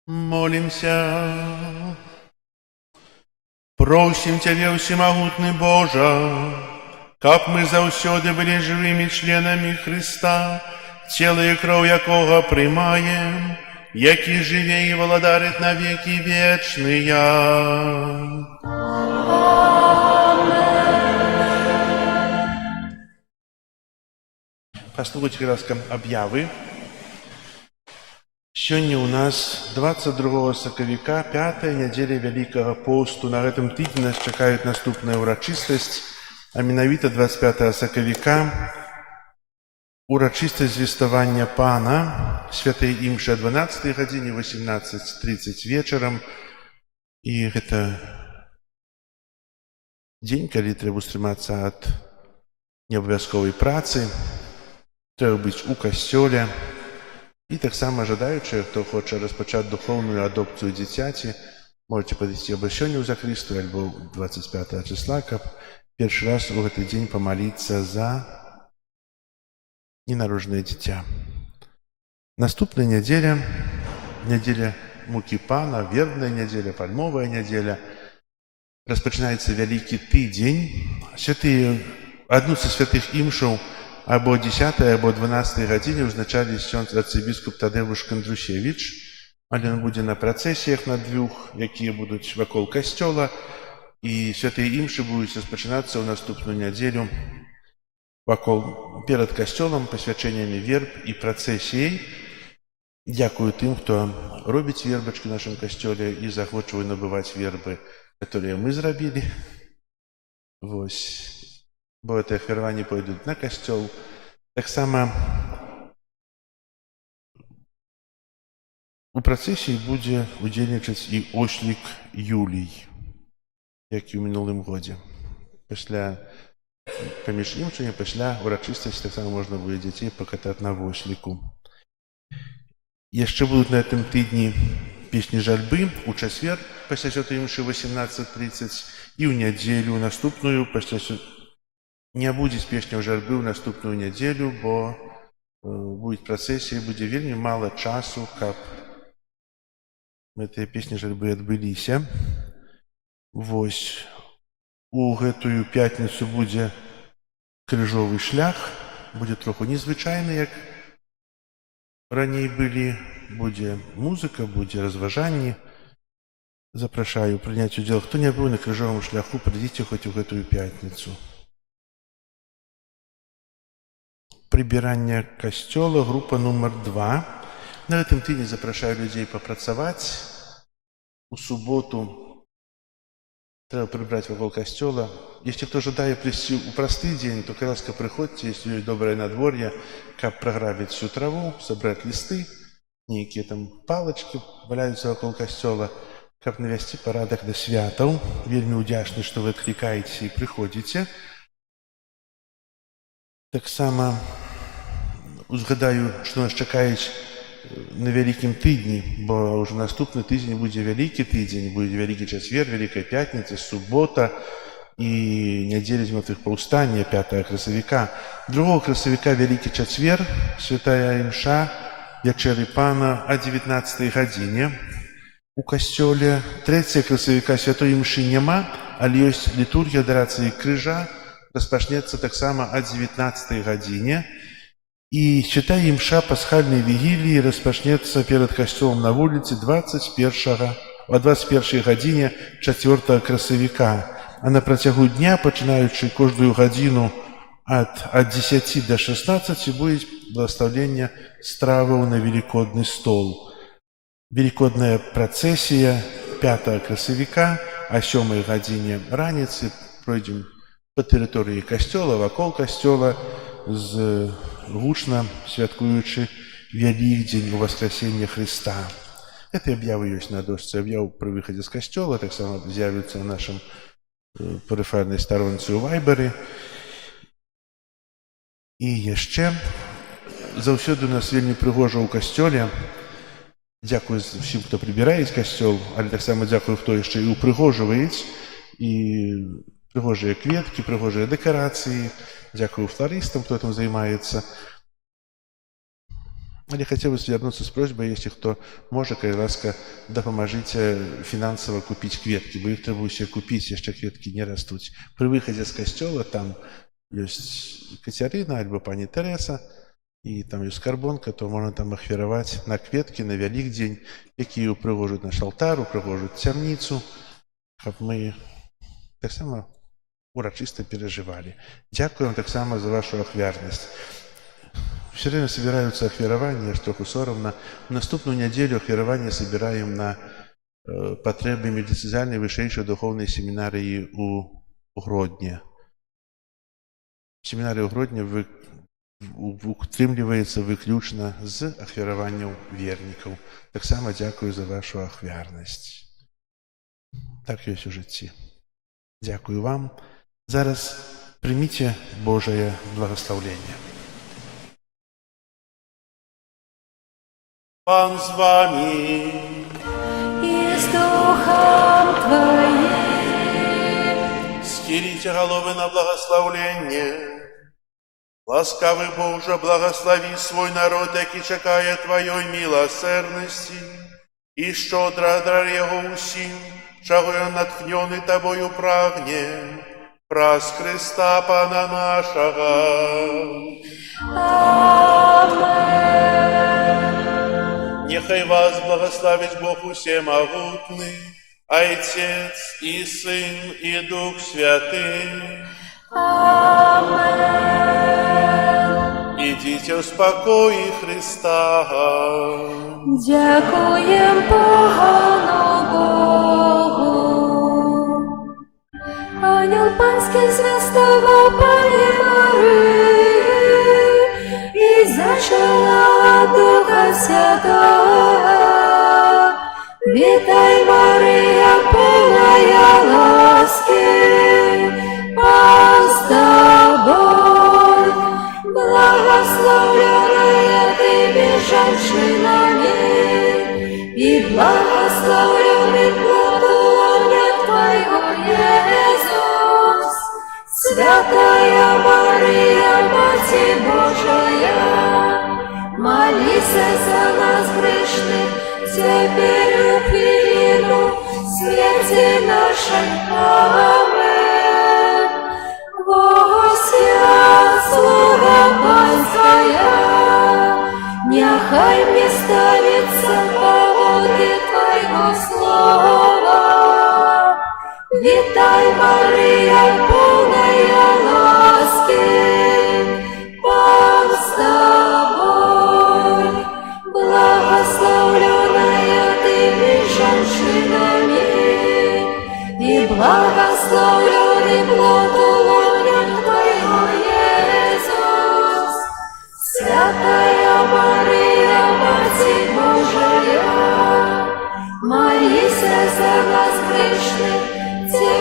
Молимся. Просим Тебя, всемогутный Боже, каб мы заўсёды были живыми членами Христа, тело и кровь якого приймаем, який живе и владарит на веки вечные. Послухайте, ласка, объявы. Сегодня у нас 22 сакавіка, 5-я неделя Великого посту. На этом тыдні нас чекает наступная урочистость, а менавіта 25 сакавіка урочистость звестования Пана, святой імши о 12 године, 18:30 вечером. И это день, когда треба стрыматься от неабавязковой працы, треба быть у костёле. І таксама жадаючыя, хто хоча распачаць духоўную адопцыю дзіцяці, можете падысці або сёння ў закрысту, альбо 25 числа, каб першы раз у гэты дзень памаліцца за ненароджанае дзіця. Наступная неделя, неделя мукі Пана, вербная неделя, пальмовая неделя. Распачынаецца вялікі тыдзень. Святыя, адну са святых імшаў або 10 або 12 гадзіне узначалі ксёндз арцыбіскуп Тадэвуш Кандрусевіч, але ён будзе на працэсіях на двух, якія будуць вакол касцёла, і святыя імшы будуць распачынацца ў наступную нядзелю перад касцёлам пасвячэннямі верб і працэсіяй. Дзякую тым, хто робіць вербачкі ў нашым касцёле і захочвае набываць вербы, которые мы зрабілі. Вось. Бо это ахвяраванні пойдуць на касцёл. Таксама у працэсіі будзе удзельнічаць і ослік Юлій, як і ў мінулым годзе. Паміж імчамі, пасля урачыстасці таксама можна будзе дзяцей пакатаць на восліку. Яшчэ будуць на гэтым тыдні песні жальбы у чацвер пасля святой імшы 18:30 і ў нядзелю наступную пасля не будзе песняў жальбы ў наступную нядзелю, бо будзе працэсія, будзе вельмі мала часу, каб гэтыя песні жальбы адбыліся. Вось. У гэтую пятніцу будзе крыжовы шлях, будзе троху незвычайны, як раней былі. Будзе музыка, будзе разважанні. Запрашаю прыняць удзел. Хто не быў на крыжовым шляху, прыйдзіце хоць у гэтую пятніцу. Прыбіранне касцёла, група нумар 2. На гэтым тыдні запрашаю людзей папрацаваць. У суботу трэба прыбраць вакол касцёла. Если кто жадае прийти у простый день, то, ласка, приходите, если есть доброе надворье, как програбить всю траву, собрать листы, некие там палочки валяются вокруг костела, как навести порядок до святаў. Вельмі удячны, что вы откликаете и приходите. Таксама узгадаю, что нас чакаюць на вялікім тыдні, бо уже наступны тыдзень будзе вялікі тыдзень, будзе вялікі чацвер, Вялікая пятніца, субота и неделя змёртвых паўстання, 5 красавіка. 2 красавіка Вялікі чацвер, святая імша, вячэры Пана о 19 гадзіне у касцёле. 3 красавіка святой імшы няма, але ёсць літургія адарацыі крыжа, распачнецца таксама о 19 гадзіне. И святая імша пасхальнай вігіліі распачнецца перад касцёлам на вуліцы о 21 гадзіне 4 красавіка. А на працягу дня, пачынаючы кожную гадзіну ад 10 до 16, будзе благословенне страваў на велікодны стол. Велікодная працэсія 5 красавіка о 7 гадзіне раніцы пройдзем па тэрыторыі касцёла, вакол касцёла, гучна святкуючы Вялікдзень Воскресення Христа. Эти объявы ёсць на дошцы объяў пры выхадзе з касцёла, таксама з'явіцца на нашым парыфальнай старонцы ў вайберы. І яшчэ заўсёды у нас вельмі прыгожа ў касцёле. Дзякую всім, хто прыбіраюць касцёл, але таксама дзякую, хто яшчэ і упрыгожваюць, і прыгожыя кветкі, прыгожыя дэкарацыі. Дзякую фларыстам, хто там займаецца. Але хотел бы звернуцца з просьбай, если кто можа, калі ласка, дапамажыце фінансава купіць кветкі, бо іх трэба ўсе купіць, яшчэ кветкі не растуць. Пры выхадзе з касцёла там ёсць Кацярына альбо пані Тэрэса, і там ёсць скарбонка, то можна там ахвяраваць на кветкі на Вялікдзень, якія упрыгожуць наш алтар, упрыгожуць цярніцу, каб мы таксама урачыста перажывалі. Дзякуем таксама за вашу ахвярнасць. Все время собираются ахвярования, что соромно. В наступную неделю ахвярования собираем на потребы медицинальной высшей духовной семинарии у Гродня. Семинария у Гродня утрымліваецца выключна з ахвяраванняў вернікаў. Таксама дзякую за вашу ахвярнасць. Так ёсць у жыцці. Дзякую вам. Зараз прыміце Божае благословение. Пан з вами. И с Духом Твоим. Схилите головы на благословление. Ласкавый Боже, благослови свой народ, який чекає Твоєї милосердності, і щодро дар Його усім, чого я натхнений Тобою прагне, праз Христа Пана нашого. Амен. Нехай вас благословить Бог усемогутный, Отец и Сын и Дух Святый. Амен. Идите в спокое Христа. Дякуєм Пану Богу. Ангел Панський звістував Пані Марії і зачала Духа Святого. Вітай, Марія, повная ласки, Пан з тобою, благословленная ты меж женщинами, и благословленный плод лона Твоего, Иисус. Святая Мария, Мать Божия, молись за нас грешных, теперь и в хвилину смерти нашей. Амен. Вося, слава Панская, нехай мне ставится по воде Твоего слова. Вітай, Марія, повная ласки, Пан з тобою, благословенная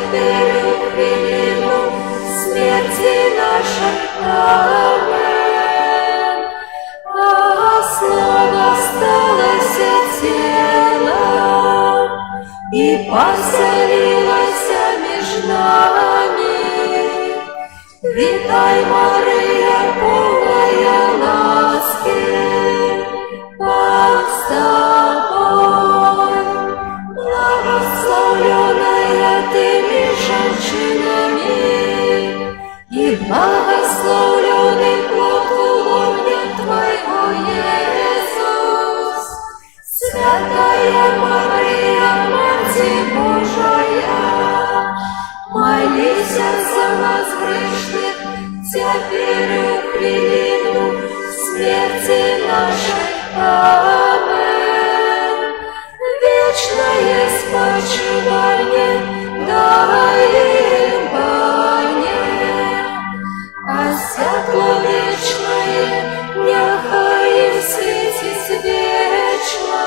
теперь у хвилину смерти нашей. Амен. А снова сталося тело и поселилось меж нами. Витай, Мария, полная ласки, Бог с тобой. Благословленная ты меж женщинами, и благословленный плод лона Твоего, Иисус. Святая Мария, Матерь Божия, молись за нас грешных, теперь у хвилину смерти нашей. Амен. Вечное спочивание дай им, Пане, а святло вечное нехай им светить вечно.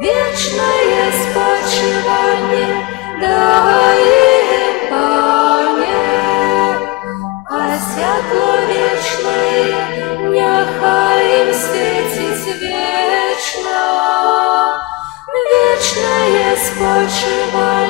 Вечное спочивание дай им, Пане, а святло вечное нехай им светить вечно. Вечное спочивание